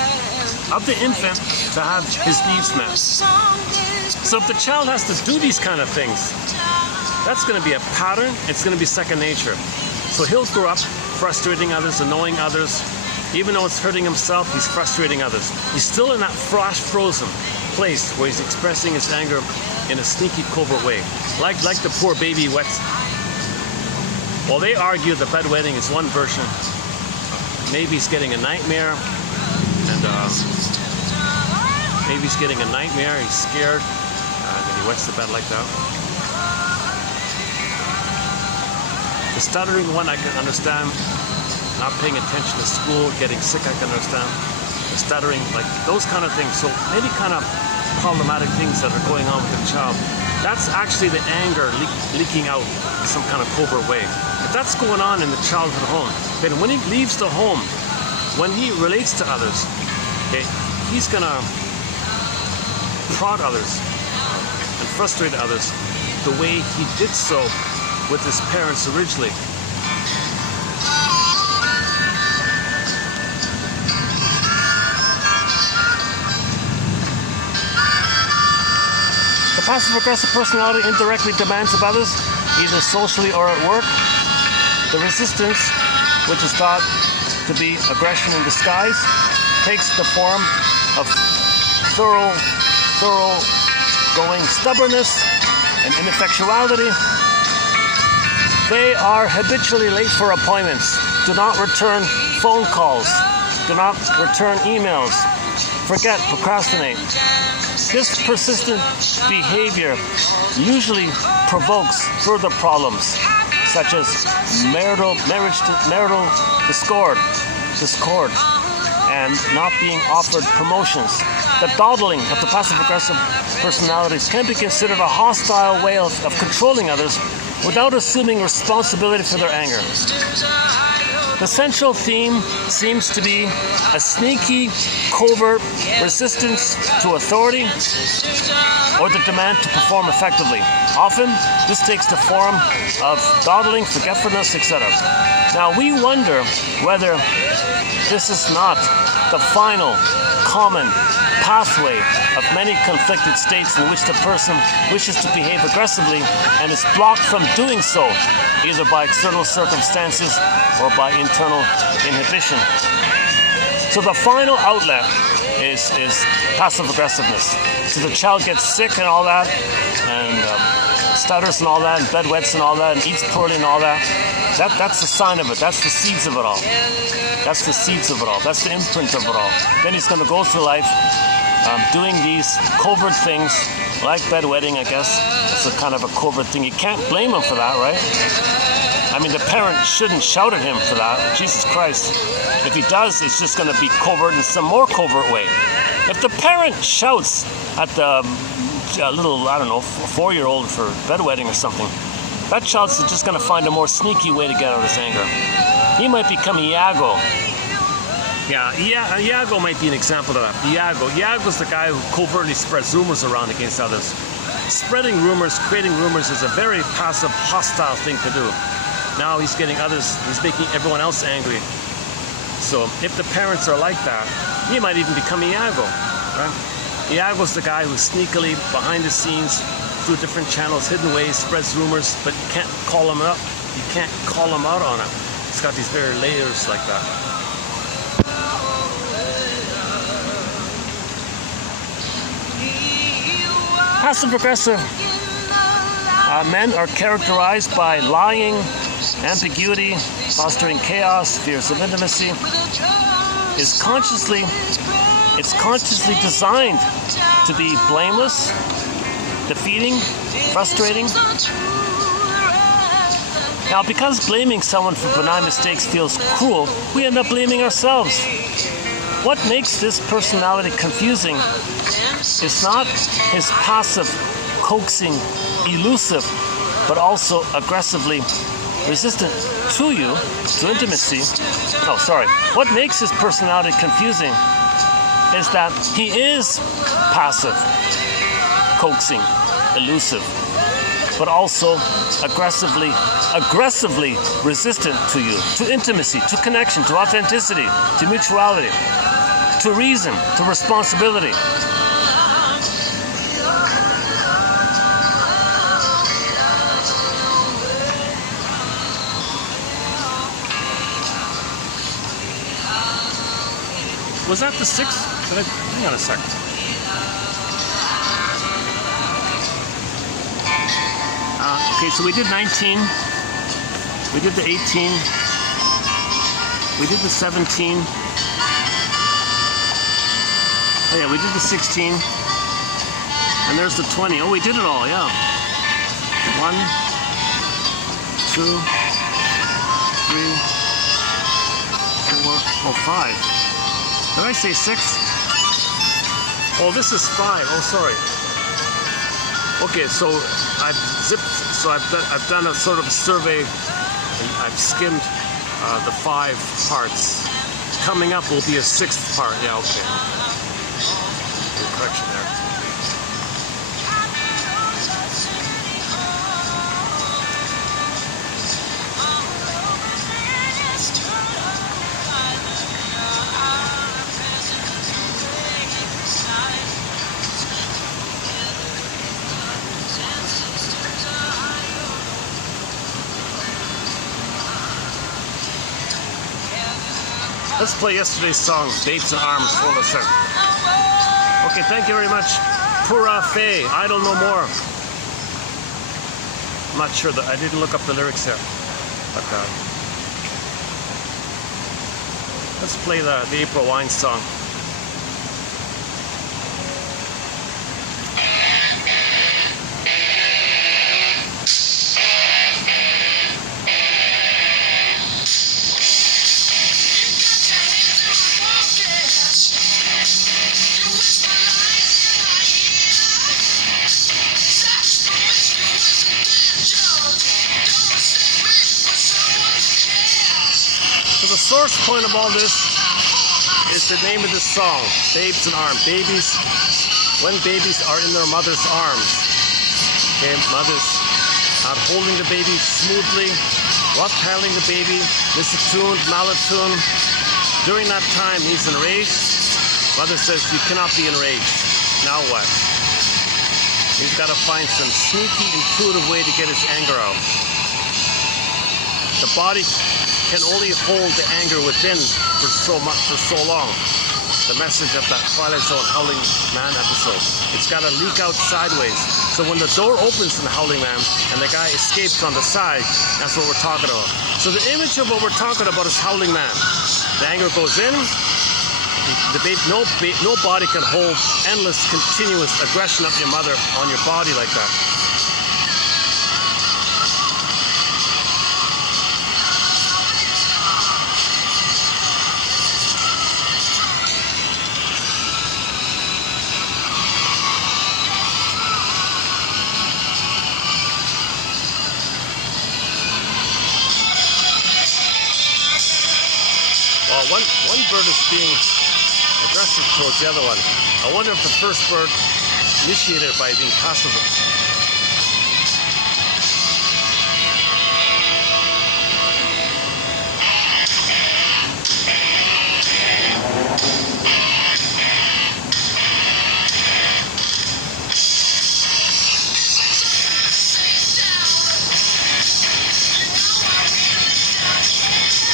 of the infant to have his needs met. So if the child has to do these kind of things, that's going to be a pattern. It's going to be second nature. So he'll grow up frustrating others, annoying others. Even though it's hurting himself, he's frustrating others. He's still in that frozen place where he's expressing his anger in a sneaky, covert way. Like the poor baby wets. Well, they argue the bedwetting is one version. Maybe he's getting a nightmare, and maybe he's getting a nightmare, he's scared, and he wets the bed like that. The stuttering one I can understand. Not paying attention to school, getting sick, I can understand. The stuttering, like those kind of things. So maybe kind of problematic things that are going on with the child. That's actually the anger leaking out in some kind of covert way. If that's going on in the childhood home, then when he leaves the home, when he relates to others, okay, he's gonna prod others and frustrate others the way he did so with his parents originally. Passive-aggressive personality indirectly demands of others, either socially or at work. The resistance, which is thought to be aggression in disguise, takes the form of thoroughgoing stubbornness and ineffectuality. They are habitually late for appointments, do not return phone calls, do not return emails, forget, procrastinate. This persistent behavior usually provokes further problems, such as marital discord, and not being offered promotions. The dawdling of the passive-aggressive personalities can be considered a hostile way of controlling others without assuming responsibility for their anger. The central theme seems to be a sneaky, covert resistance to authority or the demand to perform effectively. Often, this takes the form of dawdling, forgetfulness, etc. Now, we wonder whether this is not the final common pathway of many conflicted states in which the person wishes to behave aggressively and is blocked from doing so, either by external circumstances or by internal inhibition. So the final outlet is passive aggressiveness. So the child gets sick and all that, and stutters and all that, and bedwets and all that, and eats poorly and all that. That's the sign of it. That's the seeds of it all. That's the seeds of it all. That's the imprint of it all. Then he's going to go through life doing these covert things, like bedwetting, I guess. It's a kind of a covert thing. You can't blame him for that, right? I mean, the parent shouldn't shout at him for that. Jesus Christ. If he does, it's just going to be covert in some more covert way. If the parent shouts at the little, I don't know, 4-year-old for bedwetting or something, that child's just going to find a more sneaky way to get out of his anger. He might become Iago. Yeah, Iago might be an example of that. Iago's the guy who covertly spreads rumors around against others. Spreading rumors, creating rumors is a very passive, hostile thing to do. Now he's making everyone else angry. So if the parents are like that, he might even become Iago, right? Iago's the guy who sneakily, behind the scenes, through different channels, hidden ways, spreads rumors, but you can't call him up. You can't call him out on it. It's got these very layers like that. Passive-aggressive men are characterized by lying, ambiguity, fostering chaos, fears of intimacy. It's consciously designed to be blameless, defeating, frustrating. Now, because blaming someone for benign mistakes feels cruel, we end up blaming ourselves. What makes this personality confusing is not his passive, coaxing, elusive, but also aggressively resistant to you, to intimacy. What makes his personality confusing is that he is passive, coaxing, elusive, but also aggressively resistant to you, to intimacy, to connection, to authenticity, to mutuality, to reason, to responsibility. Was that the 6th? Hang on a second. Okay, so we did 19. We did the 18. We did the 17. Oh yeah, we did the 16. And there's the 20. Oh, we did it all, yeah. 1, 2, 3, 4, 5. Did I say 6? Oh, this is 5. Oh, sorry. Okay, so I've zipped. So I've done a sort of a survey. And I've skimmed the 5 parts. Coming up will be a 6th part. Yeah, okay. Good correction there. Let's play yesterday's song, Babes in Arms, for the sir. Okay, thank you very much. Pura Fe, I don't know more. I'm not sure that I didn't look up the lyrics there. But let's play the April Wine song. So the source point of all this is the name of this song, Babes in Arms. Babies, when babies are in their mother's arms. Okay, mothers are holding the baby smoothly, rough handling the baby, misattuned, malattuned. During that time, he's enraged. Mother says, you cannot be enraged. Now what? He's got to find some sneaky, intuitive way to get his anger out. The body can only hold the anger within for so long. The message of that Twilight Zone Howling Man episode. It's got to leak out sideways. So when the door opens in the Howling Man and the guy escapes on the side, that's what we're talking about. So the image of what we're talking about is Howling Man. The anger goes in. No body can hold endless, continuous aggression of your mother on your body like that. Well, one bird is being aggressive towards the other one. I wonder if the first bird initiated by being passive.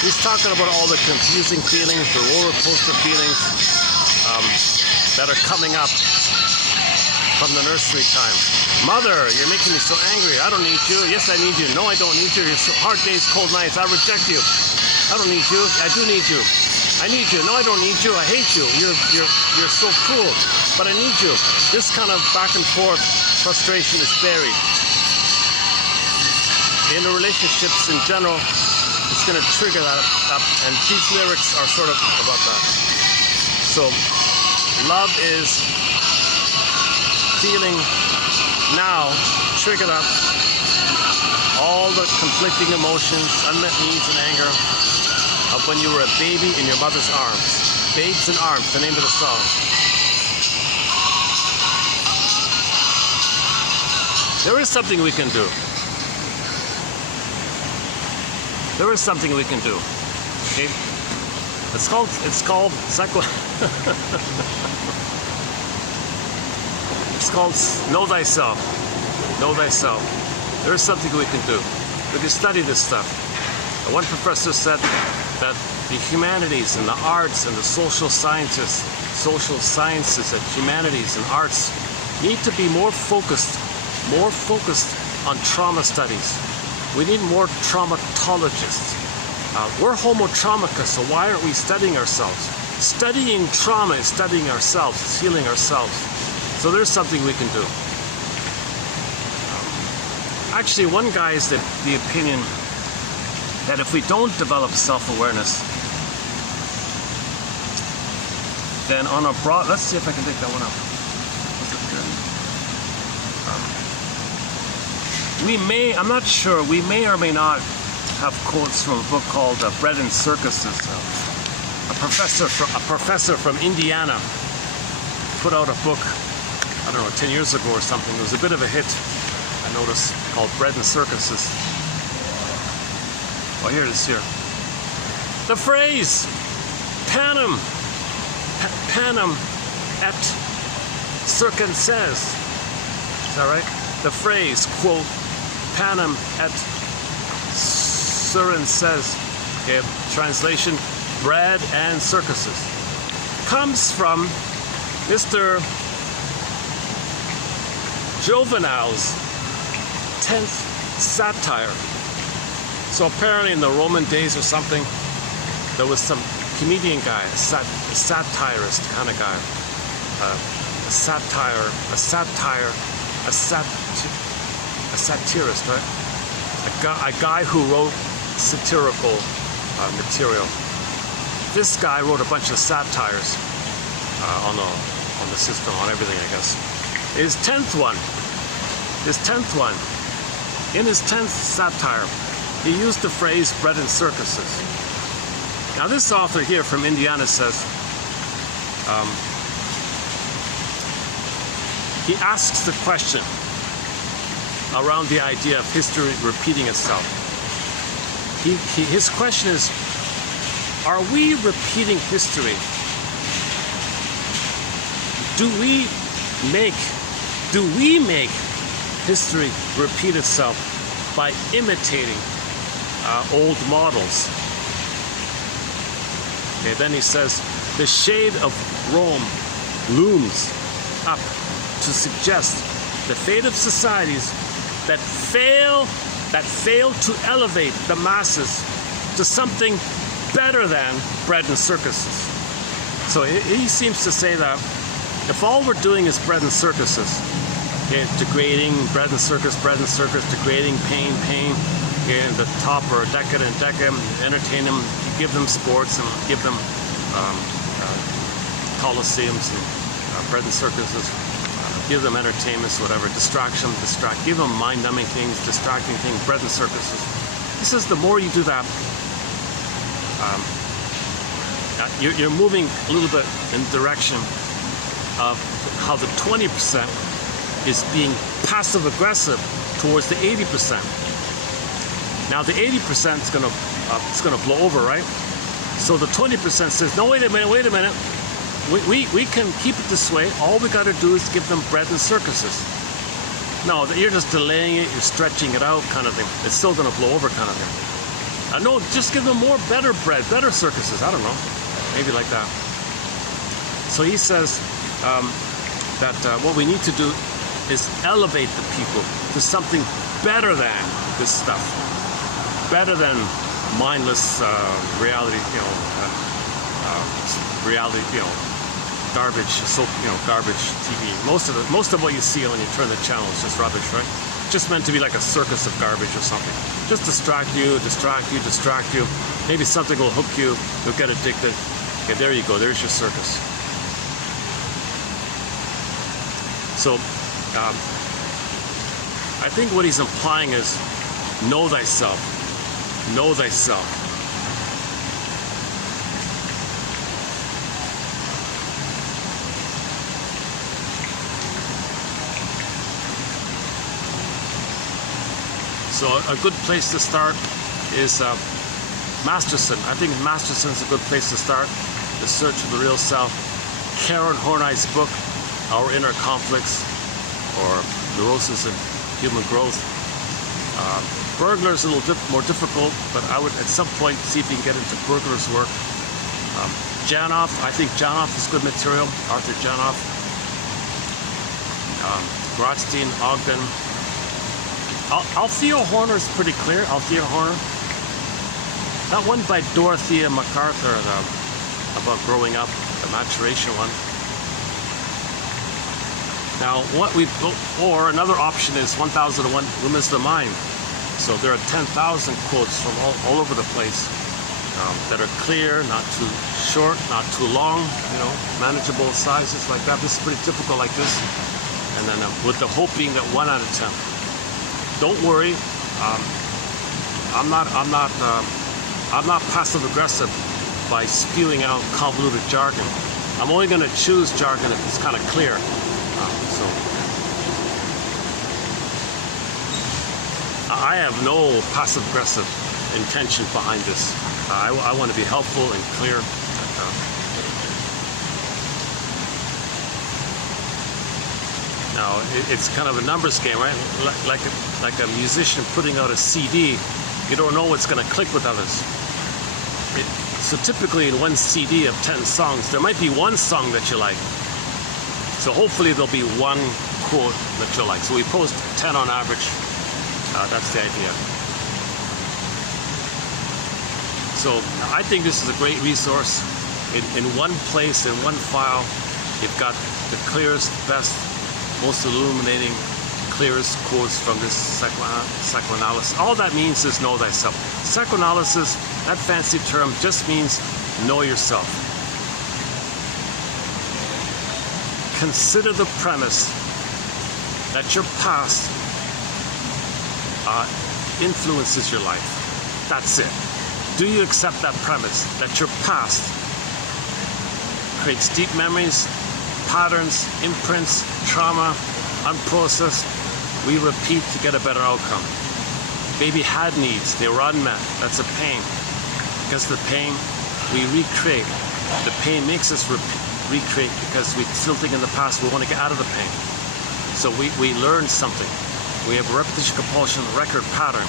He's talking about all the confusing feelings, the roller coaster feelings that are coming up from the nursery time. Mother, you're making me so angry. I don't need you. Yes, I need you. No, I don't need you. Your hard days, cold nights. I reject you. I don't need you. I do need you. I need you. No, I don't need you. I hate you. You're so cruel. But I need you. This kind of back and forth frustration is buried. In the relationships in general, it's going to trigger that up, and these lyrics are sort of about that. So, love is feeling now triggered up all the conflicting emotions, unmet needs, and anger of when you were a baby in your mother's arms. Babes in Arms, the name of the song. There is something we can do. There is something we can do. Okay? It's called psycho. It's called know thyself. Know thyself. There is something we can do. We can study this stuff. One professor said that the humanities and the arts and the social sciences and humanities and arts need to be more focused on trauma studies. We need more traumatologists. We're homotraumicus, so why aren't we studying ourselves? Studying trauma is studying ourselves, it's healing ourselves. So there's something we can do. Actually, one guy is the opinion that if we don't develop self-awareness, then on a broad, let's see if I can take that one up. We may, I'm not sure, we may or may not have quotes from a book called Bread and Circuses. A professor from Indiana put out a book, I don't know, 10 years ago or something. It was a bit of a hit, I noticed, called Bread and Circuses. Oh, here it is here. The phrase, panem et circenses. Is that right? The phrase, quote, panem et circenses. Okay, translation, bread and circuses comes from Mr. Juvenal's 10th satire. So apparently in the Roman days or something, there was some comedian guy, a satirist kind of guy, a satirist, right? A guy who wrote satirical material. This guy wrote a bunch of satires on the system, on everything, I guess. His 10th one, in his 10th satire, he used the phrase bread and circuses. Now this author here from Indiana says, he asks the question around the idea of history repeating itself. His question is, are we repeating history? Do we make history repeat itself by imitating old models? Okay, then he says, the shade of Rome looms up to suggest the fate of societies that fail to elevate the masses to something better than bread and circuses. So he seems to say that if all we're doing is bread and circuses, okay, degrading bread and circus, degrading pain, okay, the top are decadent, entertain them, give them sports and give them coliseums and bread and circuses, give them entertainments, whatever, give them mind-numbing things, distracting things, bread and circuses. He says the more you do that, you're moving a little bit in the direction of how the 20% is being passive-aggressive towards the 80%. Now the 80% is gonna blow over, right? So the 20% says, no, wait a minute. We can keep it this way. All we got to do is give them bread and circuses. No, you're just delaying it. You're stretching it out, kind of thing. It's still gonna blow over, kind of thing. No, just give them more better bread, better circuses. I don't know, maybe like that. So he says that what we need to do is elevate the people to something better than this stuff, better than mindless reality, garbage, garbage TV. Most of what you see when you turn the channel is just rubbish, right? Just meant to be like a circus of garbage or something. Just distract you. Maybe something will hook you. You'll get addicted. Okay, there you go. There's your circus. So, I think what he's implying is, know thyself. Know thyself. So a good place to start is Masterson. I think Masterson's a good place to start. The Search for the Real Self. Karen Horney's book, Our Inner Conflicts, or Neurosis and Human Growth. Burglar's a little more difficult, but I would at some point see if you can get into Burglar's work. Janoff, I think Janoff is good material. Arthur Janoff. Grotstein, Ogden. Althea Horner's pretty clear. Althea Horner. That one by Dorothea MacArthur about growing up, the maturation one. Now, or another option is 1001 Women's the Mind. So there are 10,000 quotes from all over the place that are clear, not too short, not too long, manageable sizes like that. This is pretty typical like this. And then with the hope being that 1 out of 10. Don't worry, I'm not passive aggressive by spewing out convoluted jargon. I'm only going to choose jargon if it's kind of clear. So I have no passive aggressive intention behind this. I want to be helpful and clear. Now, it's kind of a numbers game, right? Like a musician putting out a CD, you don't know what's going to click with others. So So typically in one CD of 10 songs, there might be one song that you like. So hopefully there'll be one quote that you like. So we post 10 on average. That's the idea. So I think this is a great resource. In one place, in one file, you've got the clearest, best, most illuminating, clearest quotes from this psychoanalysis. All that means is know thyself. Psychoanalysis, that fancy term, just means know yourself. Consider the premise that your past influences your life. That's it. Do you accept that premise that your past creates deep memories, patterns, imprints, trauma, unprocessed? We repeat to get a better outcome. Baby had needs, they were unmet. That's a pain. Because the pain, we recreate. The pain makes us recreate because we still think in the past we want to get out of the pain. So we learn something. We have repetition, compulsion, record pattern.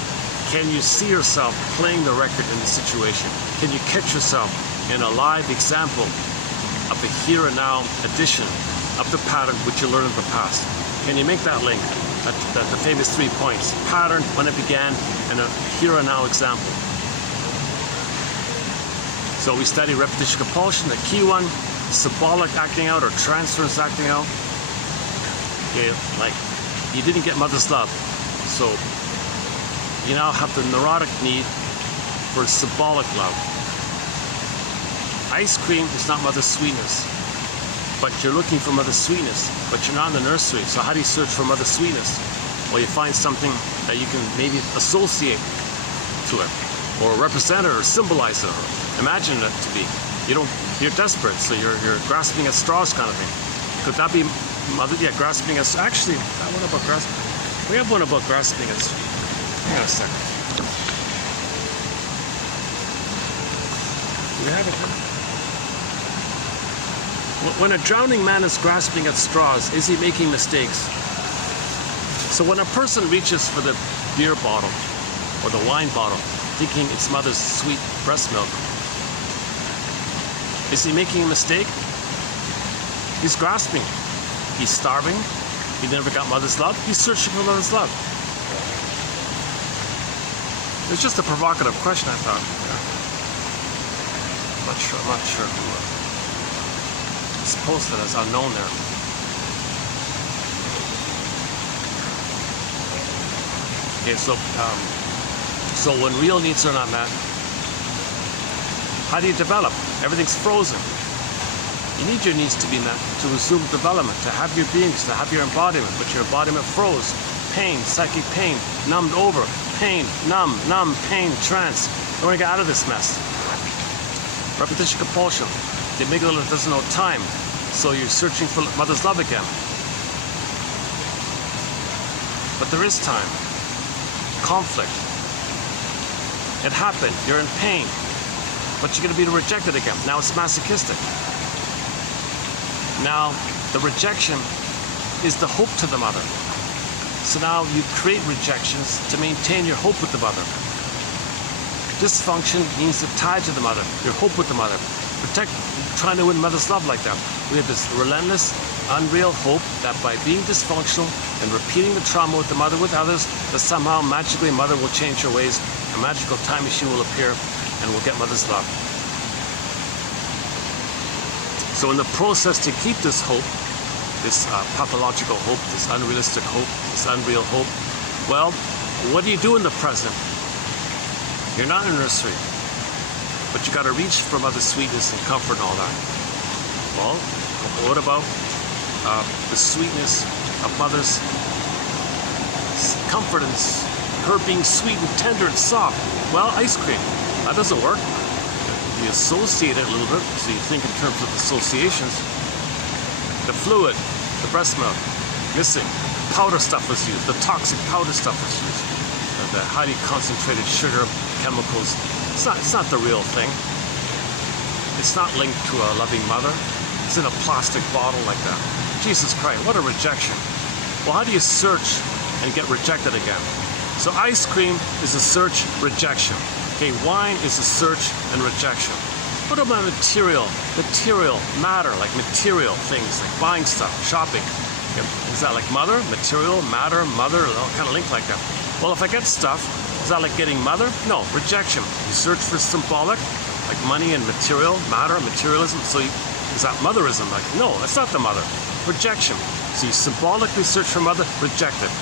Can you see yourself playing the record in the situation? Can you catch yourself in a live example of the here and now addition of the pattern which you learned in the past? Can you make that link? The famous 3 points. Pattern, when it began, and a here and now example. So we study repetition compulsion, the key one, symbolic acting out or transference acting out. Okay, like you didn't get mother's love, so you now have the neurotic need for symbolic love. Ice cream is not mother's sweetness, but you're looking for mother's sweetness, but you're not in the nursery. So how do you search for mother's sweetness? Well, you find something that you can maybe associate to it, or represent it, or symbolize it, or imagine it to be. You're desperate, so you're grasping at straws kind of thing. Could that be mother? Yeah, grasping at. Actually, that one about grasping. We have one about grasping at. Hang on a second. Do we have it here? When a drowning man is grasping at straws, is he making mistakes? So when a person reaches for the beer bottle or the wine bottle, thinking it's mother's sweet breast milk, is he making a mistake? He's grasping. He's starving. He never got mother's love. He's searching for mother's love. It's just a provocative question, I thought. I'm not sure who it's posted as unknown there. Okay, so when real needs are not met, how do you develop? Everything's frozen. You need your needs to be met to resume development, to have your beings, to have your embodiment, but your embodiment froze. Pain, psychic pain, numbed over. Pain, numb, pain, trance. You want to get out of this mess. Repetition compulsion. The amygdala doesn't know time, so you're searching for mother's love again. But there is time. Conflict. It happened. You're in pain. But you're going to be rejected again. Now it's masochistic. Now the rejection is the hope to the mother. So now you create rejections to maintain your hope with the mother. Dysfunction means the tie to the mother, your hope with the mother. Protect, trying to win mother's love like that. We have this relentless, unreal hope that by being dysfunctional and repeating the trauma with the mother with others, that somehow magically mother will change her ways, a magical time machine will appear, and we'll get mother's love. So in the process to keep this hope, this pathological hope, this unrealistic hope, this unreal hope, well, what do you do in the present? You're not in a nursery, but you got to reach for mother's sweetness and comfort and all that. Well, what about the sweetness of mother's comfort and her being sweet and tender and soft? Well, ice cream. That doesn't work. We associate it a little bit, so you think in terms of associations. The fluid, the breast milk, missing. Powder stuff was used. The toxic powder stuff was used. The highly concentrated sugar chemicals. It's not the real thing. It's not linked to a loving mother. It's in a plastic bottle like that. Jesus Christ, what a rejection. Well, how do you search and get rejected again? So ice cream is a search, rejection. Okay, wine is a search and rejection. What about material matter, like material things, like buying stuff, shopping? Is that like mother, material, matter, mother, all kind of linked like that? Well, if I get stuff, is that like getting mother? No, rejection. You search for symbolic, like money and material, matter, materialism. So is that motherism? Like, no, that's not the mother. Rejection. So you symbolically search for mother, reject it.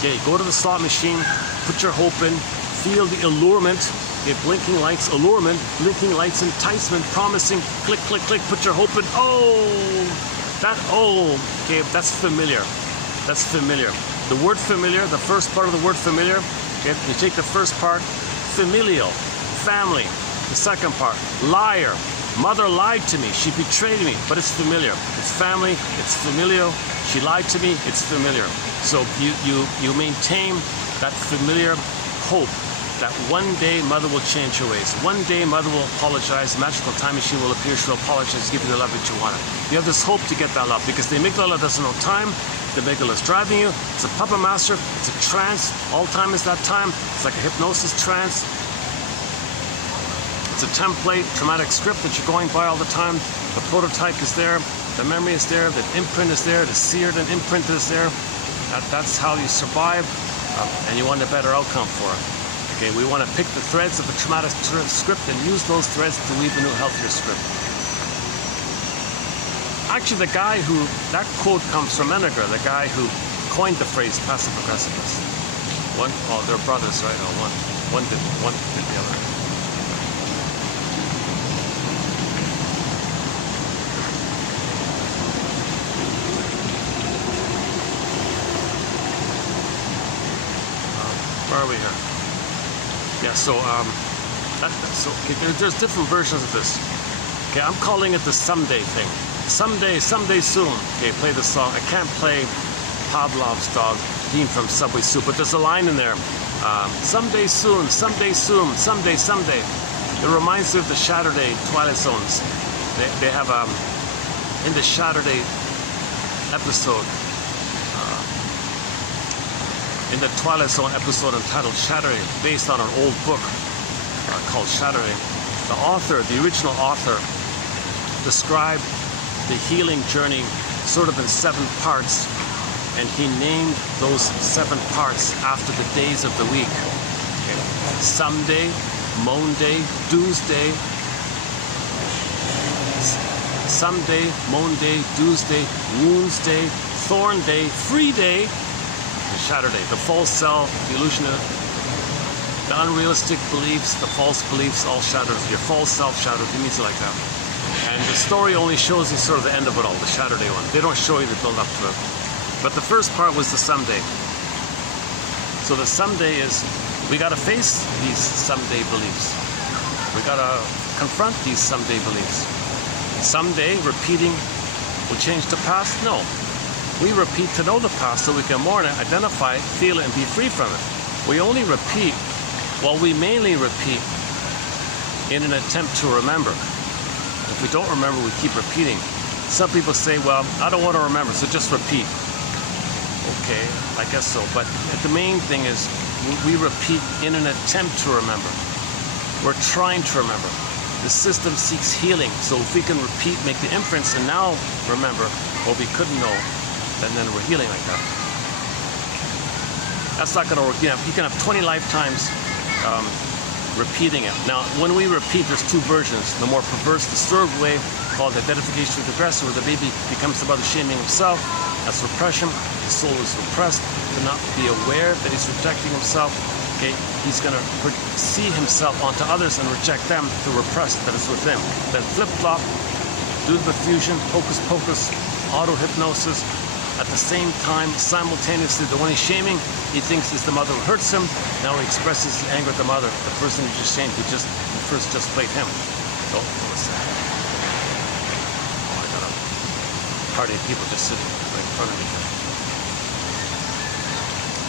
Okay, go to the slot machine, put your hope in, feel the allurement. Okay, blinking lights, allurement, blinking lights, enticement, promising, click, click, click, put your hope in. Okay, that's familiar. That's familiar. The word familiar, the first part of the word familiar, okay, you take the first part, familial, family. The second part, liar. Mother lied to me, she betrayed me, but it's familiar. It's family, it's familial. She lied to me, it's familiar. So you maintain that familiar hope that one day mother will change her ways. One day mother will apologize, magical time machine will appear, she'll apologize, give you the love that you wanted. You have this hope to get that love because the amygdala doesn't know time. The amygdala is driving you. It's a puppet master. It's a trance. All time is that time. It's like a hypnosis trance. It's a template, traumatic script that you're going by all the time. The prototype is there. The memory is there. The imprint is there. The seared and imprint is there. That's how you survive, and you want a better outcome for it. Okay, we want to pick the threads of a traumatic script and use those threads to weave a new, healthier script. Actually, that quote comes from Menninger, the guy who coined the phrase passive aggressiveness. They're brothers, right? One did the other. Where are we here? Yeah, so there's different versions of this. Okay, I'm calling it the someday thing. Someday soon. Okay, play the song. I can't play Pavlov's dog, Dean from Subway Soup, but there's a line in there. Someday soon, someday soon, someday. It reminds me of the Saturday Twilight Zones. They have in the Saturday episode. In the Twilight Zone episode entitled Saturday, based on an old book called Saturday, the original author, described the healing journey sort of in 7 parts, and he named those 7 parts after the days of the week. Okay. Someday, Monday, Tuesday, Someday, Monday, Tuesday, Wounds Day, Thorn Day, Free Day, Saturday, the false self, the illusion of the unrealistic beliefs, the false beliefs, all shattered. Your false self shattered. He means it like that. And the story only shows you sort of the end of it all, the Saturday one. They don't show you the build up to it. But the first part was the someday. So the someday is we got to face these someday beliefs. We got to confront these someday beliefs. Someday repeating will change the past? No. We repeat to know the past so we can mourn it, identify it, feel it, and be free from it. We only repeat, we mainly repeat in an attempt to remember. If we don't remember, we keep repeating. Some people say, well, I don't want to remember, so just repeat. Okay, I guess so. But the main thing is we repeat in an attempt to remember. We're trying to remember. The system seeks healing. So if we can repeat, make the imprints, and now remember what we couldn't know, and then we're healing like that. That's not going to work. You can have 20 lifetimes repeating it. Now, when we repeat, there's 2 versions. The more perverse, disturbed way, called identification with the aggressor, where the baby becomes the mother shaming himself. That's repression. The soul is repressed to not be aware that he's rejecting himself. Okay, he's going to see himself onto others and reject them to repress that is within. Then flip-flop, do the fusion, hocus-pocus, auto-hypnosis. At the same time, simultaneously, the one he's shaming, he thinks is the mother who hurts him. Now he expresses his anger at the mother, the person he just shamed, who first just played him. So, what's that? Oh, I got a party of people just sitting right in front of me here.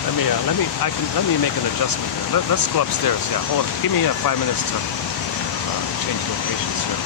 Let me make an adjustment here. Let's go upstairs. Yeah, hold on. Give me 5 minutes to change locations here.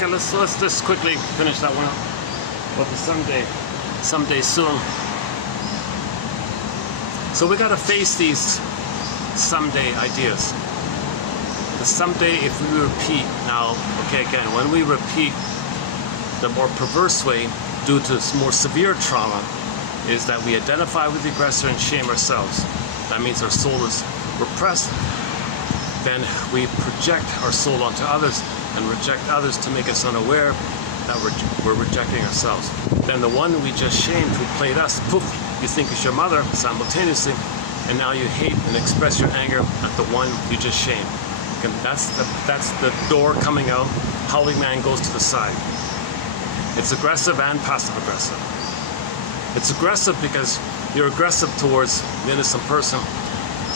Okay, let's just quickly finish that one up. But someday soon. So we gotta face these someday ideas. The someday, if we repeat now, okay, again, when we repeat, the more perverse way, due to more severe trauma, is that we identify with the aggressor and shame ourselves. That means our soul is repressed. Then we project our soul onto others and reject others to make us unaware that we're rejecting ourselves. Then the one we just shamed, who played us, poof, you think is your mother simultaneously, and now you hate and express your anger at the one you just shamed. And that's the door coming out. Howling man goes to the side. It's aggressive and passive aggressive. It's aggressive because you're aggressive towards the innocent person,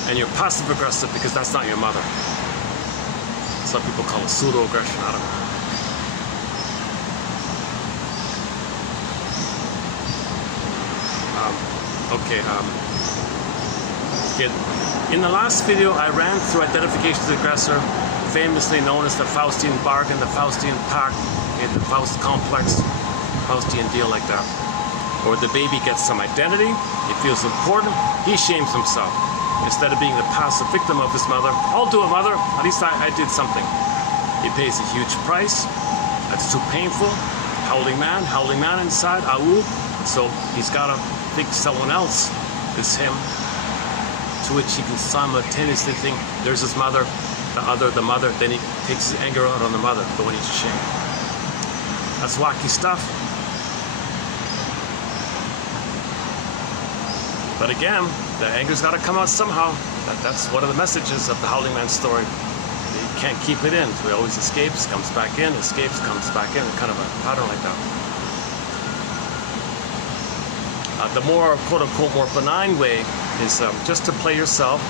and you're passive aggressive because that's not your mother. Some people call it pseudo-aggression, I don't know. In the last video, I ran through identification of the aggressor, famously known as the Faustian bargain, the Faustian pact, the Faust complex, Faustian deal like that. Or the baby gets some identity, he feels important, he shames himself. Instead of being the passive victim of his mother, I'll do it, mother, at least I did something. He pays a huge price, that's too painful. Howling man inside, awoo. So he's got to think someone else is him, to which he can simultaneously think there's his mother, the mother, then he takes his anger out on the mother, the one he's ashamed. That's wacky stuff. But again, the anger's got to come out somehow. That's one of the messages of the Howling Man story. You can't keep it in. So he always escapes, comes back in, escapes, comes back in, kind of a pattern like that. The more, quote-unquote, more benign way is just to play yourself.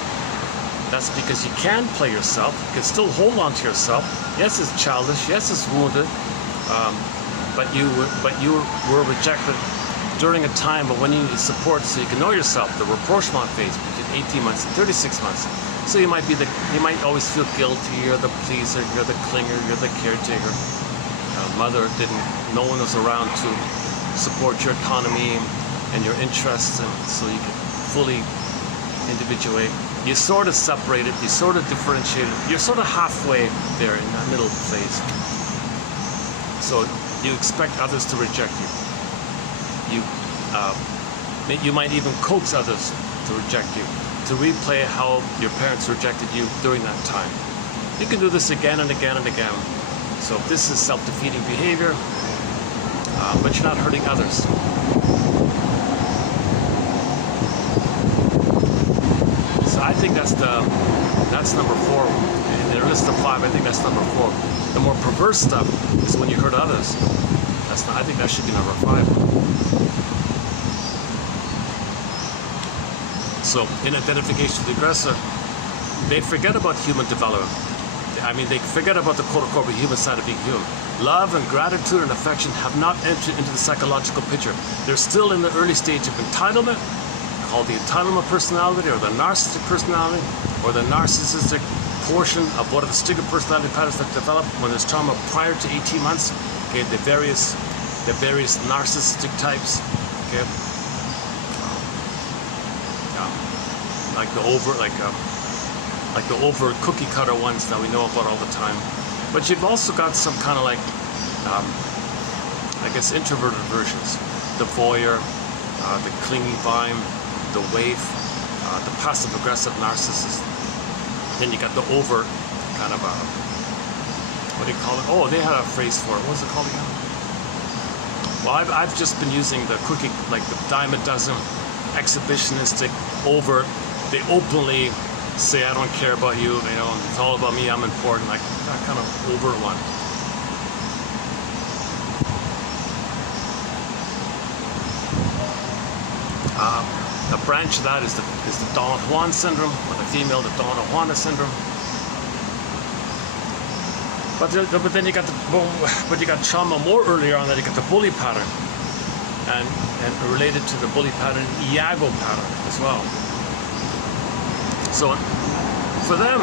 That's because you can play yourself. You can still hold on to yourself. Yes, it's childish. Yes, it's wounded. But you were rejected during a time of when you need support, so you can know yourself. The rapprochement phase between 18 months and 36 months. So you might always feel guilty. You're the pleaser. You're the clinger. You're the caretaker. Mother no one was around to support your autonomy and your interests, and so you can fully individuate. You sort of separate it. You sort of differentiate it. You're sort of halfway there in that middle phase. So you expect others to reject you. You might even coax others to reject you, to replay how your parents rejected you during that time. You can do this again and again and again. So this is self-defeating behavior, but you're not hurting others. So I think that's number 4. In the list of 5, I think that's number 4. The more perverse stuff is when you hurt others. I think that should be number 5. So, in identification with the aggressor, they forget about human development. I mean, they forget about the quote-unquote human side of being human. Love and gratitude and affection have not entered into the psychological picture. They're still in the early stage of entitlement, called the entitlement personality, or the narcissistic personality, or the narcissistic portion of one of the sticker personality patterns that develop when there's trauma prior to 18 months. Okay, the various narcissistic types. Okay. Like the over cookie cutter ones that we know about all the time. But you've also got some kind of like, I guess, introverted versions. The voyeur, the clingy vine, the waif, the passive-aggressive narcissist. Then you got the overt kind of, what do you call it? Oh, they had a phrase for it. What was it called again? Well, I've just been using the cookie, like the dime a dozen, exhibitionistic, overt. They openly say, I don't care about you, it's all about me, I'm important, like that kind of overt one. A branch of that is the Don Juan syndrome, or the female, the Donna Juana syndrome. But then you got trauma more earlier on, that you got the bully pattern, and related to the bully pattern, Iago pattern as well. So for them,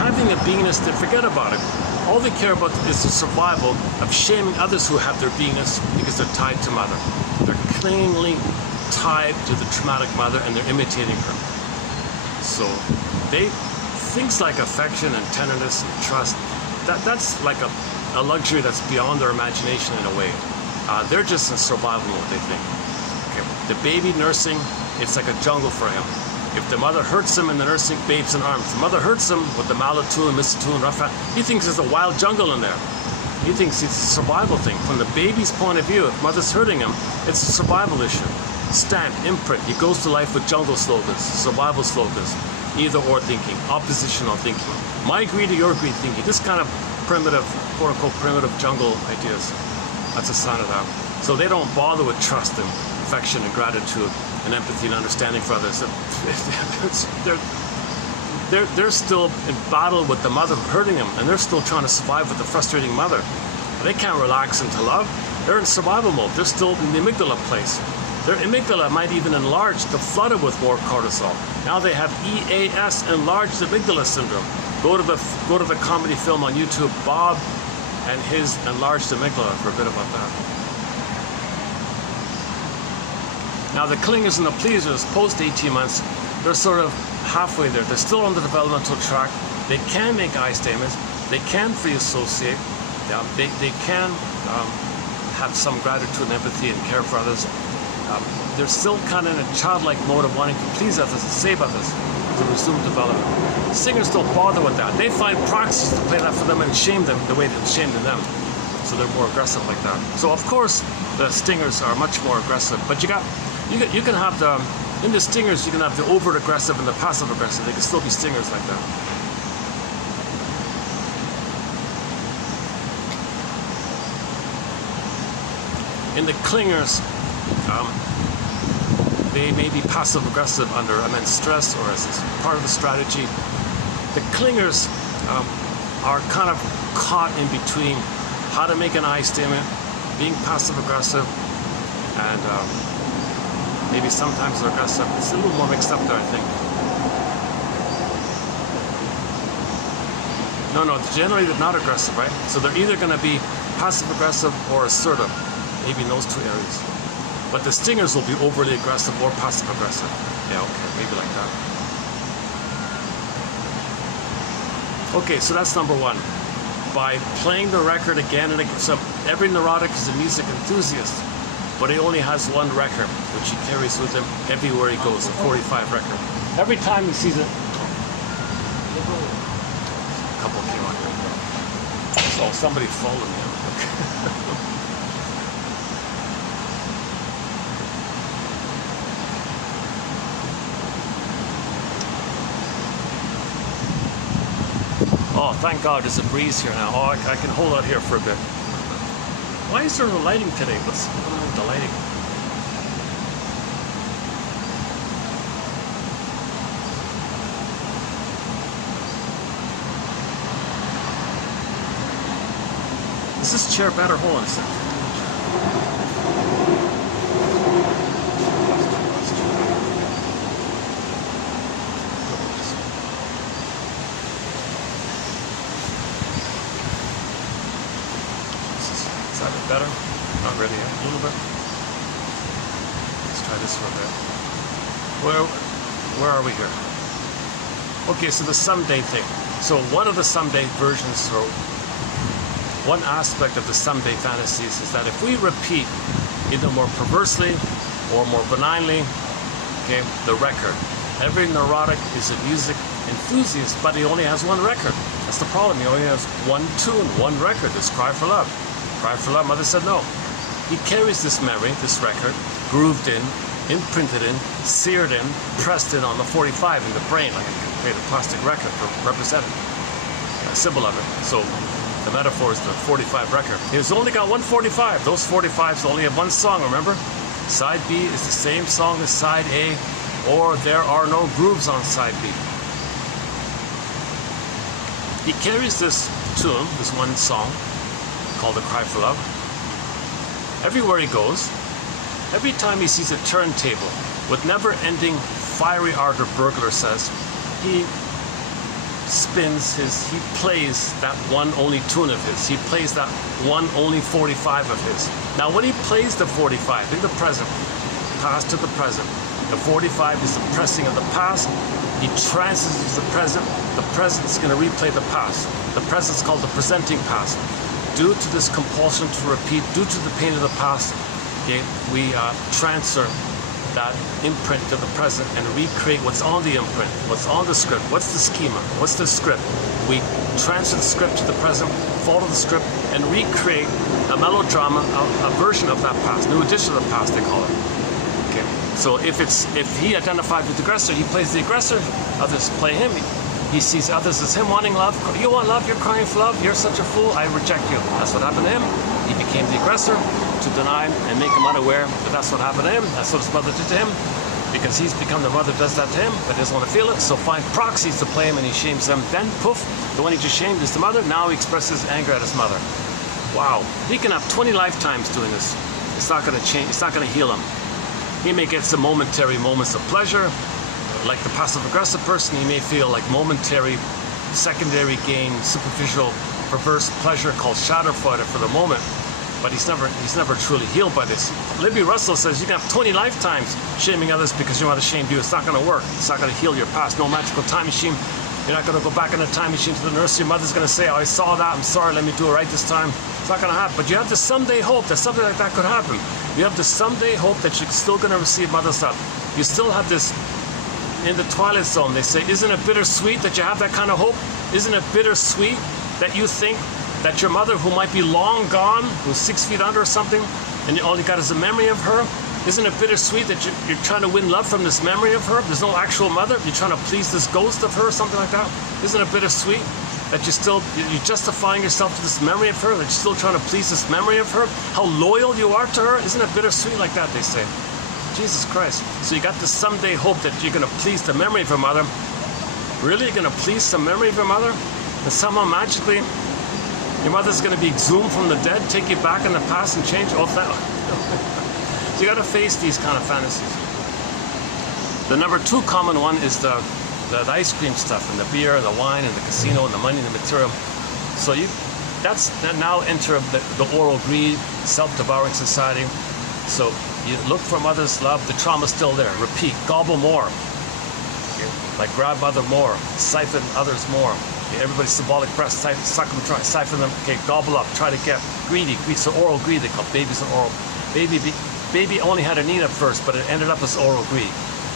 having think that beingness, they forget about it. All they care about is the survival of shaming others who have their beingness because they're tied to mother. They're clingingly tied to the traumatic mother and they're imitating her. So things like affection and tenderness and trust, that's like a luxury that's beyond their imagination in a way. They're just in survival mode, they think. Okay. The baby nursing, it's like a jungle for him. If the mother hurts him in the nursing, babe's in arms. The mother hurts him with the mallet tool and missile tool and rough hand. He thinks there's a wild jungle in there. He thinks it's a survival thing. From the baby's point of view, if mother's hurting him, it's a survival issue. Stamp, imprint. He goes to life with jungle slogans, survival slogans, either or thinking, oppositional thinking. My greed or your greed thinking. This kind of primitive, quote unquote, primitive jungle ideas. That's a sign of that. So they don't bother with trust and affection and gratitude and empathy and understanding for others. They're still in battle with the mother hurting them, and they're still trying to survive with the frustrating mother. They can't relax into love. They're in survival mode. They're still in the amygdala place. Their amygdala might even enlarge to flood with more cortisol. Now they have EAS, enlarged amygdala syndrome. Go to the comedy film on YouTube, Bob and his enlarged amygdala, for a bit about that. Now the clingers and the pleasers, post 18 months, they're sort of halfway there. They're still on the developmental track. They can make I statements. They can free associate. They can have some gratitude and empathy and care for others. They're still kind of in a childlike mode of wanting to please others and save others to resume development. Singers don't bother with that. They find proxies to play that for them and shame them the way they've shamed them. So they're more aggressive like that. So of course the stingers are much more aggressive, but you can have in the stingers you can have the overt aggressive and the passive aggressive. They can still be stingers like that. In the clingers, they may be passive aggressive under immense stress or as part of the strategy. The clingers are kind of caught in between how to make an I statement, being passive aggressive, and maybe sometimes they're aggressive. It's a little more mixed up there, I think. No, generally they're not aggressive, right? So they're either going to be passive aggressive or assertive, maybe in those two areas. But the stingers will be overly aggressive or passive aggressive. Yeah, okay, maybe like that. Okay, so that's number one. By playing the record again and again. So every neurotic is a music enthusiast, but he only has one record, which he carries with him everywhere he goes, a 45 record. Every time he sees it, a couple came on here. So somebody followed me. Oh, thank God, there's a breeze here now. Oh, I can hold out here for a bit. Why is there no lighting today? What's going on with the lighting? Is this chair better? Hold on a second. Is that better? Not really, a little bit. Let's try this for a bit. Where are we here? Okay, so the someday thing. So one of the someday versions, or one aspect of the someday fantasies, is that if we repeat either more perversely or more benignly, okay, the record. Every neurotic is a music enthusiast, but he only has one record. That's the problem. He only has one tune, one record. This Cry for Love. Cry for Love, mother said no. He carries this memory, this record, grooved in, imprinted in, seared in, pressed in on the 45 in the brain, like I create a plastic record to represent it, a symbol of it. So the metaphor is the 45 record. He's only got one 45. Those 45s only have one song, remember? Side B is the same song as side A, or there are no grooves on side B. He carries this tune, this one song, called the Cry for Love. Everywhere he goes, every time he sees a turntable with never-ending fiery ardor, burglar says, he spins he plays that one only tune of his. He plays that one only 45 of his. Now when he plays the 45 in the present, past to the present, the 45 is the pressing of the past. He trances the present. The present is going to replay the past. The present is called the presenting past. Due to this compulsion to repeat, due to the pain of the past, okay, we transfer that imprint to the present and recreate what's on the imprint, what's on the script, what's the schema, what's the script. We transfer the script to the present, follow the script, and recreate a melodrama, a version of that past, new edition of the past, they call it. Okay. So if he identified with the aggressor, he plays the aggressor, others play him. He sees others as him wanting love. You want love, you're crying for love, you're such a fool, I reject you. That's what happened to him. He became the aggressor to deny him and make him unaware that that's what happened to him. That's what his mother did to him. Because he's become the mother does that to him, but doesn't want to feel it. So find proxies to play him and he shames them. Then poof, the one he just shamed is the mother. Now he expresses anger at his mother. Wow. He can have 20 lifetimes doing this. It's not going to change. It's not going to heal him. He may get some momentary moments of pleasure. Like the passive-aggressive person, he may feel like momentary, secondary gain, superficial, perverse pleasure called shadow fighter for the moment, but he's never truly healed by this. Libby Russell says you can have 20 lifetimes shaming others because your mother shamed you. It's not going to work. It's not going to heal your past. No magical time machine. You're not going to go back in the time machine to the nursery. Your mother's going to say, oh, I saw that. I'm sorry. Let me do it right this time. It's not going to happen. But you have this someday hope that something like that could happen. You have this someday hope that you're still going to receive mother's love. You still have this. In the twilight zone, they say, isn't it bittersweet that you have that kind of hope? Isn't it bittersweet that you think that your mother, who might be long gone, who's 6 feet under or something, and all you got is a memory of her? Isn't it bittersweet that you're trying to win love from this memory of her? There's no actual mother. You're trying to please this ghost of her or something like that? Isn't it bittersweet that you're justifying yourself to this memory of her, that you're still trying to please this memory of her? How loyal you are to her? Isn't it bittersweet like that, they say? Jesus Christ. So you got this someday hope that you're going to please the memory of your mother. Really? You're going to please the memory of your mother? And somehow magically your mother's going to be exhumed from the dead, take you back in the past and change all that? So you got to face these kind of fantasies. The number 2 common one is the ice cream stuff and the beer and the wine and the casino and the money and the material. So that now enter the oral greed, self-devouring society. So you look for mother's love, the trauma's still there. Repeat, gobble more. Okay. Like grab mother more, siphon others more. Okay. Everybody's symbolic breath, suck them, try, siphon them. Okay, gobble up, try to get greedy. So oral greed, they call babies an oral. Baby only had a need at first, but it ended up as oral greed.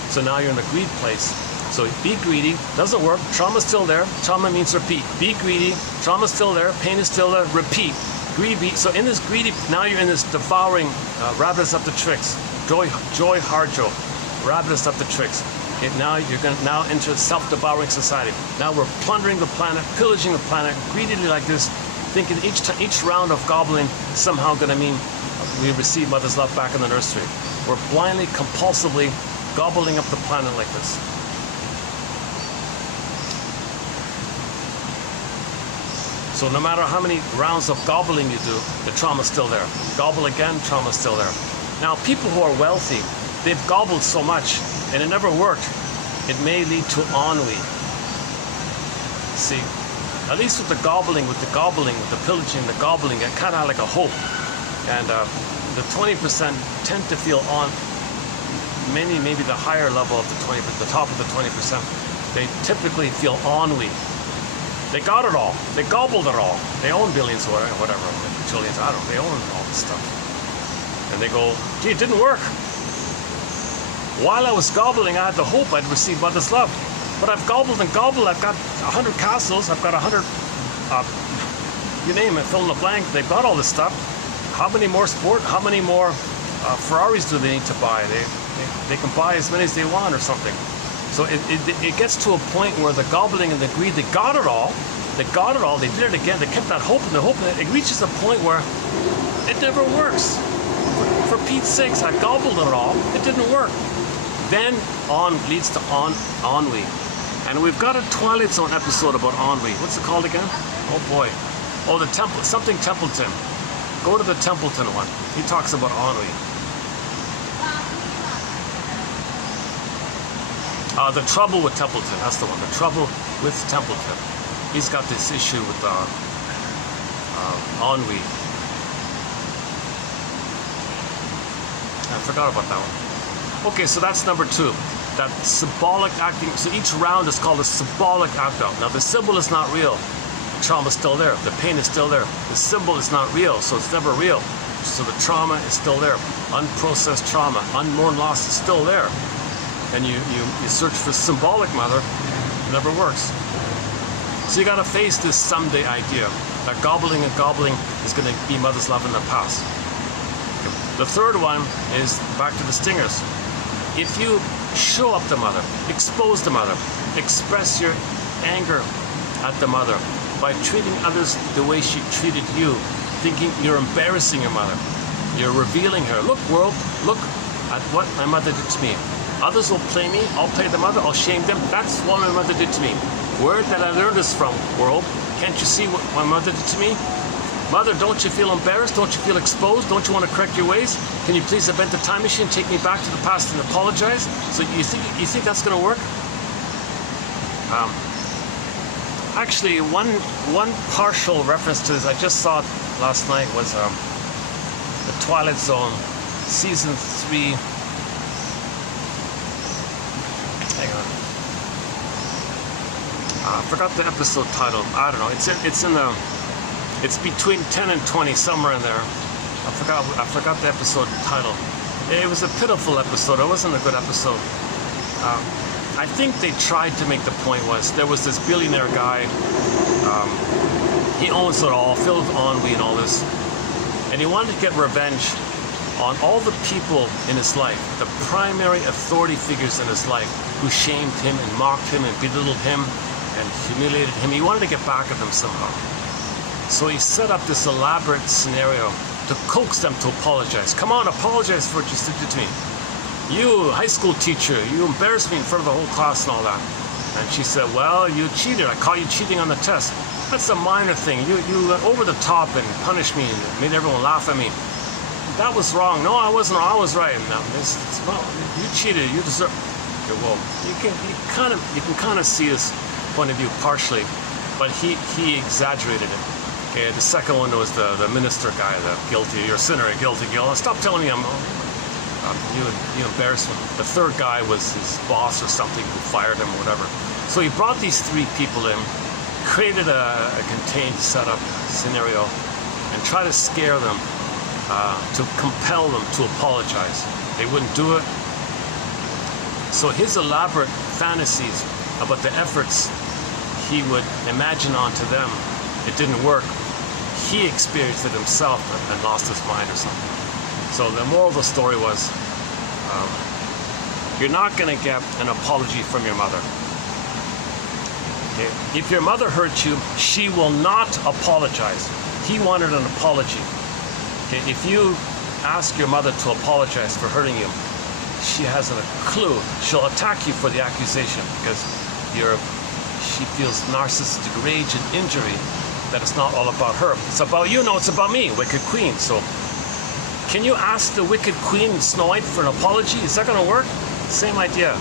So now you're in the greed place. So be greedy, doesn't work, trauma's still there. Trauma means repeat. Be greedy, trauma's still there, pain is still there, repeat. Greedy. So in this greedy, now you're in this devouring, ravenous up the tricks. Joy harjo, ravenous up the tricks. Okay, now you're going to now enter a self-devouring society. Now we're plundering the planet, pillaging the planet, greedily like this, thinking each round of gobbling is somehow going to mean we receive mother's love back in the nursery. We're blindly, compulsively gobbling up the planet like this. So no matter how many rounds of gobbling you do, the trauma's still there. Gobble again, trauma's still there. Now, people who are wealthy, they've gobbled so much, and it never worked. It may lead to ennui. See, at least with the gobbling, with the pillaging, the gobbling, it kind of had like a hope. And the 20% tend to feel maybe the higher level of the 20%, the top of the 20%, they typically feel ennui. They got it all. They gobbled it all. They own billions or whatever, trillions, I don't know. They own all this stuff. And they go, gee, it didn't work. While I was gobbling, I had the hope I'd receive mother's love. But I've gobbled and gobbled. I've got 100 castles. I've got 100, you name it, fill in the blank. They've got all this stuff. How many more how many more Ferraris do they need to buy? They can buy as many as they want or something. So it gets to a point where the gobbling and the greed, they got it all. They got it all. They did it again. They kept that hope and the hope. And it reaches a point where it never works. For Pete's sakes, I gobbled it all. It didn't work. Then leads to ennui. And we've got a Twilight Zone episode about ennui. What's it called again? Oh boy. Oh, the Temple. Something Templeton. Go to the Templeton one. He talks about ennui. The Trouble with Templeton, that's the one. The Trouble with Templeton. He's got this issue with ennui. I forgot about that one. Okay, so that's number 2. That symbolic acting. So each round is called a symbolic act out. Now the symbol is not real. The trauma is still there. The pain is still there. The symbol is not real, so it's never real. So the trauma is still there. Unprocessed trauma, unmourned loss is still there. And you search for symbolic mother, it never works. So you gotta face this someday idea that gobbling and gobbling is gonna be mother's love in the past. The third one is back to the stingers. If you show up the mother, expose the mother, express your anger at the mother by treating others the way she treated you, thinking you're embarrassing your mother, you're revealing her. Look, world, look at what my mother did to me. Others will play me, I'll play the mother, I'll shame them. That's what my mother did to me. Where did I learn this from, world? Can't you see what my mother did to me? Mother, don't you feel embarrassed? Don't you feel exposed? Don't you want to correct your ways? Can you please invent a time machine, take me back to the past and apologize? So you think that's going to work? Actually, one partial reference to this I just saw it last night was the Twilight Zone, season 3. Hang on. I forgot the episode title. I don't know. It's between 10 and 20, somewhere in there. I forgot the episode title. It was a pitiful episode. It wasn't a good episode. I think they tried to make the point was there was this billionaire guy. He owns it all, filled with ennui and all this, and he wanted to get revenge on all the people in his life, the primary authority figures in his life, who shamed him and mocked him and belittled him and humiliated him. He wanted to get back at them somehow. So he set up this elaborate scenario to coax them to apologize. Come on, apologize for what you did to me. You, high school teacher, you embarrassed me in front of the whole class and all that. And she said, well, you cheated. I caught you cheating on the test. That's a minor thing. You went over the top and punished me and made everyone laugh at me. That was wrong. No, I wasn't wrong. I was right. Well, you cheated. You deserve. Okay, well, you can kind of see his point of view partially, but he exaggerated it. Okay, the second one was the minister guy, the guilty. You're a sinner, a guilty. Stop telling me you embarrassed me. The third guy was his boss or something who fired him or whatever. So he brought these 3 people in, created a contained setup scenario, and tried to scare them, to compel them to apologize. They wouldn't do it. So his elaborate fantasies about the efforts he would imagine onto them, it didn't work. He experienced it himself and lost his mind or something. So the moral of the story was, you're not going to get an apology from your mother. Okay? If your mother hurt you, she will not apologize. He wanted an apology. Okay? If you ask your mother to apologize for hurting you, she hasn't a clue. She'll attack you for the accusation because she feels narcissistic rage and injury, that it's not all about her. It's about you. No, it's about me, Wicked Queen. So can you ask the Wicked Queen, Snow White, for an apology? Is that going to work? Same idea.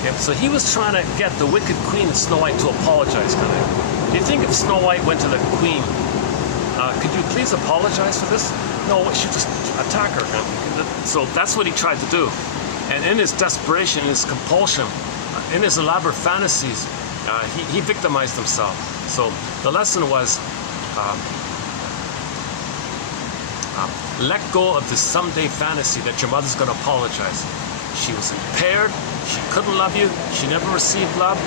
Okay, so he was trying to get the Wicked Queen, Snow White, to apologize. Do you think if Snow White went to the Queen, could you please apologize for this? No, she just attack her. So that's what he tried to do. And in his desperation, in his compulsion, in his elaborate fantasies, he victimized himself. So the lesson was, let go of this someday fantasy that your mother's going to apologize. She was impaired. She couldn't love you. She never received love.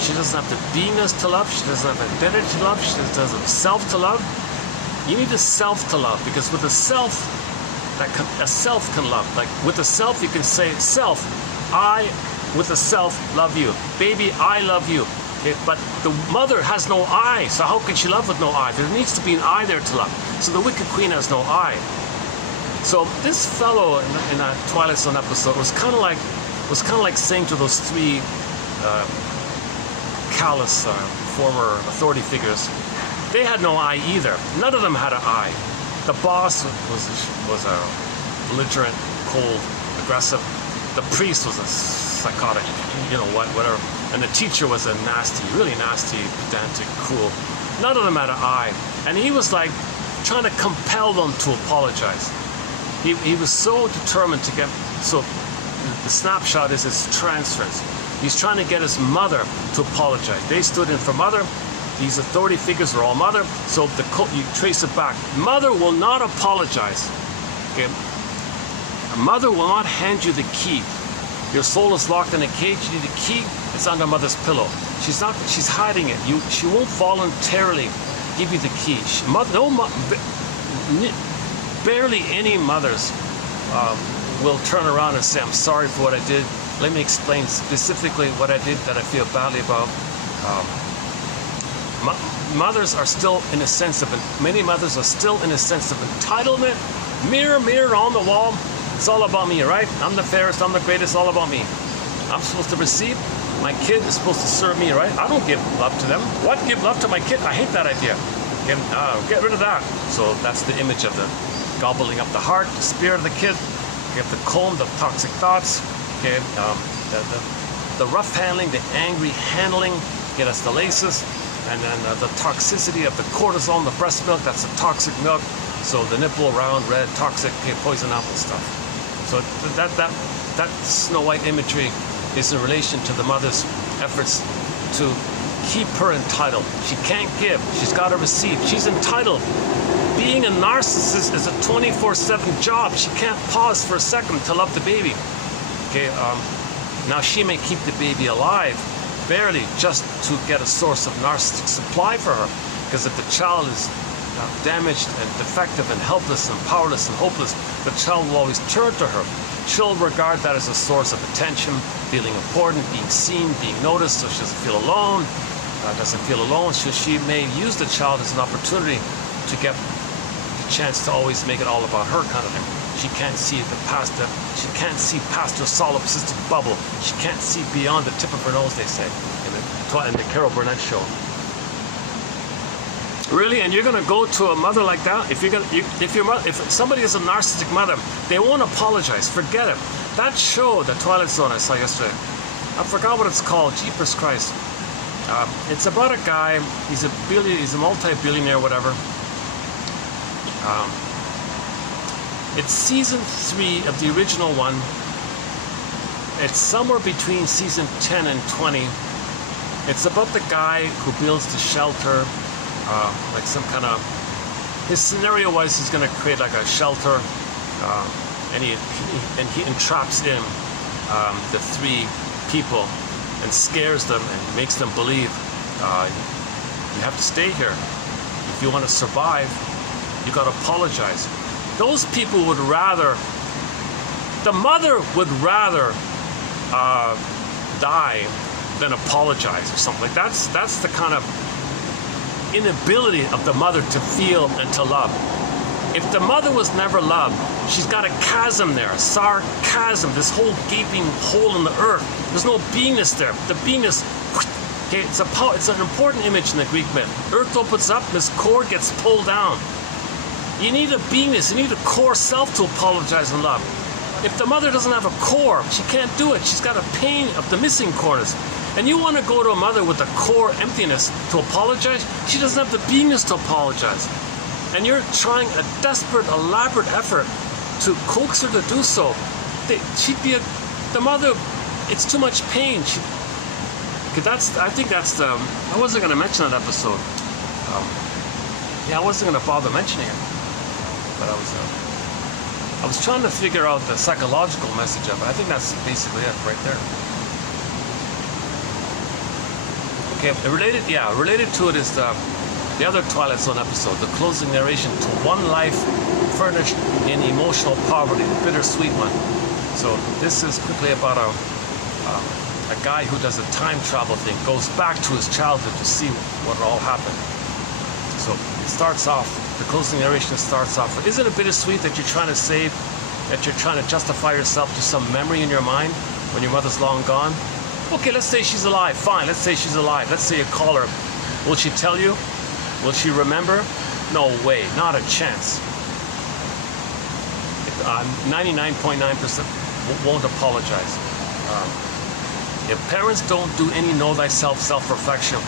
She doesn't have the beingness to love. She doesn't have an identity to love. She doesn't have a self to love. You need a self to love, because with a self, a self can love. Like with a self, you can say, self, I, with a self, love you. Baby, I love you. Okay, but the mother has no I, so how can she love with no I? There needs to be an I there to love. So the Wicked Queen has no I. So this fellow in that Twilight Zone episode was kind of like saying to those 3 callous former authority figures, they had no I either. None of them had an I. The boss was belligerent, cold, aggressive. The priest was a psychotic, you know what, whatever. And the teacher was a nasty, really nasty, pedantic, cruel. None of them had an eye. And he was like trying to compel them to apologize. He was so determined to get, so the snapshot is his transference. He's trying to get his mother to apologize. They stood in for mother. These authority figures were all mother. So you trace it back. Mother will not apologize. Okay? A mother will not hand you the key. Your soul is locked in a cage. You need a key. It's under mother's pillow. She's hiding it. She won't voluntarily give you the key. Barely any mothers will turn around and say, I'm sorry for what I did. Let me explain specifically what I did that I feel badly about. Mothers are still in a sense of, many mothers are still in a sense of entitlement. Mirror, mirror on the wall. It's all about me, right? I'm the fairest, I'm the greatest, all about me. I'm supposed to receive. My kid is supposed to serve me, right? I don't give love to them. What? Give love to my kid? I hate that idea. Get rid of that. So that's the image of the gobbling up the heart, the spirit of the kid. You have to comb the toxic thoughts. Okay, the rough handling, the angry handling, get us the laces, and then the toxicity of the cortisol, the breast milk, that's the toxic milk. So the nipple, round, red, toxic, poison apple stuff. So that Snow White imagery is in relation to the mother's efforts to keep her entitled. She can't give, she's got to receive. She's entitled. Being a narcissist is a 24/7 job. She can't pause for a second to love the baby. Okay, now she may keep the baby alive, barely, just to get a source of narcissistic supply for her. Because if the child is damaged and defective and helpless and powerless and hopeless, the child will always turn to her. She'll regard that as a source of attention, feeling important, being seen, being noticed, so she doesn't feel alone. So she may use the child as an opportunity to get the chance to always make it all about her kind of thing. She can't see she can't see past her solipsistic bubble. She can't see beyond the tip of her nose, they say, in the Carol Burnett show. Really? And you're going to go to a mother like that? If somebody is a narcissistic mother, they won't apologize. Forget it. That show, The Twilight Zone, I saw yesterday, I forgot what it's called. Jeepers Christ. It's about a guy. He's a multi-billionaire, whatever. It's season 3 of the original one. It's somewhere between season 10 and 20. It's about the guy who builds the shelter. Like some kind of, his scenario was he's going to create like a shelter, and he entraps in the 3 people and scares them and makes them believe you have to stay here. If you want to survive, you got to apologize. Those people would rather, the mother would rather die than apologize or something. Like that's the kind of inability of the mother to feel and to love. If the mother was never loved, she's got a chasm there, a sarcasm, this whole gaping hole in the earth. There's no beingness there. The beingness, okay, it's an important image in the Greek myth. Earth opens up, this core gets pulled down. You need a beingness, you need a core self to apologize and love. If the mother doesn't have a core, she can't do it. She's got a pain of the missing corners. And you want to go to a mother with a core emptiness to apologize? She doesn't have the beingness to apologize. And you're trying a desperate, elaborate effort to coax her to do so. The mother, it's too much pain. I think that's the, I wasn't going to mention that episode. I wasn't going to bother mentioning it. But I was trying to figure out the psychological message of it. I think that's basically it right there. Okay, related to it is the other Twilight Zone episode, the closing narration to one life furnished in emotional poverty, the bittersweet one. So this is quickly about a guy who does a time travel thing, goes back to his childhood to see what all happened. So it starts off, the closing narration starts off with, isn't it bittersweet that you're trying to save, that you're trying to justify yourself to some memory in your mind when your mother's long gone? Okay, let's say she's alive. Fine, let's say she's alive. Let's say you call her. Will she tell you? Will she remember? No way, not a chance. 99.9% won't apologize. If parents don't do any know thyself, self-reflection,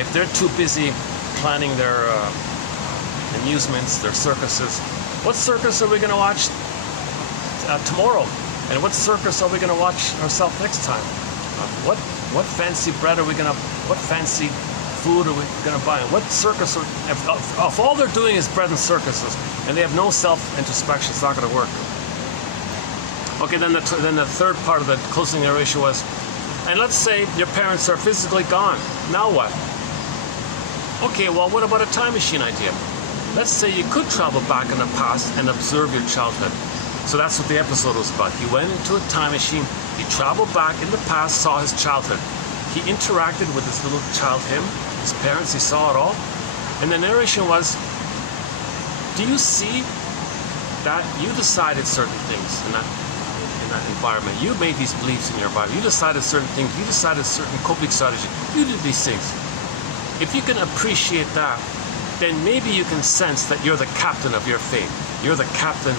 if they're too busy planning their amusements, their circuses, what circus are we going to watch tomorrow? And what circus are we going to watch ourselves next time? What fancy bread are we going to, what fancy food are we going to buy? And what circus, if all they're doing is bread and circuses, and they have no self-introspection, it's not going to work. Okay, then the third part of the closing narration was, and let's say your parents are physically gone. Now what? Okay, well, what about a time machine idea? Let's say you could travel back in the past and observe your childhood. So that's what the episode was about. He went into a time machine, he traveled back in the past, saw his childhood. He interacted with his little child, his parents, he saw it all. And the narration was, do you see that you decided certain things in that environment? You made these beliefs in your environment. You decided certain things. You decided certain coping strategies. You did these things. If you can appreciate that, then maybe you can sense that you're the captain of your fate. You're the captain.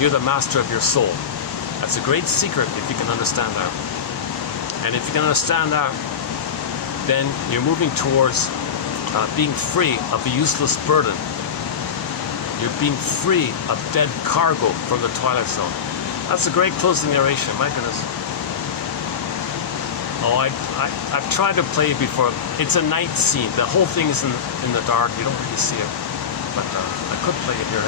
You're the master of your soul. That's a great secret if you can understand that. And if you can understand that, then you're moving towards being free of the useless burden. You're being free of dead cargo from the Twilight Zone. That's a great closing narration, my goodness. Oh, I've tried to play it before. It's a night scene. The whole thing is in the dark. You don't really see it. But I could play it here.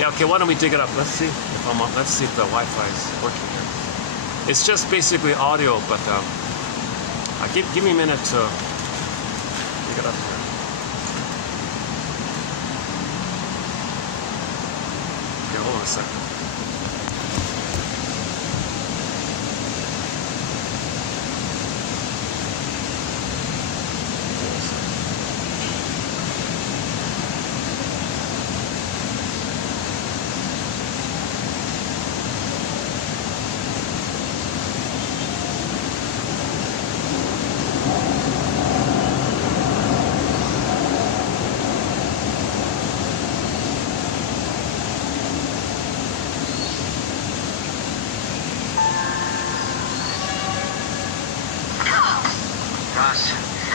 Yeah, okay, why don't we dig it up? Let's see if I'm up. Let's see if the Wi-Fi is working here. It's just basically audio, but give me a minute to dig it up here. Okay, hold on a second.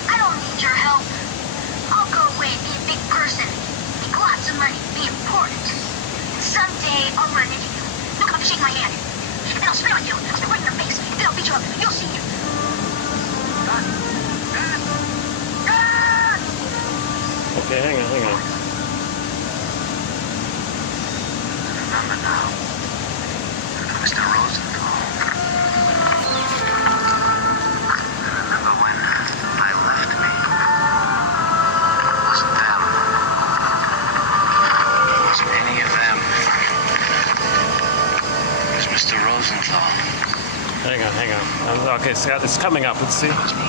I don't need your help. I'll go away, be a big person, make lots of money, be important. And someday I'll run into you. You'll come up to shake my hand. And then I'll spit on you. I'll spit right in your face. And then I'll beat you up. You'll see you. Okay, hang on. Remember now, Mr. Rosenthal. Remember when I left me? It wasn't them. It wasn't any of them. It was Mr. Rosenthal. Hang on. Okay, so it's coming up. Let's see. It was me.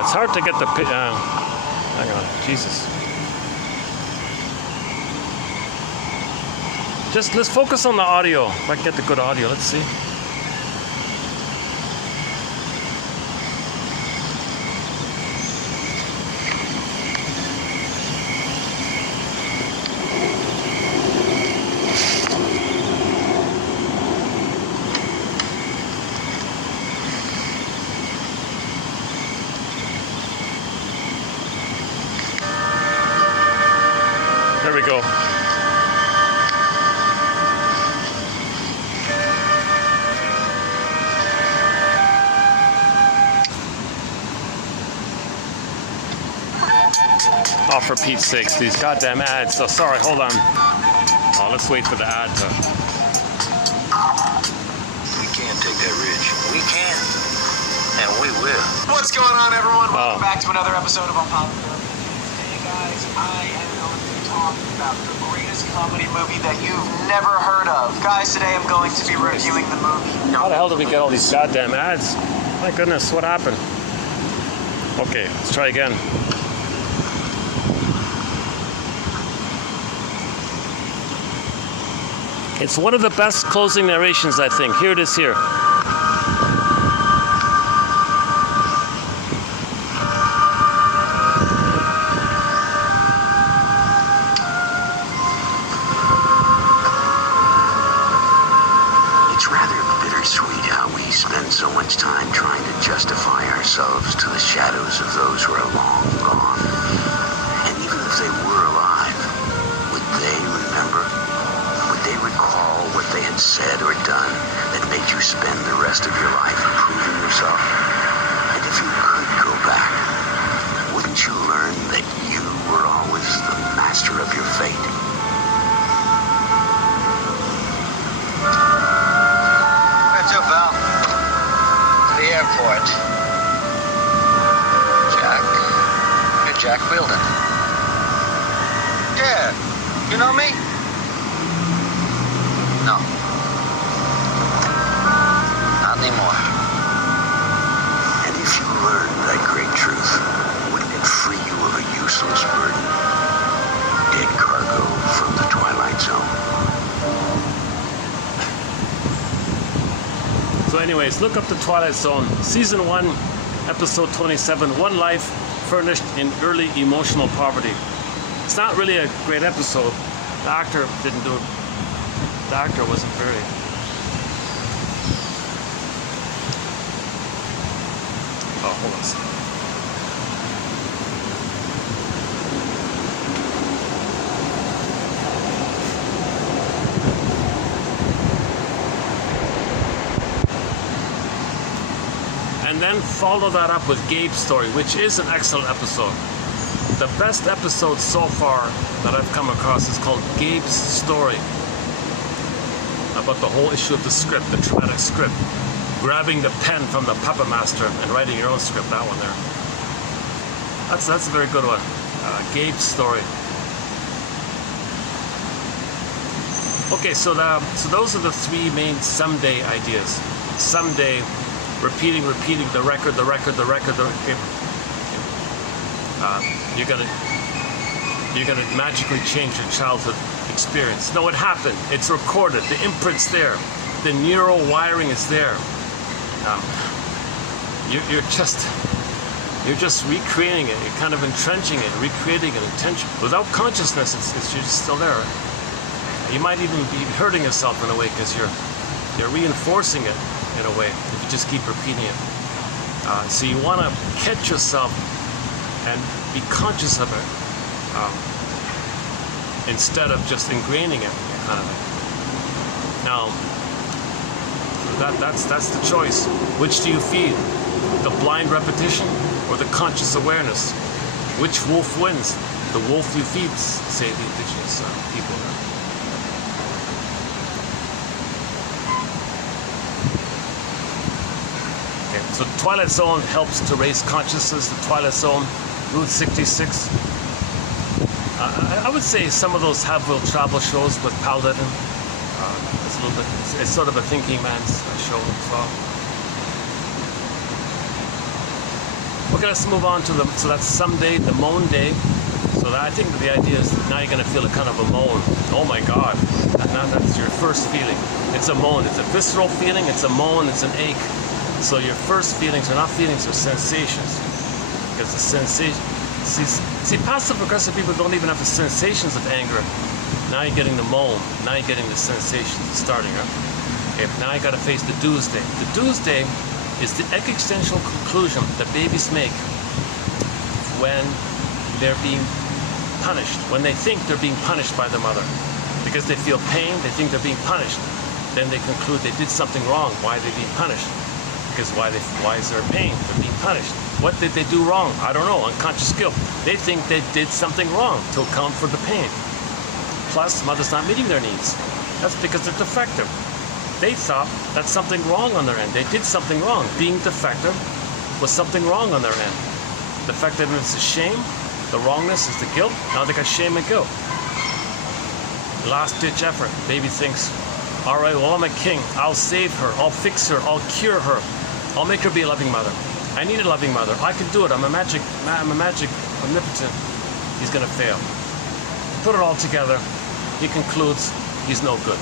It's hard to get the hang on, Jesus. Just let's focus on the audio. If I can get the good audio, let's see. There we go. Oh, for Pete's sakes, these goddamn ads. So sorry, hold on. Oh, let's wait for the ad to... We can take that ridge. We can. And we will. What's going on, everyone? Welcome back to another episode of Unpopular. Hey guys, I am going to be talking about the greatest comedy movie that you've never heard of. Guys, today I'm going to be reviewing the movie. How the hell did we get all these goddamn ads? My goodness, what happened? Okay, let's try again. It's one of the best closing narrations, I think. Here it is here. It's rather bittersweet how we spend so much time trying to justify ourselves to the shadows of those who are long gone. And even if they were alive, would they remember? Would they recall what they had said or done that made you spend the rest of your life improving yourself? And if you could go back, wouldn't you learn that you were always the master of your fate? Where'd you, pal? To the airport. Jack? You're Jack Wilden. Yeah. You know me? No. Not anymore. And if you learned that great truth, wouldn't it free you of a useless burden? Dead cargo from the Twilight Zone. So anyways, look up the Twilight Zone. Season 1, episode 27, One Life Furnished in Early Emotional Poverty. It's not really a great episode. The actor didn't do it. The actor wasn't very... Oh, hold on a second. And then follow that up with Gabe's story, which is an excellent episode. The best episode so far that I've come across is called Gabe's Story. About the whole issue of the script, the traumatic script. Grabbing the pen from the puppet master and writing your own script, that one there. That's a very good one. Gabe's Story. Okay, so those are the three main someday ideas. Someday, repeating the record. You're gonna magically change your childhood experience. No, it happened. It's recorded. The imprint's there. The neural wiring is there. You're just recreating it. You're kind of entrenching it, recreating it, intention. Without consciousness, it's you're just still there. You might even be hurting yourself in a way because you're reinforcing it in a way if you just keep repeating it. So you want to catch yourself and be conscious of it instead of just ingraining it, kind of thing. Now, that's the choice. Which do you feed? The blind repetition or the conscious awareness? Which wolf wins? The wolf you feed, say the indigenous people. Okay, so Twilight Zone helps to raise consciousness. The Twilight Zone, Route 66. I would say some of those have-will travel shows with Paladin. It's a little bit. It's sort of a thinking man's show as well. Okay, let's move on to so that's someday, the moan day. So I think the idea is that now you're going to feel a kind of a moan. Oh my God! Now that's your first feeling. It's a moan. It's a visceral feeling. It's a moan. It's an ache. So your first feelings are not feelings, they're sensations. Because the sensation. See, passive-aggressive people don't even have the sensations of anger. Now you're getting the moan. Now you're getting the sensations starting up. Okay, now you got to face the doomsday. The doomsday is the existential conclusion that babies make when they're being punished, when they think they're being punished by the mother. Because they feel pain, they think they're being punished. Then they conclude they did something wrong. Why are they being punished? Because why is there pain? They're being punished. What did they do wrong? I don't know. Unconscious guilt. They think they did something wrong to account for the pain. Plus, mother's not meeting their needs. That's because they're defective. They thought that's something wrong on their end. They did something wrong. Being defective was something wrong on their end. Defectiveness is shame. The wrongness is the guilt. Now they got shame and guilt. Last-ditch effort. Baby thinks, all right, well, I'm a king. I'll save her. I'll fix her. I'll cure her. I'll make her be a loving mother. I need a loving mother. I can do it. I'm a magic, omnipotent. He's going to fail. Put it all together. He concludes he's no good.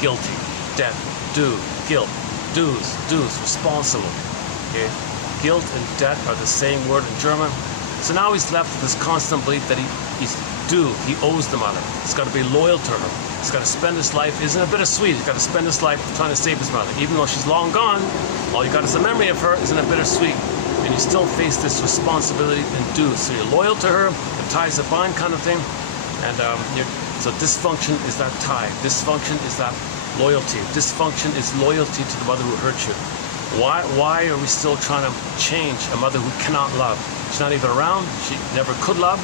guilty, debt, due, guilt, dues, responsible. Okay, guilt and debt are the same word in German. So now he's left with this constant belief that he's due, he owes the mother. He's got to be loyal to her. He's got to spend his life, isn't it bittersweet? He's got to spend his life trying to save his mother. Even though she's long gone, all you got is a memory of her, isn't it bittersweet? And you still face this responsibility and due. So you're loyal to her, the ties that bind kind of thing. And so dysfunction is that tie. Dysfunction is that loyalty. Dysfunction is loyalty to the mother who hurt you. Why are we still trying to change a mother who cannot love? She's not even around. She never could love.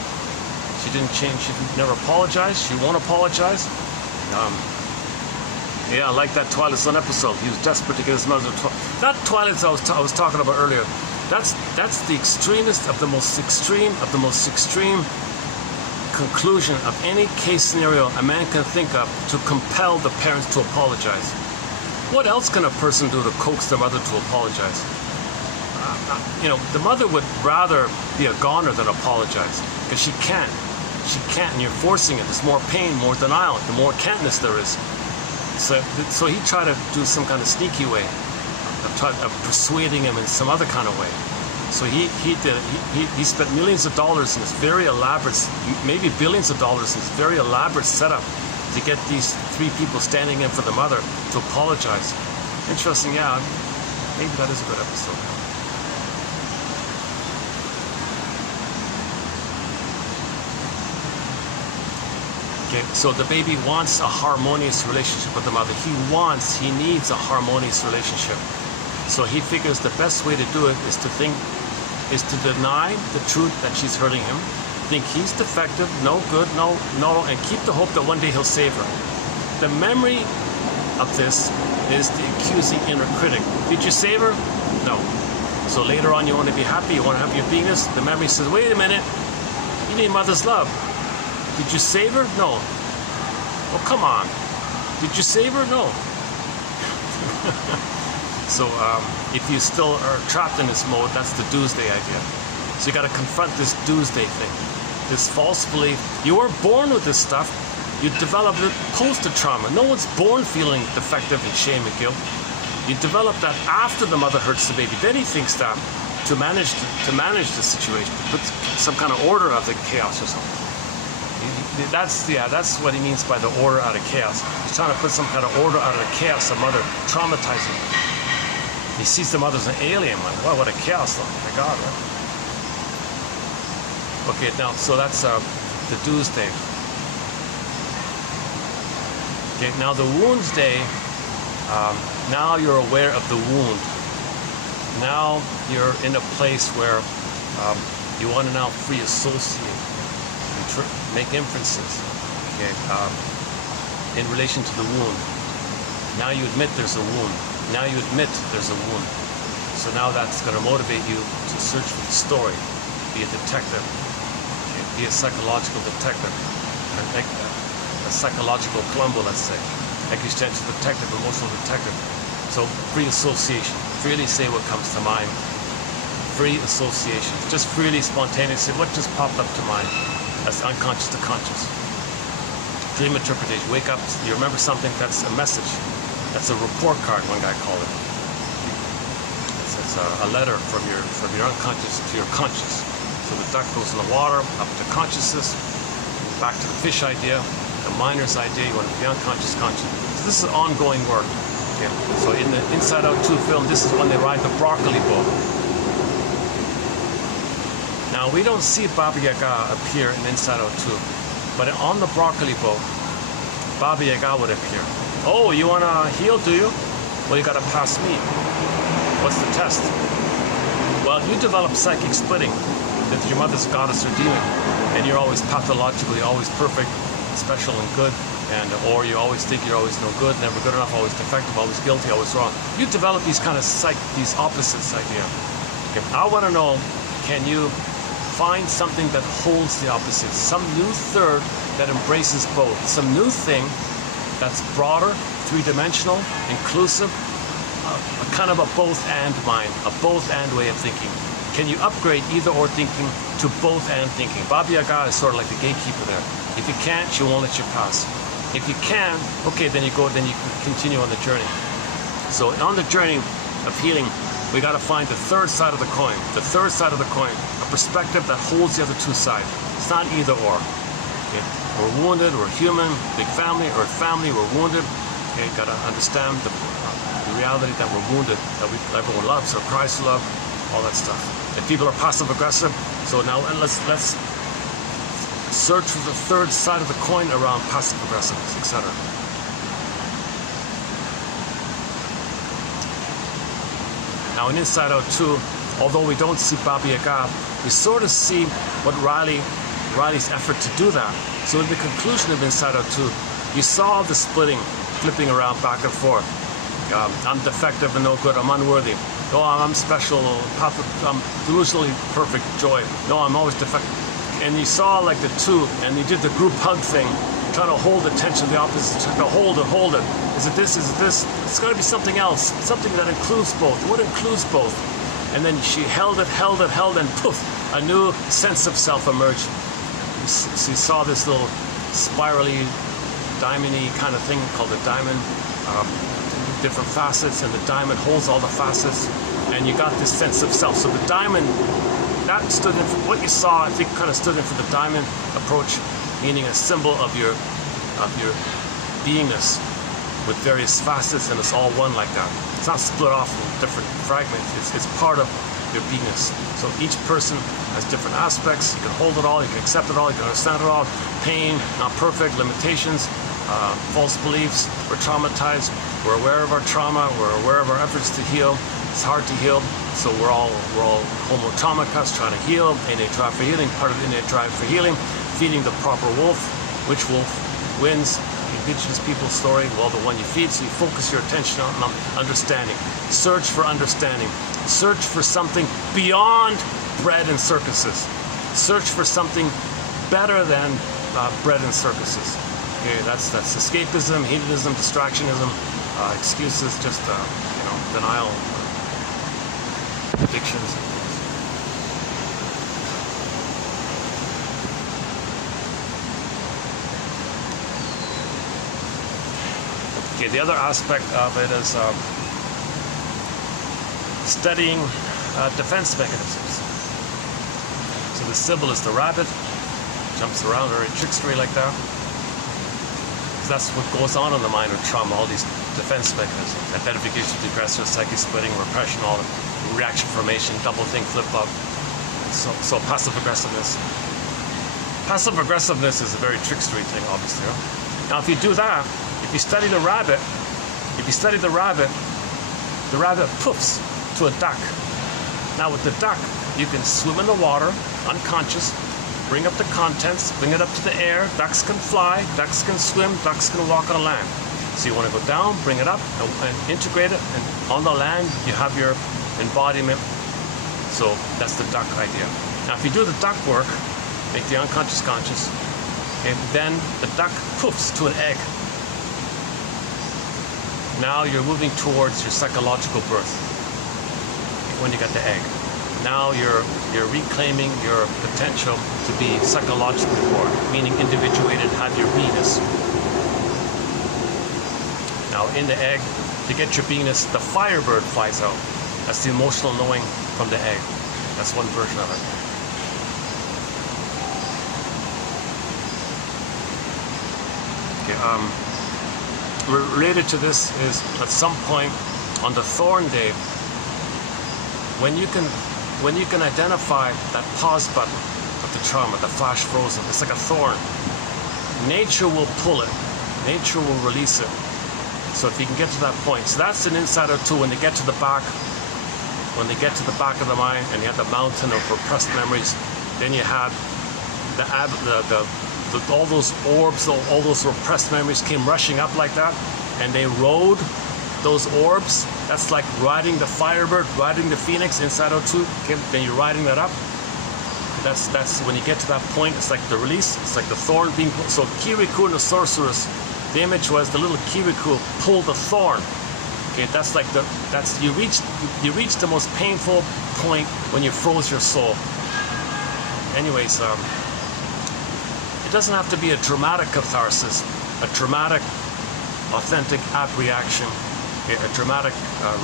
She didn't change. She never apologized. She won't apologize. Yeah, I like that Twilight Zone episode. He was desperate to get his mother. That Twilight Zone I was talking about earlier. That's the extremist of the most extreme conclusion of any case scenario a man can think of to compel the parents to apologize. What else can a person do to coax their mother to apologize? The mother would rather be a goner than apologize because she can't. She can't, and you're forcing it. There's more pain, more denial, the more can'tness there is. So he tried to do some kind of sneaky way of persuading him in some other kind of way. So he spent millions of dollars in this very elaborate, maybe billions of dollars in this very elaborate setup to get these three people standing in for the mother to apologize. Interesting, yeah. Maybe that is a good episode. Okay, so the baby wants a harmonious relationship with the mother. He needs a harmonious relationship. So he figures the best way to do it is to deny the truth that she's hurting him, think he's defective, no good, no, and keep the hope that one day he'll save her. The memory of this is the accusing inner critic. Did you save her? No. So later on you want to be happy, you want to have your beingness. The memory says, wait a minute, you need mother's love. Did you save her? No. Well, come on. Did you save her? No. So if you still are trapped in this mode, that's the doomsday idea. So you got to confront this doomsday thing, this false belief. You were born with this stuff. You developed it post the trauma. No one's born feeling defective and shame and guilt. You develop that after the mother hurts the baby. Then he thinks that to manage the situation, to put some kind of order out of the chaos or something. That's what he means by the order out of chaos. He's trying to put some kind of order out of the chaos of mother traumatizing him. He sees the mother as an alien, like, wow, what a chaos, oh my God, right? Okay, now, so that's the doomsday. Okay, now the wounds day, now you're aware of the wound. Now you're in a place where you want to now free associate, make inferences, okay, in relation to the wound. Now you admit there's a wound. Now you admit there's a wound. So now that's going to motivate you to search for the story. Be a detective. Okay? Be a psychological detective. Like a psychological Columbo, let's say. Existential detective, emotional detective. So free association. Freely say what comes to mind. Free associations. Just freely, spontaneously. What just popped up to mind? That's unconscious to conscious. Dream interpretation. Wake up, you remember something, that's a message. That's a report card, one guy called it. It's a letter from your unconscious to your conscious. So the duck goes in the water, up to consciousness, back to the fish idea, the miner's idea, you want to be unconscious, conscious. So this is ongoing work. Okay. So in the Inside Out 2 film, this is when they ride the broccoli boat. Now we don't see Baba Yaga appear in Inside Out 2, but on the broccoli boat, Baba Yaga would appear. Oh, you want to heal, do you? Well, you got to pass me. What's the test? Well, you develop psychic splitting that your mother's goddess or demon, and you're always pathologically, always perfect, special and good, and or you always think you're always no good, never good enough, always defective, always guilty, always wrong. You develop these kind of these opposites idea. Okay, I want to know, can you find something that holds the opposites, some new third that embraces both, some new thing that's broader, three-dimensional, inclusive, a kind of a both-and mind, a both-and way of thinking. Can you upgrade either-or thinking to both-and thinking? Baba Yaga is sort of like the gatekeeper there. If you can't, she won't let you pass. If you can, okay, then you can continue on the journey. So on the journey of healing, we got to find the third side of the coin. The third side of the coin, a perspective that holds the other two sides. It's not either or. Okay? We're wounded, we're human, big family, Earth family, we're wounded. Okay? Got to understand the reality that we're wounded, that everyone loves or cries to love, all that stuff. If people are passive aggressive, so now let's search for the third side of the coin around passive aggressiveness, etc. Now in Inside Out 2, although we don't see Baba Yaga, we sort of see what Riley's effort to do that. So in the conclusion of Inside Out 2, you saw the splitting, flipping around back and forth. I'm defective and no good, I'm unworthy. No, I'm special, I'm delusionally perfect, joy. No, I'm always defective. And you saw like the two, and you did the group hug thing, trying to hold the tension of the opposite, trying to hold it. Is it this, is it this? It's gotta be something else, something that includes both. What includes both? And then she held it, and poof, a new sense of self emerged. So you saw this little spirally, diamond-y kind of thing called the diamond. Different facets, and the diamond holds all the facets, and you got this sense of self. So the diamond, that stood in for what you saw, I think kind of stood in for the diamond approach, meaning a symbol of your beingness with various facets, and it's all one like that. It's not split off in different fragments, it's part of your beingness. So each person has different aspects. You can hold it all, you can accept it all, you can understand it all. Pain, not perfect, limitations, false beliefs, we're traumatized, we're aware of our trauma, we're aware of our efforts to heal. It's hard to heal, so we're all homo traumacus, trying to heal, innate drive for healing, part of the innate drive for healing, feeding the proper wolf. Which wolf wins? Indigenous people's story, well, the one you feed, so you focus your attention on understanding. Search for understanding. Search for something beyond bread and circuses. Search for something better than bread and circuses. Okay, that's escapism, hedonism, distractionism, excuses, just denial, addictions. Okay, the other aspect of it is studying defense mechanisms. So the symbol is the rabbit, jumps around very trickstery like that. That's what goes on in the mind of trauma, all these defense mechanisms. Identification, depression, psyche splitting, repression, all the reaction formation, double think, flip-flop. So passive aggressiveness. Passive aggressiveness is a very trickstery thing, obviously. Now if you do that, if you study the rabbit, the rabbit poofs to a duck. Now with the duck, you can swim in the water, unconscious, bring up the contents, bring it up to the air. Ducks can fly, ducks can swim, ducks can walk on land. So you want to go down, bring it up, and integrate it, and on the land you have your embodiment. So that's the duck idea. Now if you do the duck work, make the unconscious conscious, and then the duck poofs to an egg. Now you're moving towards your psychological birth when you got the egg. Now you're reclaiming your potential to be psychologically born, meaning individuated, have your beingness. Now in the egg, to get your beingness, the firebird flies out. That's the emotional knowing from the egg. That's one version of it. Okay, related to this is at some point on the thorn day, when you can identify that pause button of the trauma, the flash frozen, it's like a thorn. Nature will pull it. Nature will release it. So if you can get to that point, so that's an Inside Out 2. When they get to the back of the mind, and you have the mountain of repressed memories, then you have all those orbs, all those repressed memories came rushing up like that, and they rode those orbs. That's like riding the firebird, riding the phoenix, Inside Out 2. Okay, then you're riding that up. That's when you get to that point, it's like the release, it's like the thorn being pulled. So Kirikou and the sorceress, the image was the little Kirikou pulled the thorn. Okay, you reach the most painful point when you froze your soul. Anyways, it doesn't have to be a dramatic catharsis. a dramatic, authentic app reaction, a dramatic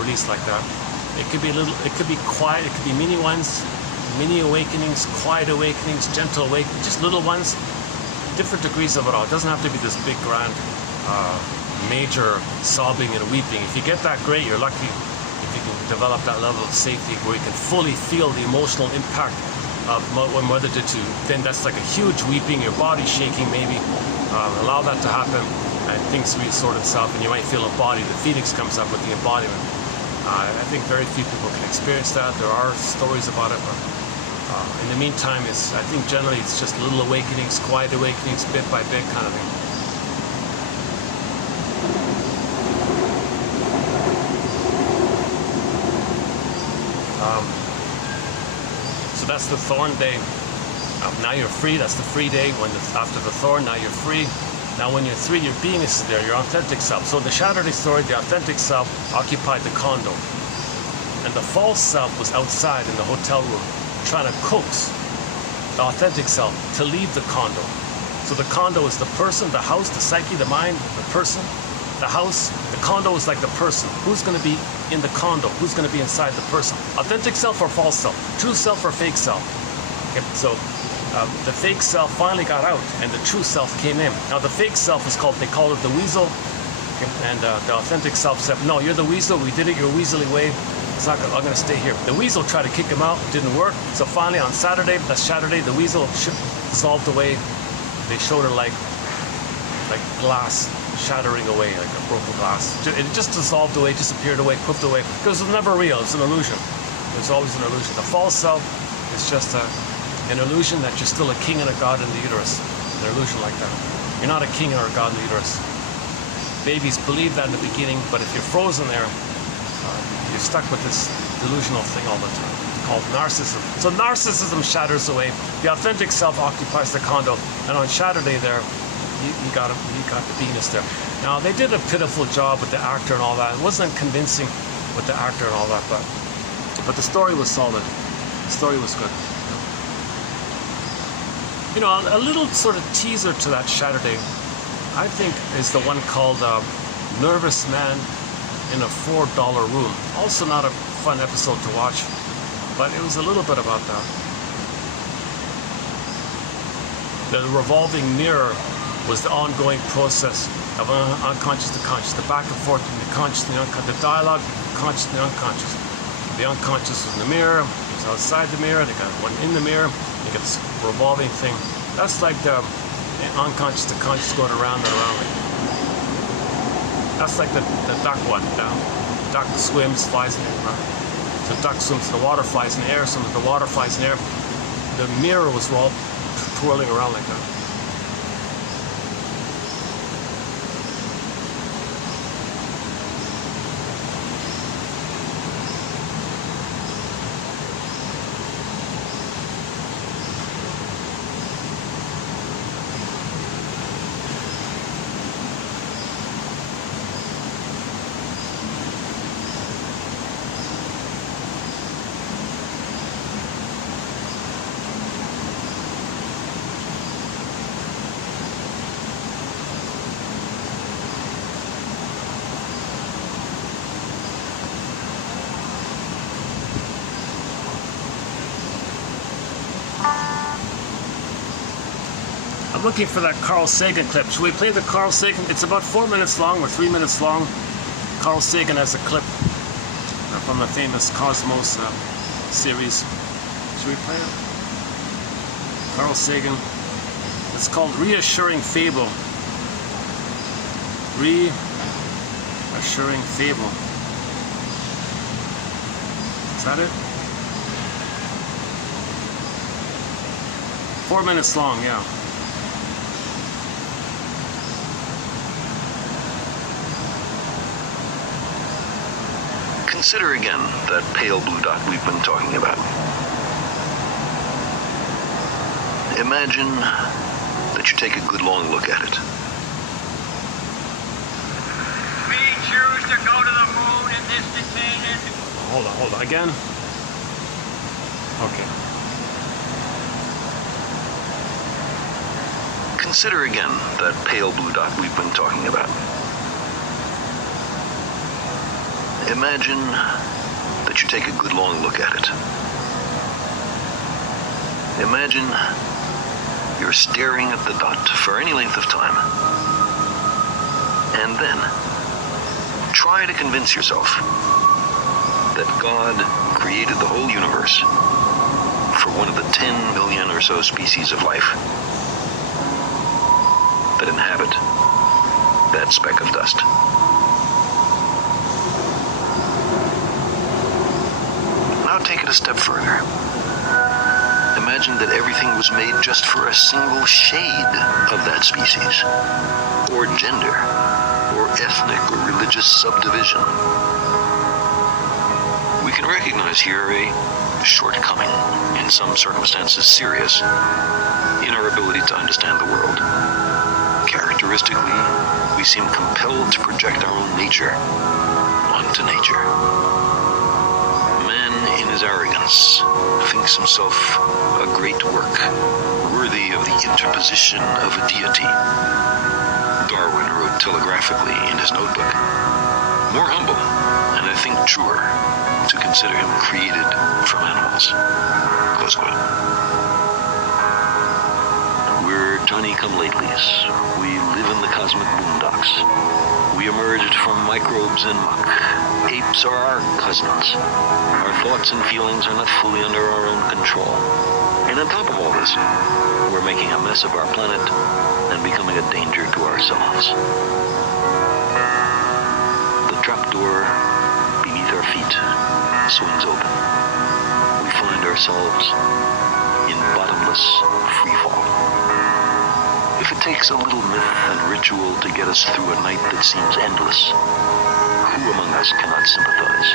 release like that. It could be it could be quiet, it could be mini ones, mini awakenings, quiet awakenings, gentle awakenings, just little ones, different degrees of it all. It doesn't have to be this big, grand, major sobbing and weeping. If you get that, great, you're lucky if you can develop that level of safety where you can fully feel the emotional impact of what Mother did to you. Then that's like a huge weeping, your body shaking maybe. Allow that to happen and things resort itself and you might feel embodied. The phoenix comes up with the embodiment. I think very few people can experience that. There are stories about it, but in the meantime, I think generally it's just little awakenings, quiet awakenings, bit by bit kind of thing. So that's the thorn day. Now you're free. That's the free day. After the thorn, now you're free. Now when you're free, your beingness is there, your authentic self. So in the Saturday story, the authentic self occupied the condo. And the false self was outside in the hotel room trying to coax the authentic self to leave the condo. So the condo is the person, the house, the psyche, the mind, the person, the house. The condo is like the person. Who's going to be in the condo? Who's going to be inside the person? Authentic self or false self? True self or fake self? Okay, so the fake self finally got out and the true self came in. Now the fake self is they call it the weasel. Okay, and the authentic self said, no, you're the weasel. We did it your weaselly way. I'm going to stay here. The weasel tried to kick him out. It didn't work. So finally on Saturday, the weasel dissolved away. They showed her like glass shattering away, like a broken glass. It just dissolved away, disappeared away, poofed away. Because it was never real. It's an illusion. There's always an illusion. The false self is just an illusion that you're still a king and a god in the uterus. An illusion like that. You're not a king or a god in the uterus. Babies believe that in the beginning, but if you're frozen there, you're stuck with this delusional thing all the time called narcissism. So narcissism shatters away. The authentic self occupies the condo, and on Saturday there, you got the beingness there. Now they did a pitiful job with the actor and all that. It wasn't convincing with the actor and all that, but the story was solid. The story was good. You know, a little sort of teaser to that Saturday, I think, is the one called Nervous Man in a $4 Room. Also not a fun episode to watch, but it was a little bit about that. The revolving mirror was the ongoing process of unconscious to conscious, the back and forth between the conscious and the unconscious, the dialogue, conscious and the unconscious. The unconscious was in the mirror, it was outside the mirror, they got one in the mirror, you get this revolving thing. That's like the unconscious to conscious going around and around. That's like the duck one. The duck swims, flies in the air. So the duck swims in the water, flies in the air, swims in the water, flies in the air. The mirror was all twirling around like that. I'm looking for that Carl Sagan clip. Should we play the Carl Sagan? It's about 4 minutes long or 3 minutes long. Carl Sagan has a clip from the famous Cosmos series. Should we play it? Carl Sagan. It's called Reassuring Fable. Reassuring Fable. Is that it? 4 minutes long, yeah. Consider again that pale blue dot we've been talking about. Imagine that you take a good long look at it. We choose to go to the moon in this decade. Hold on. Again? Okay. Consider again that pale blue dot we've been talking about. Imagine that you take a good long look at it. Imagine you're staring at the dot for any length of time. And then try to convince yourself that God created the whole universe for one of the 10 million or so species of life that inhabit that speck of dust. Now take it a step further. Imagine that everything was made just for a single shade of that species, or gender, or ethnic or religious subdivision. We can recognize here a shortcoming, in some circumstances serious, in our ability to understand the world. Characteristically, we seem compelled to project our own nature onto nature. Man, in his arrogance, thinks himself a great work, worthy of the interposition of a deity. Darwin wrote telegraphically in his notebook, more humble, and I think truer, to consider him created from animals. Close quote. We're Johnny-come-latelys. We live in the cosmic boondocks. We emerged from microbes and muck. Apes are our cousins. Our thoughts and feelings are not fully under our own control. And on top of all this, we're making a mess of our planet and becoming a danger to ourselves. The trapdoor beneath our feet swings open. We find ourselves in bottomless freefall. If it takes a little myth and ritual to get us through a night that seems endless, who among us cannot sympathize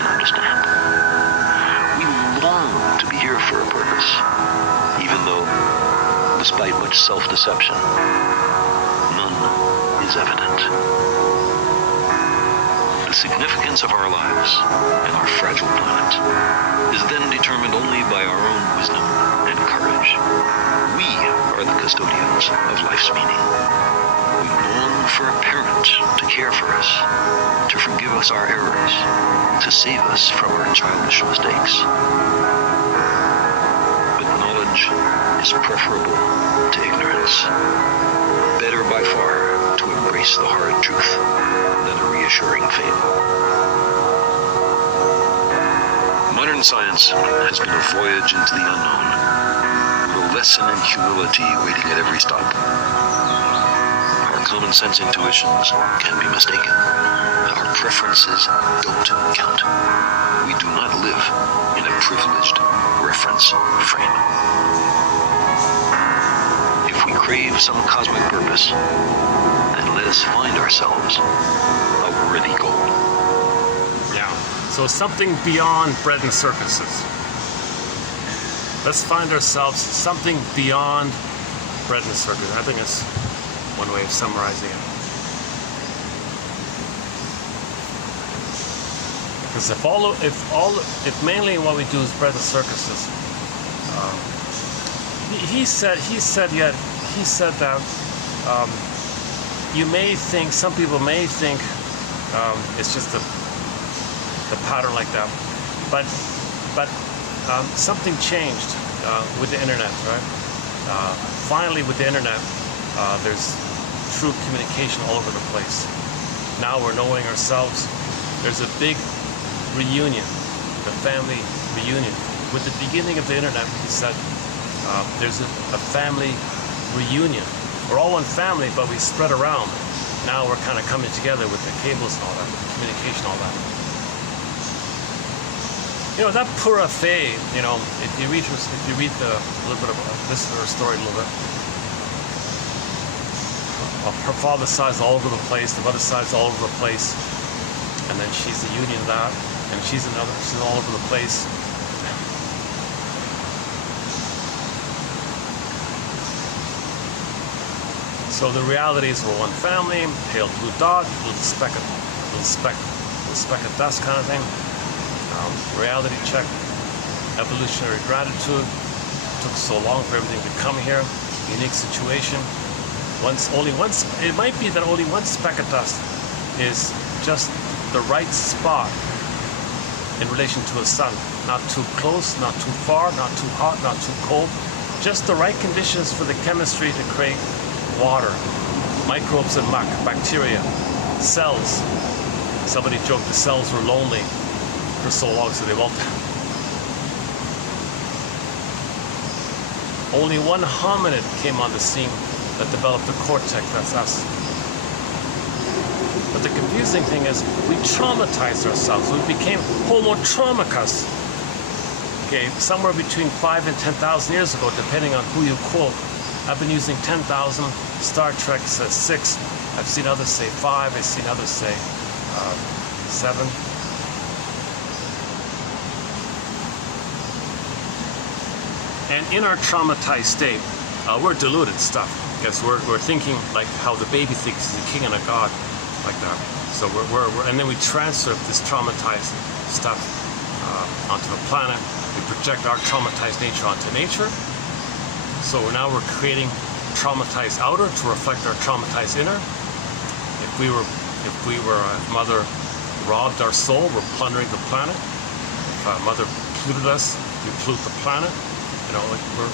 and understand? We long to be here for a purpose, even though, despite much self-deception, none is evident. The significance of our lives and our fragile planet is then determined only by our own wisdom and courage. We are the custodians of life's meaning. We long for a parent to care for us, to forgive us our errors, to save us from our childish mistakes. But knowledge is preferable to ignorance. Better by far to embrace the hard truth than a reassuring fable. Modern science has been a voyage into the unknown, with a lesson in humility waiting at every stop. Our common sense intuitions can be mistaken. Our preferences don't count. We do not live in a privileged reference frame. If we crave some cosmic purpose, then let us find ourselves a worthy goal. Yeah. So something beyond bread and circuses. Let's find ourselves something beyond bread and circuses. I think that's one way of summarizing it. Because if mainly what we do is bread and circuses, he said that you may think, some people may think it's just the pattern like that, but something changed with the internet, right? Finally, with the internet, there's true communication all over the place. Now we're knowing ourselves. There's a big reunion, the family reunion. With the beginning of the internet, he said, there's a family reunion. We're all one family, but we spread around. Now we're kind of coming together with the cables and all that, the communication, all that. You know, that Pura Fay, you know, if you read a little bit of, listen to her story a little bit. Her father's side's all over the place, the mother's side's all over the place, and then she's the union of that, and she's all over the place. So the reality is we're one family, pale blue dot, little speck of dust kind of thing. Reality check, evolutionary gratitude. Took so long for everything to come here. unique situation. It might be that only one speck of dust is just the right spot in relation to a sun. Not too close, not too far, not too hot, not too cold. Just the right conditions for the chemistry to create water, microbes and muck, bacteria, cells. Somebody joked the cells were lonely for so long, so they won't. Only one hominid came on the scene that developed the cortex, that's us. But the confusing thing is, we traumatized ourselves. We became homo traumicus. Okay, somewhere between 5 and 10,000 years ago, depending on who you quote. I've been using 10,000. Star Trek says 6. I've seen others say 5. I've seen others say 7. And in our traumatized state, we're deluded stuff. Because we're thinking like how the baby thinks he's a king and a god, like that. So and then we transfer this traumatized stuff onto the planet. We project our traumatized nature onto nature. So now we're creating traumatized outer to reflect our traumatized inner. If mother robbed our soul, we're plundering the planet. If mother polluted us, we pollute the planet. You know, like we're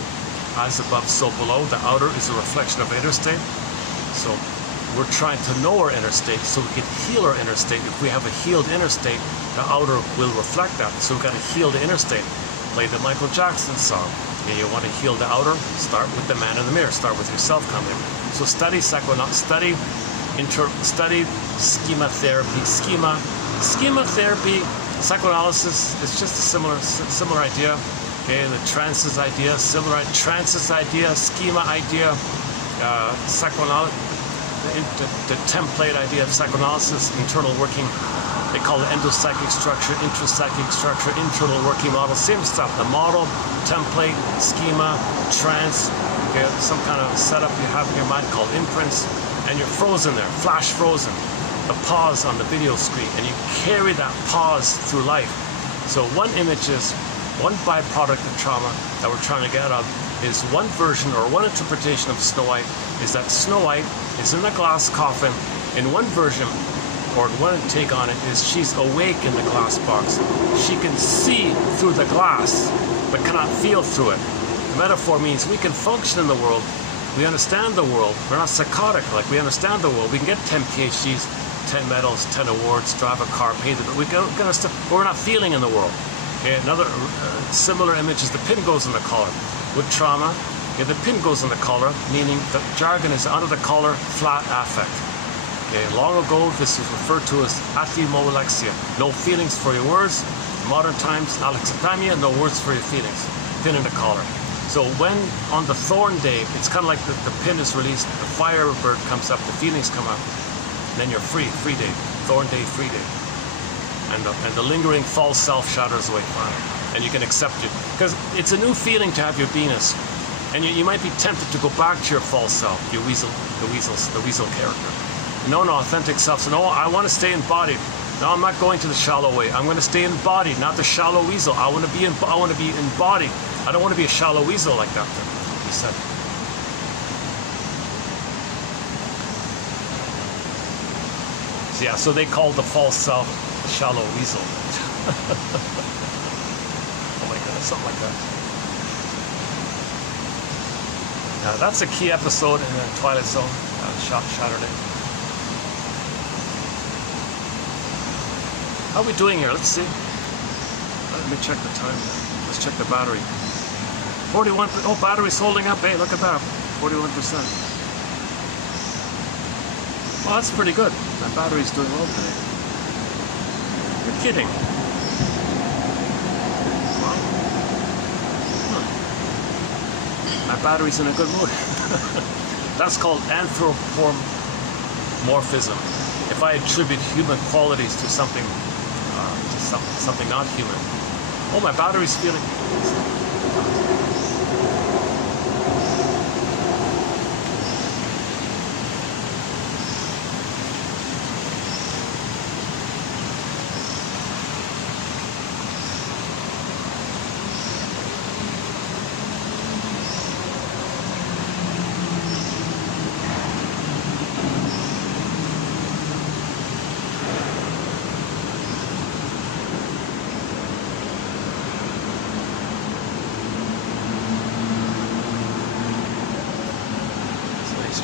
as above, so below. The outer is a reflection of the inner state. So we're trying to know our inner state so we can heal our inner state. If we have a healed inner state, the outer will reflect that. So we've got to heal the inner state. Play the Michael Jackson song. Okay, you want to heal the outer? Start with the man in the mirror. Start with yourself coming. So study study schema therapy. Schema therapy, psychoanalysis is just a similar idea. Okay, the trances idea, trances idea, schema idea, psychoanalysis, the template idea of psychoanalysis, internal working. They call it endopsychic structure, intrapsychic structure, internal working model. Same stuff. The model, template, schema, trance. Okay, some kind of setup you have in your mind called imprints, and you're frozen there, flash frozen. The pause on the video screen, and you carry that pause through life. So one byproduct of trauma that we're trying to get out of is one version or one interpretation of Snow White is that Snow White is in a glass coffin. In one version, or one take on it, is she's awake in the glass box. She can see through the glass, but cannot feel through it. The metaphor means we can function in the world. We understand the world. We're not psychotic. Like, we understand the world. We can get 10 PhDs, 10 medals, 10 awards, drive a car, pay the bill. We can understand, but we're not feeling in the world. Okay, another similar image is the pin goes in the collar. With trauma, okay, the pin goes in the collar, meaning the jargon is under the collar, flat affect. Okay, long ago, this was referred to as athemolexia. No feelings for your words. In modern times, alexithymia, no words for your feelings. Pin in the collar. So when on the thorn day, it's kind of like the pin is released, the firebird comes up, the feelings come up, and then you're free day, thorn day, free day. And the lingering false self shatters away fine. And you can accept it. Because it's a new feeling to have your beingness. And you might be tempted to go back to your false self, your weasel, the weasel character. No, authentic self. So no, I want to stay embodied. No, I'm not going to the shallow way. I'm going to stay embodied, not the shallow weasel. I want to be embodied. I don't want to be a shallow weasel like that, he said. So yeah, so they called the false self the shallow weasel. Oh my God, something like that. Now that's a key episode in the Twilight Zone, Saturday. How are we doing here? Let's see. Let me check the time. Let's check the battery. 41. Oh, battery's holding up. Hey, look at that. 41%. Well, that's pretty good. My battery's doing well today. You're kidding. Wow. Huh. My battery's in a good mood. That's called anthropomorphism. If I attribute human qualities to something not human. Oh, my battery's feeling.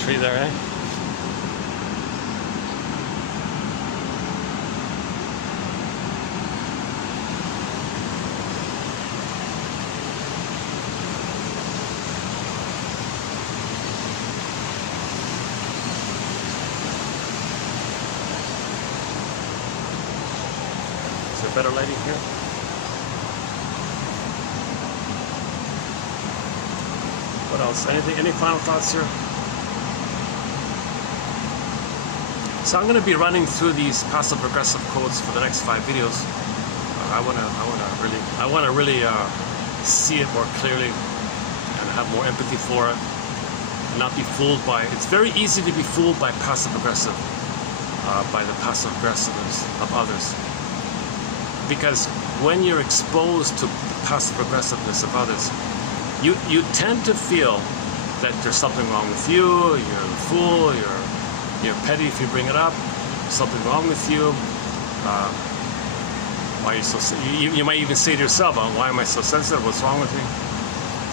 tree there, eh? Is there better lighting here? What else? Any final thoughts here? So I'm going to be running through these passive-aggressive codes for the next 5 videos. I want to really see it more clearly and have more empathy for it, and not be fooled by it. It's very easy to be fooled by passive-aggressive, by the passive-aggressiveness of others. Because when you're exposed to the passive-aggressiveness of others, you tend to feel that there's something wrong with you, you're a fool, you're petty if you bring it up, something wrong with you. Why are you so? You might even say to yourself, "Why am I so sensitive? What's wrong with me?"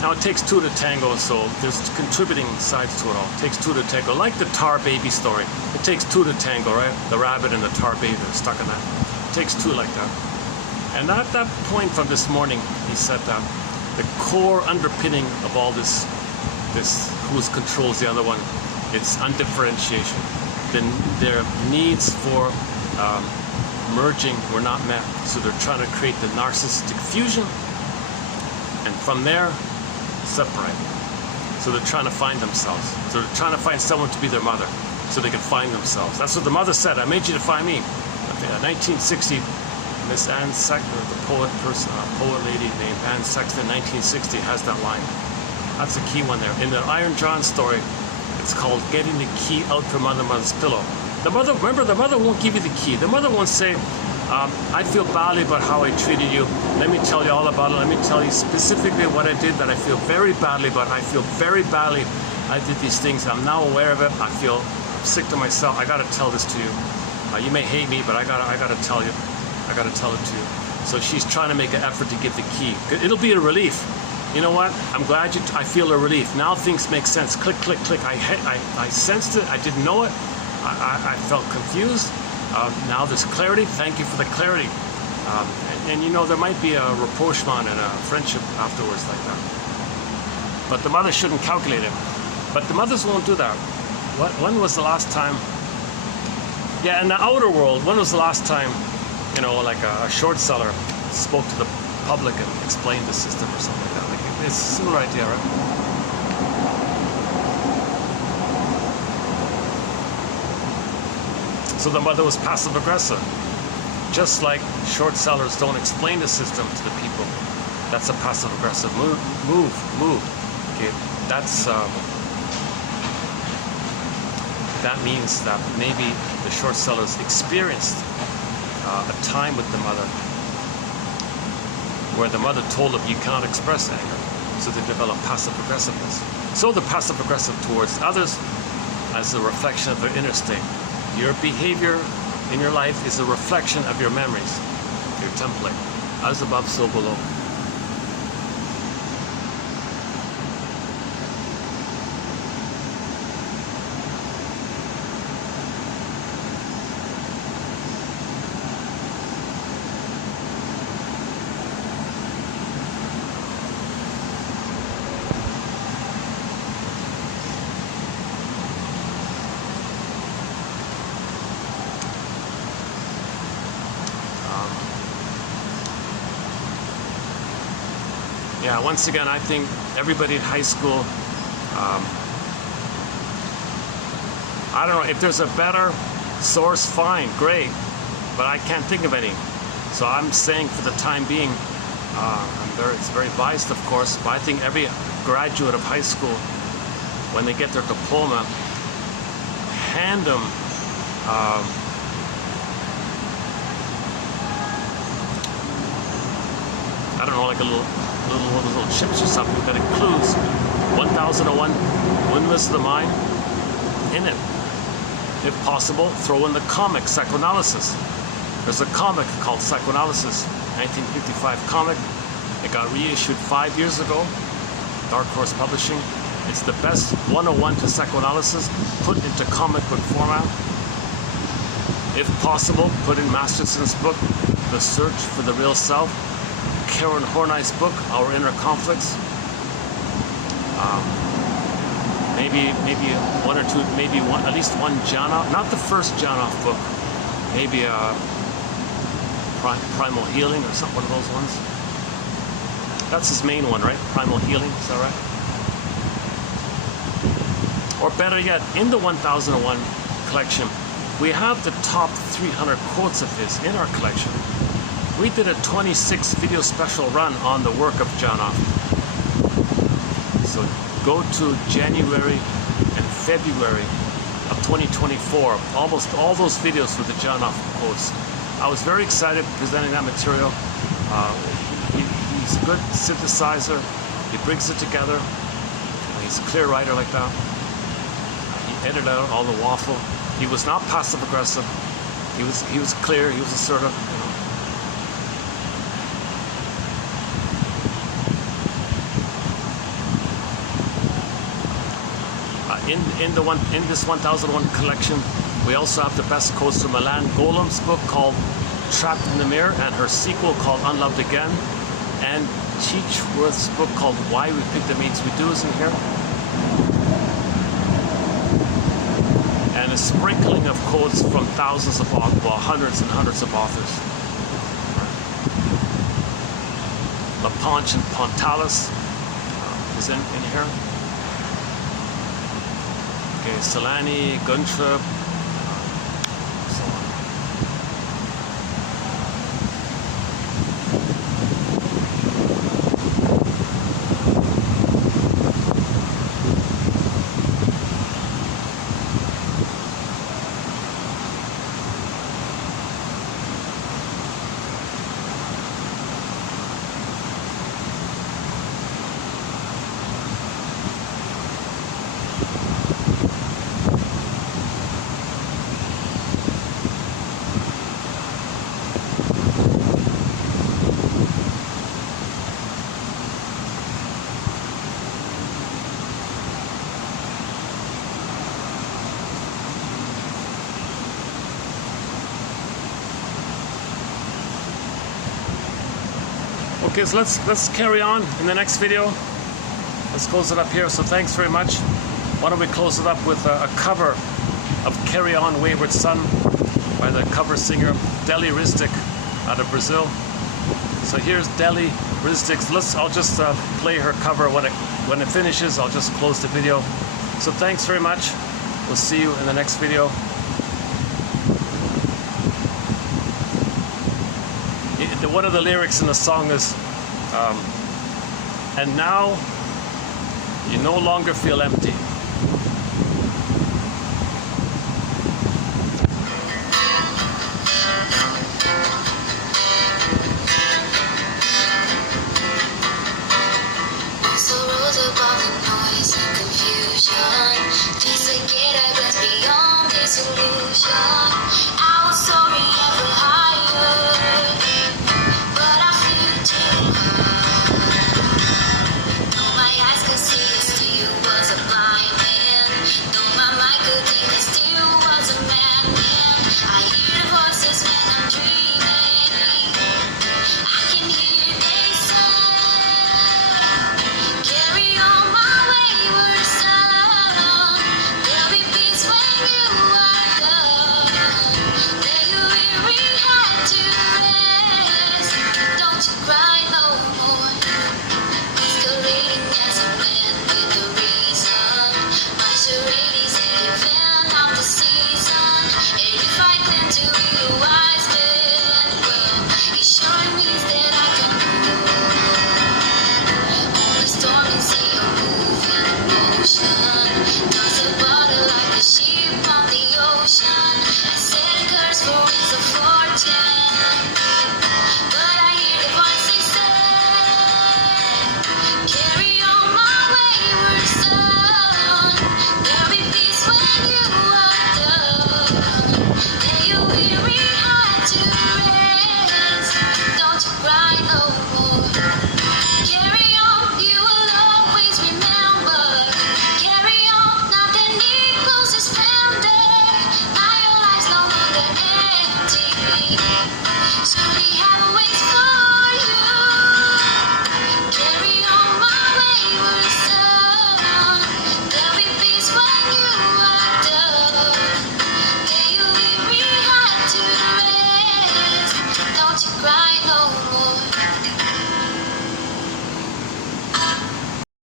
Now it takes two to tango, so there's contributing sides to it all. It takes two to tango, like the tar baby story. It takes two to tango, right? The rabbit and the tar baby are stuck in that. It takes two like that. And at that point from this morning, he said that the core underpinning of all this who controls the other one, it's undifferentiation. Then their needs for merging were not met, so they're trying to create the narcissistic fusion, and from there, separate. So they're trying to find themselves. So they're trying to find someone to be their mother, so they can find themselves. That's what the mother said. I made you to find me. 1960. Miss Anne Sexton, the poet lady named Anne Sexton, 1960, has that line. That's a key one there. In the Iron John story, it's called "Getting the Key Out from Mother's Pillow." The mother won't give you the key. The mother won't say, "I feel badly about how I treated you. Let me tell you all about it. Let me tell you specifically what I did that I feel very badly about. I feel very badly. I did these things. I'm now aware of it. I feel sick to myself. I got to tell this to you. You may hate me, but I gotta tell you. I gotta tell it to you." So she's trying to make an effort to give the key. It'll be a relief. You know what? I'm glad I feel a relief. Now things make sense. Click, click, click. I sensed it. I didn't know it. I felt confused. Now there's clarity. Thank you for the clarity. And you know, there might be a rapprochement and a friendship afterwards like that. But the mother shouldn't calculate it. But the mothers won't do that. When was the last time? Yeah, in the outer world, when was the last time, you know, like a short seller spoke to the public and explained the system or something like that? Like, it's a similar idea, right? So the mother was passive-aggressive. Just like short sellers don't explain the system to the people. That's a passive-aggressive move. Okay, that means that maybe the short sellers experienced a time with the mother where the mother told them you cannot express anger, so they develop passive-aggressiveness. So the passive-aggressive towards others as a reflection of their inner state. Your behavior in your life is a reflection of your memories, your template. As above, so below. Yeah, once again, I think everybody in high school, I don't know, if there's a better source, fine, great, but I can't think of any. So I'm saying for the time being, it's very biased, of course, but I think every graduate of high school, when they get their diploma, hand them I don't know, like a little chips or something that includes 1001 Windmills of the Mind in it. If possible, throw in the comic Psychoanalysis. There's a comic called Psychoanalysis, 1955 comic. It got reissued 5 years ago, Dark Horse Publishing. It's the best 101 to psychoanalysis put into comic book format. If possible, put in Masterson's book, The Search for the Real Self, Karen Horney's book, Our Inner Conflicts. Maybe one or two, maybe one, at least one Janoff, not the first Janoff book, maybe Primal Healing or something, one of those ones. That's his main one, right? Primal Healing, is that right? Or better yet, in the 1001 collection, we have the top 300 quotes of his in our collection. We did a 26 video special run on the work of Janoff. So go to January and February of 2024. Almost all those videos with the Janoff quotes. I was very excited presenting that material. He's a good synthesizer. He brings it together. He's a clear writer like that. He edited out all the waffle. He was not passive aggressive. He was clear. He was assertive. You know. In this 1001 collection, we also have the best quotes from Milan Golem's book called Trapped in the Mirror, and her sequel called Unloved Again, and Cheechworth's book called Why We Pick the Mates We Do is in here. And a sprinkling of quotes from thousands of authors, well, hundreds and hundreds of authors. LaPonche and Pontalis is in here. Okay, Solani, Guntrip, so on. Okay, so let's carry on in the next video. Let's close it up here. So thanks very much. Why don't we close it up with a cover of Carry On Wayward Son by the cover singer Deli Ristic out of Brazil. So here's Deli Ristic. I'll just play her cover. When it finishes, I'll just close the video. So thanks very much. We'll see you in the next video. One of the lyrics in the song is, and now you no longer feel empty. So rose above the noise.